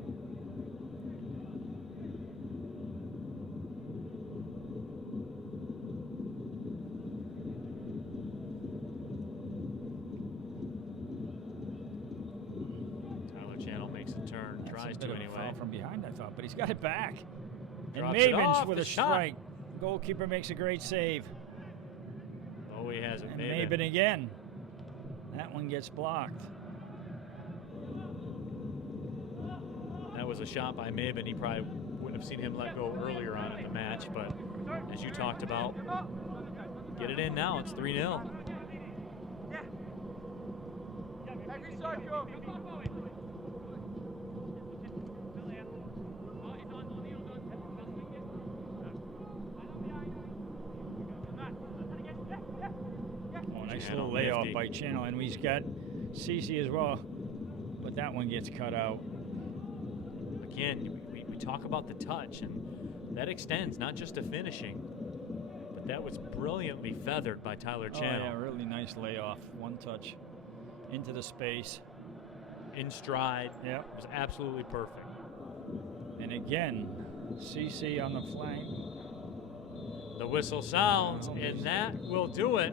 Tyler Channel makes a turn, tries to Bit of a anyway. foul from behind, I thought, but he's got it back. And Drops it off, Mavens with the a shot. strike. Goalkeeper makes a great save. Oh, he has it. And Maven. Maven again. That one gets blocked. That was a shot by Maven. He probably wouldn't have seen him let go earlier on in the match, but as you talked about, get it in now. It's 3-0. Oh, nice Channel little layoff nifty. by Channel. And we've got Cece as well. But that one gets cut out. Again, we talk about the touch, and that extends not just to finishing, but that was brilliantly feathered by Tyler Channel. Oh, yeah, really nice layoff. One touch into the space. In stride. Yep. It was absolutely perfect. And again, CC on the flank. The whistle sounds, and that will do it.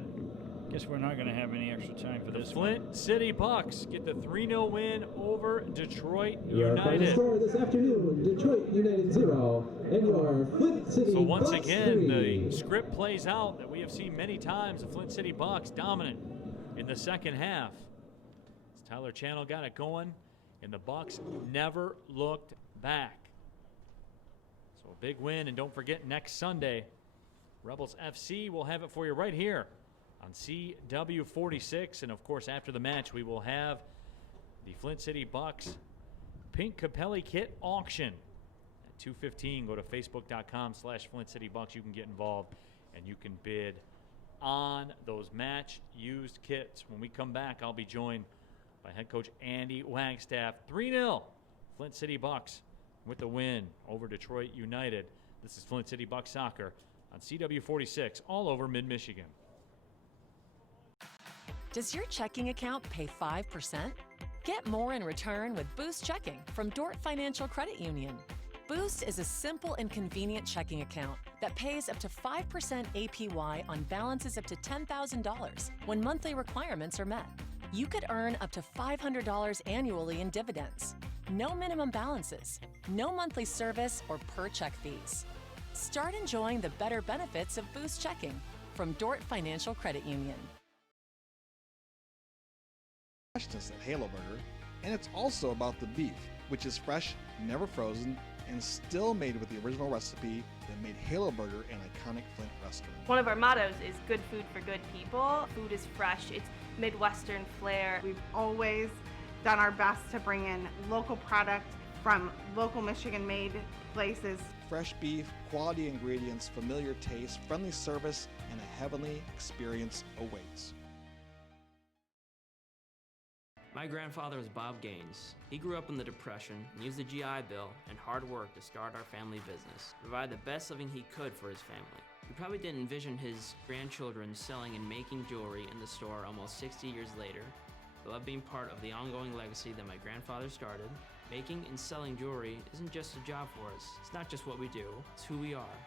Guess we're not going to have any extra time for The this Flint City Bucks get the 3-0 win over Detroit Your final United. score this afternoon, Detroit United 0, and your Flint City So once Bucks again, 3. the script plays out that we have seen many times. The Flint City Bucks dominant in the second half. As Tyler Channel got it going, and the Bucks never looked back. So a big win, and don't forget next Sunday, Rebels FC will have it for you right here on CW46. And of course, after the match, we will have the Flint City Bucks Pink Capelli Kit auction. 2:15, go to facebook.com/Flint City Bucks. You can get involved and you can bid on those match used kits. When we come back, I'll be joined by head coach Andy Wagstaff. 3-0 Flint City Bucks with the win over Detroit United. This is Flint City Bucks soccer on CW46 all over mid-Michigan. Does your checking account pay 5%? Get more in return with Boost Checking from Dort Financial Credit Union. Boost is a simple and convenient checking account that pays up to 5% APY on balances up to $10,000 when monthly requirements are met. You could earn up to $500 annually in dividends. No minimum balances, no monthly service or per check fees. Start enjoying the better benefits of Boost Checking from Dort Financial Credit Union. Freshness at Halo Burger, and it's also about the beef, which is fresh, never frozen, and still made with the original recipe that made Halo Burger an iconic Flint restaurant. One of our mottos is good food for good people. Food is fresh, it's Midwestern flair. We've always done our best to bring in local product, from local Michigan-made places. Fresh beef, quality ingredients, familiar taste, friendly service, and a heavenly experience awaits. My grandfather was Bob Gaines. He grew up in the Depression and used the GI Bill and hard work to start our family business, provide the best living he could for his family. He probably didn't envision his grandchildren selling and making jewelry in the store almost 60 years later. I love being part of the ongoing legacy that my grandfather started. Making and selling jewelry isn't just a job for us. It's not just what we do, it's who we are.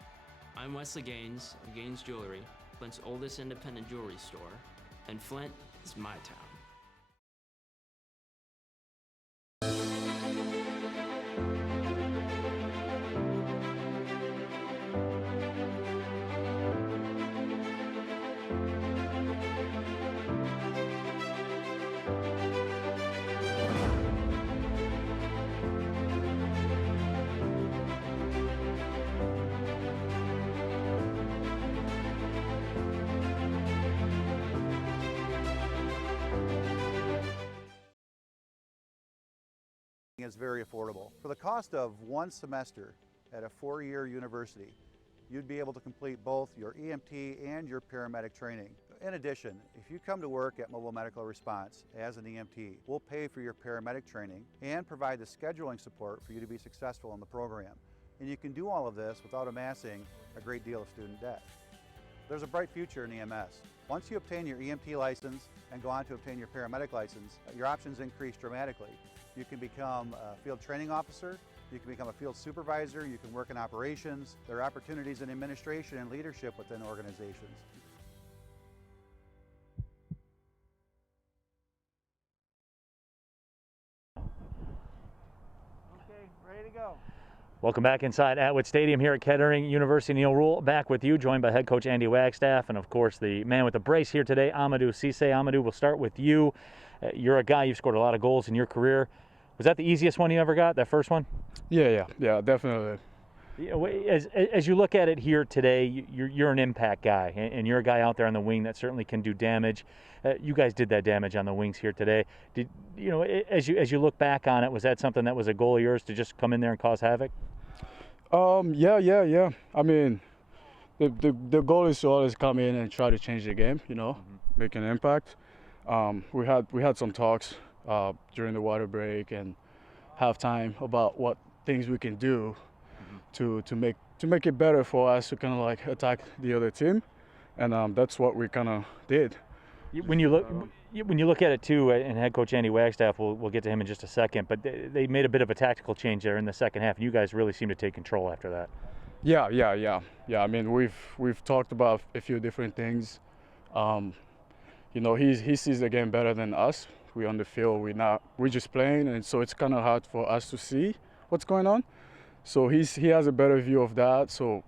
I'm Wesley Gaines of Gaines Jewelry, Flint's oldest independent jewelry store, and Flint is my town. Is very affordable. For the cost of one semester at a 4-year university, you'd be able to complete both your EMT and your paramedic training. In addition, if you come to work at Mobile Medical Response as an EMT, we'll pay for your paramedic training and provide the scheduling support for you to be successful in the program. And you can do all of this without amassing a great deal of student debt. There's a bright future in EMS. Once you obtain your EMT license and go on to obtain your paramedic license, your options increase dramatically. You can become a field training officer, you can become a field supervisor, you can work in operations. There are opportunities in administration and leadership within organizations. Okay, ready to go. Welcome back inside Atwood Stadium here at Kettering University. Neil Rule back with you, joined by head coach Andy Wagstaff, and of course the man with the brace here today, Amadou Cisse. Amadou, we'll start with you. You're a guy, you've scored a lot of goals in your career. Was that the easiest one you ever got, that first one? Yeah, definitely. As you look at it here today, you're an impact guy, and you're a guy out there on the wing that certainly can do damage. You guys did that damage on the wings here today. As you look back on it, was that something that was a goal of yours to just come in there and cause havoc? Yeah. I mean, the goal is to always come in and try to change the game, make an impact. We had some talks during the water break and halftime about what things we can do to make it better for us to kind of like attack the other team, and that's what we kind of did. When you look at it too, and head coach Andy Wagstaff, we'll get to him in just a second, but they made a bit of a tactical change there in the second half, and you guys really seem to take control after that. Yeah. I mean, we've talked about a few different things. He sees the game better than us. We on the field, we're just playing, and so it's kind of hard for us to see what's going on. So he has a better view of that. So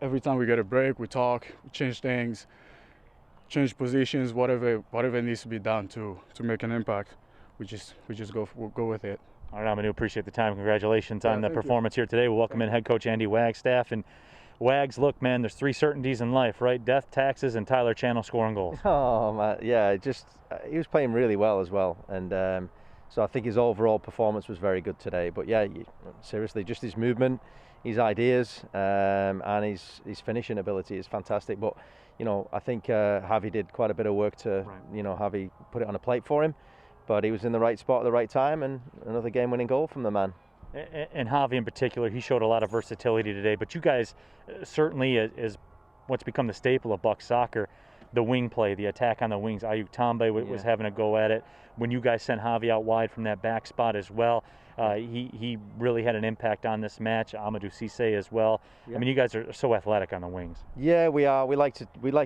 every time we get a break, we talk, we change things, change positions, whatever needs to be done to make an impact. We'll go with it. All right, Amadou, appreciate the time. Congratulations on the performance here today. We'll welcome in head coach Andy Wagstaff. And Wags, look, man, there's 3 certainties in life, right? Death, taxes, and Tyler Channel scoring goals. Oh, man, yeah, he was playing really well as well. And so I think his overall performance was very good today. But yeah, seriously, just his movement, his ideas, and his finishing ability is fantastic. But, I think Javi did quite a bit of work to, Javi put it on a plate for him. But he was in the right spot at the right time, and another game-winning goal from the man. And Javi in particular, he showed a lot of versatility today. But you guys certainly, is what's become the staple of Buck soccer, the wing play, the attack on the wings. Ayuk Tambe was having a go at it. When you guys sent Javi out wide from that back spot as well, he really had an impact on this match. Amadou Cisse as well. Yeah. I mean, you guys are so athletic on the wings. Yeah, we are. We like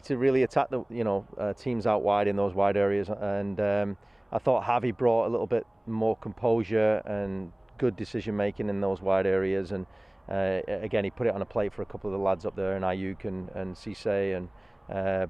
to really attack the teams out wide in those wide areas. And I thought Javi brought a little bit more composure and good decision making in those wide areas, and again he put it on a plate for a couple of the lads up there, and Ayuk and Cisse, and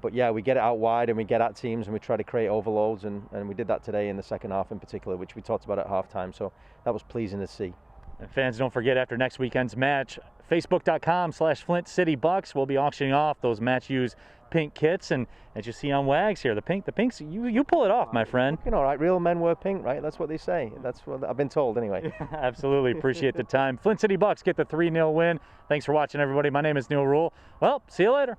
but yeah, we get it out wide and we get at teams and we try to create overloads, and we did that today in the second half in particular, which we talked about at halftime, so that was pleasing to see. And fans, don't forget, after next weekend's match, Facebook.com/Flint City Bucks will be auctioning off those match used pink kits, and as you see on Wags here, the pinks, you pull it off, my friend. Looking all right. Real men wear pink, right? That's what they say. That's what I've been told anyway. Absolutely. Appreciate the time. Flint City Bucks get the 3-0 win. Thanks for watching, everybody. My name is Neil Rule. Well, see you later.